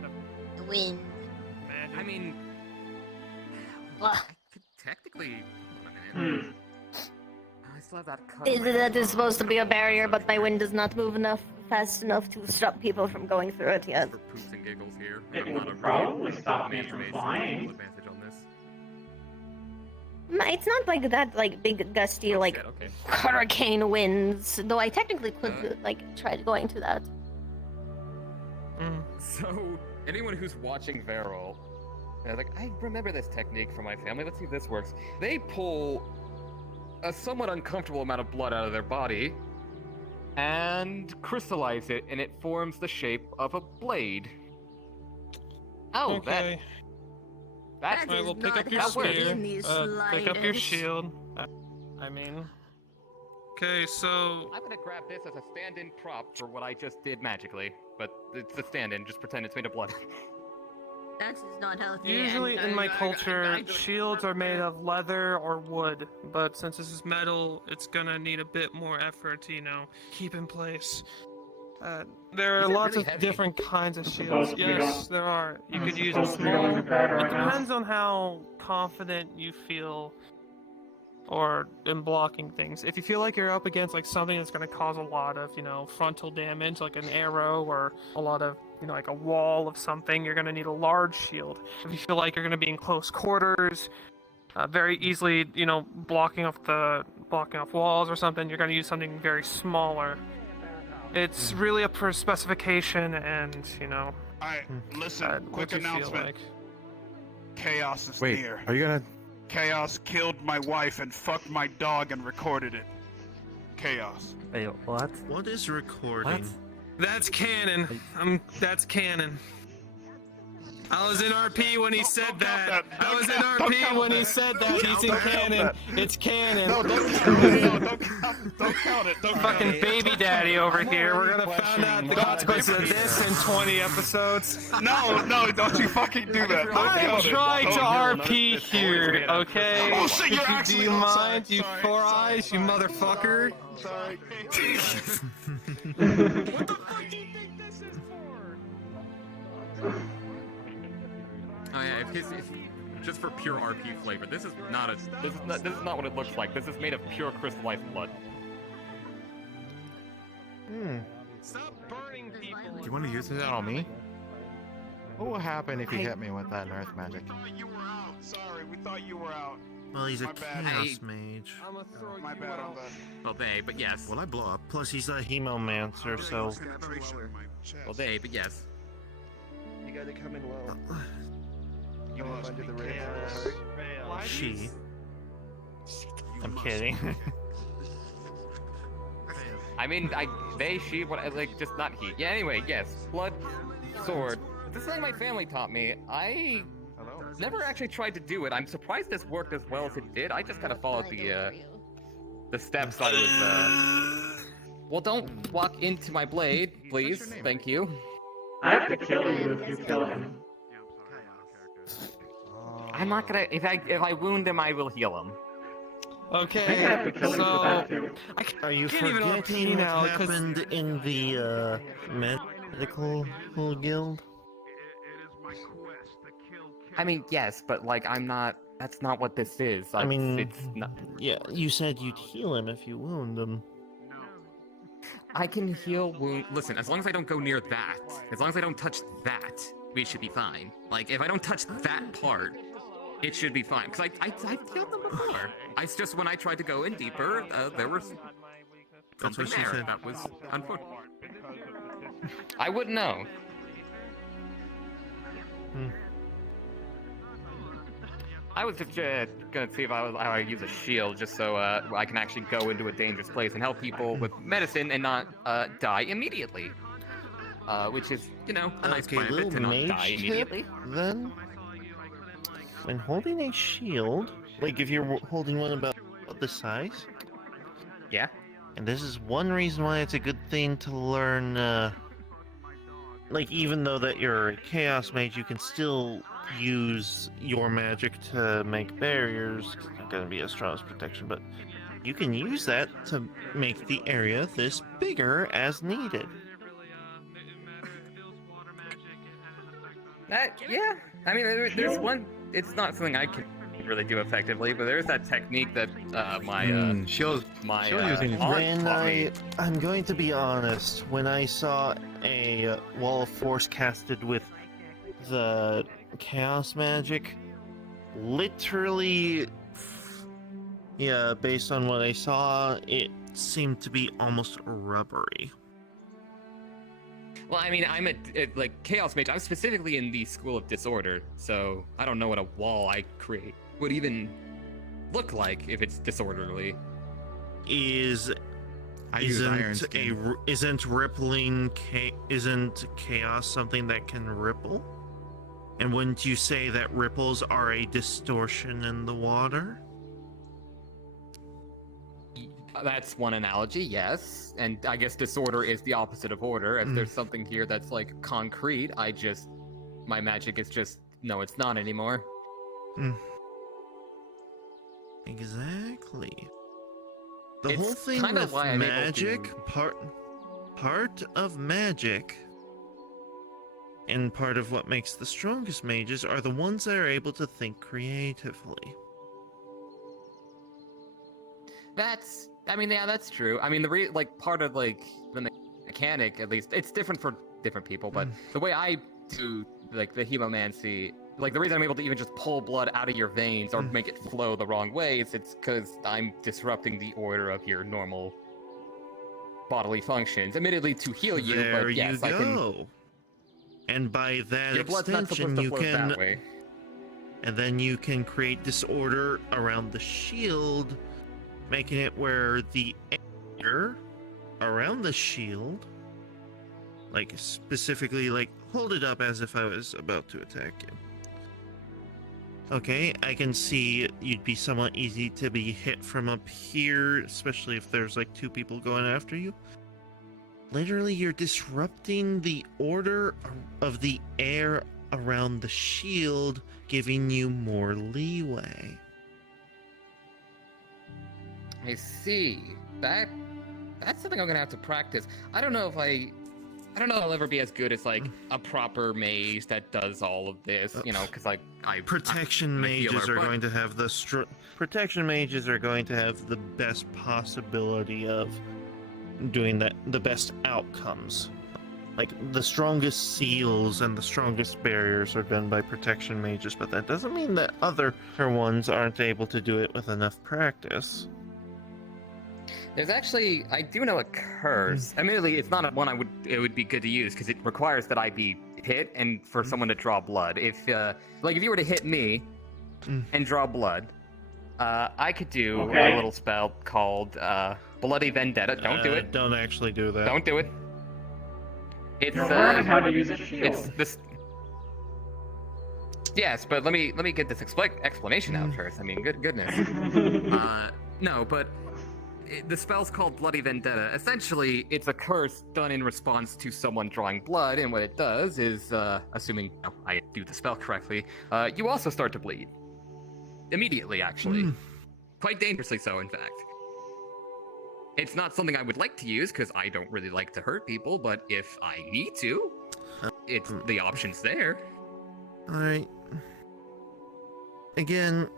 out of The wind. magic. I mean, Ugh. I could technically. Hold on a minute. I still have that cut. That is supposed to be a barrier, but my wind does not move fast enough to stop people from going through it yet. For poops and giggles here. It I'm would not a probably real stop me mage from mage, so I have flying. full advantage on this. It's not like that, like big gusty, like Shit, okay. hurricane winds. Though I technically could try going to that. So, anyone who's watching Varel, I remember this technique from my family. Let's see if this works. They pull a somewhat uncomfortable amount of blood out of their body and crystallize it, and it forms the shape of a blade. Oh, Okay. that Alright, well, pick not up your that works. spear. in the Pick up your slightest. shield. I mean. Okay, so I'm gonna grab this as a stand-in prop for what I just did magically, but it's a stand-in. Just pretend it's made of blood. That is not healthy. usually and in my culture, shields are made of leather or wood, but since this is metal, it's gonna need a bit more effort to, keep in place. There are These are lots really of heavy. different kinds of shields. Supposed to be Yes, on- there are. You could use a supposed to be on small. your bed right It now. depends on how confident you feel or in blocking things. If you feel like you're up against like something that's going to cause a lot of, frontal damage, like an arrow or a lot of, like a wall of something, you're going to need a large shield. If you feel like you're going to be in close quarters, very easily, blocking off walls or something, you're going to use something very smaller. It's really up for specification and, Alright, listen, what quick you feel announcement. like. Chaos is Wait, near. are you gonna? Chaos killed my wife and fucked my dog and recorded it. Chaos. Wait, what? What is recording? That's canon. That's canon. I was in RP when he said that. I was in RP when he said that. He's in canon. It's canon. No, don't count it. No, don't count it. Don't count Fucking it. baby daddy over here. We're gonna find out the consequences of this in 20 episodes. No, don't you fucking do that. Don't I'm count it. trying to Don't- RP here, okay? Oh shit, you're actually. Do you oh, sorry, mind, you sorry, four sorry, eyes, you sorry, motherfucker? Sorry. What the fuck do you think this is for? Oh yeah, if just for pure RP flavor. This is not what it looks like. This is made of pure crystallized blood. Stop burning people. Do you want to use that on me? What will happen if you hit me with that earth magic? We thought you were out. Sorry, we thought you were out. Well, he's a My bad. chaos mage. My bad on that. Well, they, but yes. Well, I blow up. Plus, he's a hemomancer, so. Well, they, but yes. You gotta come in low. You Go up must under the be ridge. chaos. She. I'm kidding. I mean, they, she, what, like, just not he. Yeah, anyway, yes. Blood, sword. This is something my family taught me. I never actually tried to do it. I'm surprised this worked as well as it did. I just kind of followed the steps I was, Well, don't walk into my blade, please. Thank you. I have to kill you if you kill him. I'm not gonna, if I wound him, I will heal him. Okay, so Are you can't even forgetting what now, 'cause- happened in the medical guild? I mean, yes, but like, that's not what this is. I mean, it's not. Yeah, you said you'd heal him if you wound him. I can heal wound. Listen, as long as I don't go near that, as long as I don't touch that, we should be fine. Like, if I don't touch that part, it should be fine. Because I've healed them before. It's just when I tried to go in deeper, there was something what she there said. that was unfortunate. I wouldn't know. I was just gonna see if I use a shield just so I can actually go into a dangerous place and help people with medicine and not die immediately. Which is, a nice Okay, plan of it little to not mage die tip, immediately. then. When holding a shield, like if you're holding one about this size. Yeah. And this is one reason why it's a good thing to learn, like even though that you're a chaos mage, you can still use your magic to make barriers. It's not going to be as strong as protection, but you can use that to make the area this bigger as needed. Yeah. I mean, there's one. It's not something I can really do effectively, but there's that technique that She'll using aunt When taught me. I'm going to be honest, when I saw a wall of force casted with the chaos magic, literally, yeah, based on what I saw, it seemed to be almost rubbery. Well, I mean, I'm like chaos mage. I'm specifically in the school of disorder, so I don't know what a wall I create would even look like if it's disorderly. Isn't chaos something that can ripple? And wouldn't you say that ripples are a distortion in the water? That's one analogy, yes. And I guess disorder is the opposite of order. If there's something here that's like concrete, my magic is just, no, it's not anymore. Exactly. The It's whole thing kinda with why I'm able magic, to- part of magic, and part of what makes the strongest mages are the ones that are able to think creatively. That's true. I mean, part of the mechanic, at least, it's different for different people, but the way I do like the hemomancy, like the reason I'm able to even just pull blood out of your veins or make it flow the wrong way is it's because I'm disrupting the order of your normal bodily functions. Admittedly, to heal you, There but yes, you I can. go. And by that Your blood's not extension, supposed to you flow can, that way. and then you can create disorder around the shield, making it where the air around the shield, like specifically, like hold it up as if I was about to attack you. Okay, I can see you'd be somewhat easy to be hit from up here, especially if there's like two people going after you. Literally, you're disrupting the order of the air around the shield, giving you more leeway. I see. That's something I'm gonna have to practice. I don't know if I'll ever be as good as like a proper mage that does all of this, because Protection mages are going to have protection mages are going to have the best possibility of doing the best outcomes. like the strongest seals and the strongest barriers are done by protection mages, but that doesn't mean that other ones aren't able to do it with enough practice. There's actually, I do know a curse. Admittedly, it's not one it would be good to use because it requires that I be hit and for someone to draw blood. If if you were to hit me and draw blood, I could do a little spell called Bloody Vendetta. Don't do it. Don't actually do that. Don't do it. It's You're learning how to use a shield. It's this. Yes, but let me get this explanation out first. I mean, goodness. No, but the spell's called Bloody Vendetta. Essentially, it's a curse done in response to someone drawing blood, and what it does is, assuming I do the spell correctly, you also start to bleed. Immediately, actually. Quite dangerously so, in fact. It's not something I would like to use, because I don't really like to hurt people, but if I need to, the option's there. Alright. Again,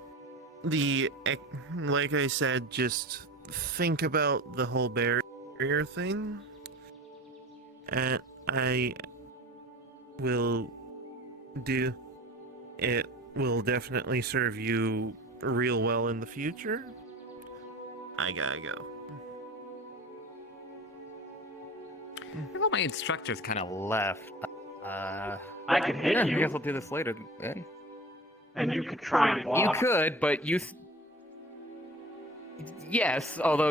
like I said, just think about the whole barrier thing, and I will do it. Will definitely serve you real well in the future. I gotta go. All my instructors kind of left. I could hit you. I guess I'll do this later then. And you could try and block. You could, but yes, although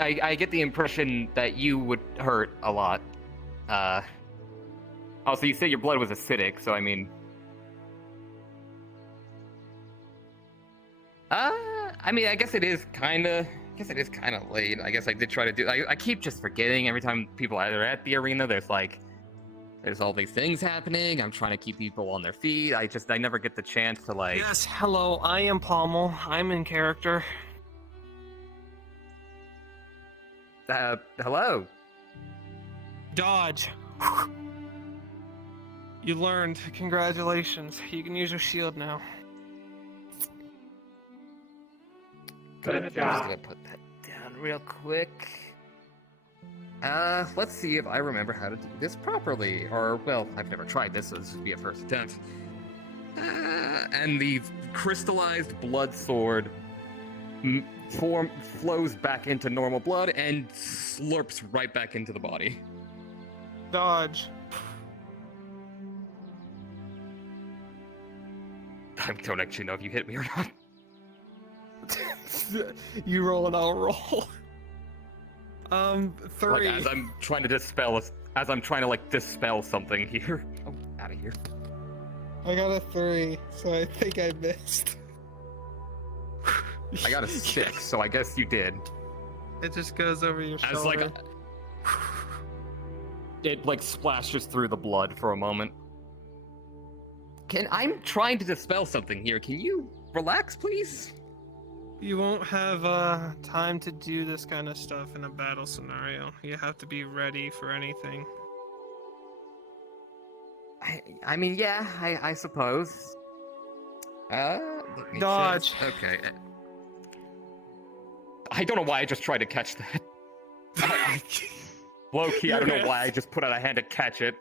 I get the impression that you would hurt a lot. Also, you said your blood was acidic, so I mean... I guess it is kind of late. I guess I did try to do... I keep just forgetting every time people are at the arena, there's all these things happening. I'm trying to keep people on their feet. I never get the chance to Yes, hello, I am Pommel. I'm in character. Hello? Dodge. You learned. Congratulations. You can use your shield now. Good I'm just job. gonna put that down real quick. Let's see if I remember how to do this properly. Or, well, I've never tried this, so this would be a first attempt. And the crystallized blood sword flows back into normal blood and slurps right back into the body. Dodge. I don't actually know if you hit me or not. You roll and I'll roll. 3. As I'm trying to dispel something here. Oh, out of here. I got a 3, so I think I missed. I got a 6, so I guess you did. It just goes over your shoulder. It splashes through the blood for a moment. I'm trying to dispel something here. Can you relax, please? You won't have time to do this kind of stuff in a battle scenario. You have to be ready for anything. I suppose. Let me Dodge. Okay. I don't know why I just tried to catch that. Low-key, I don't know why I just put out a hand to catch it.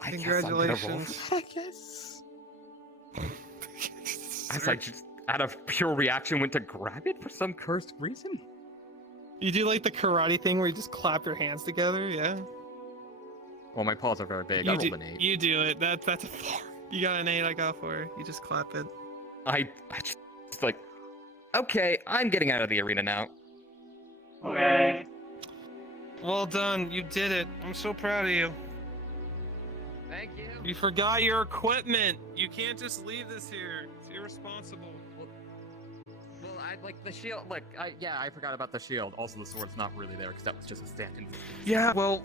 Congratulations. I guess. As I just, out of pure reaction, went to grab it for some cursed reason. You do the karate thing where you just clap your hands together, yeah? Well, my paws are very big. I rolled an 8. You do it. That's a 4. You got an 8, I got 4. You just clap it. I just okay, I'm getting out of the arena now. Okay. Well done. You did it. I'm so proud of you. Thank you. You forgot your equipment. You can't just leave this here. It's irresponsible. Well, the shield. I forgot about the shield. Also, the sword's not really there because that was just a stand-in. Yeah, well,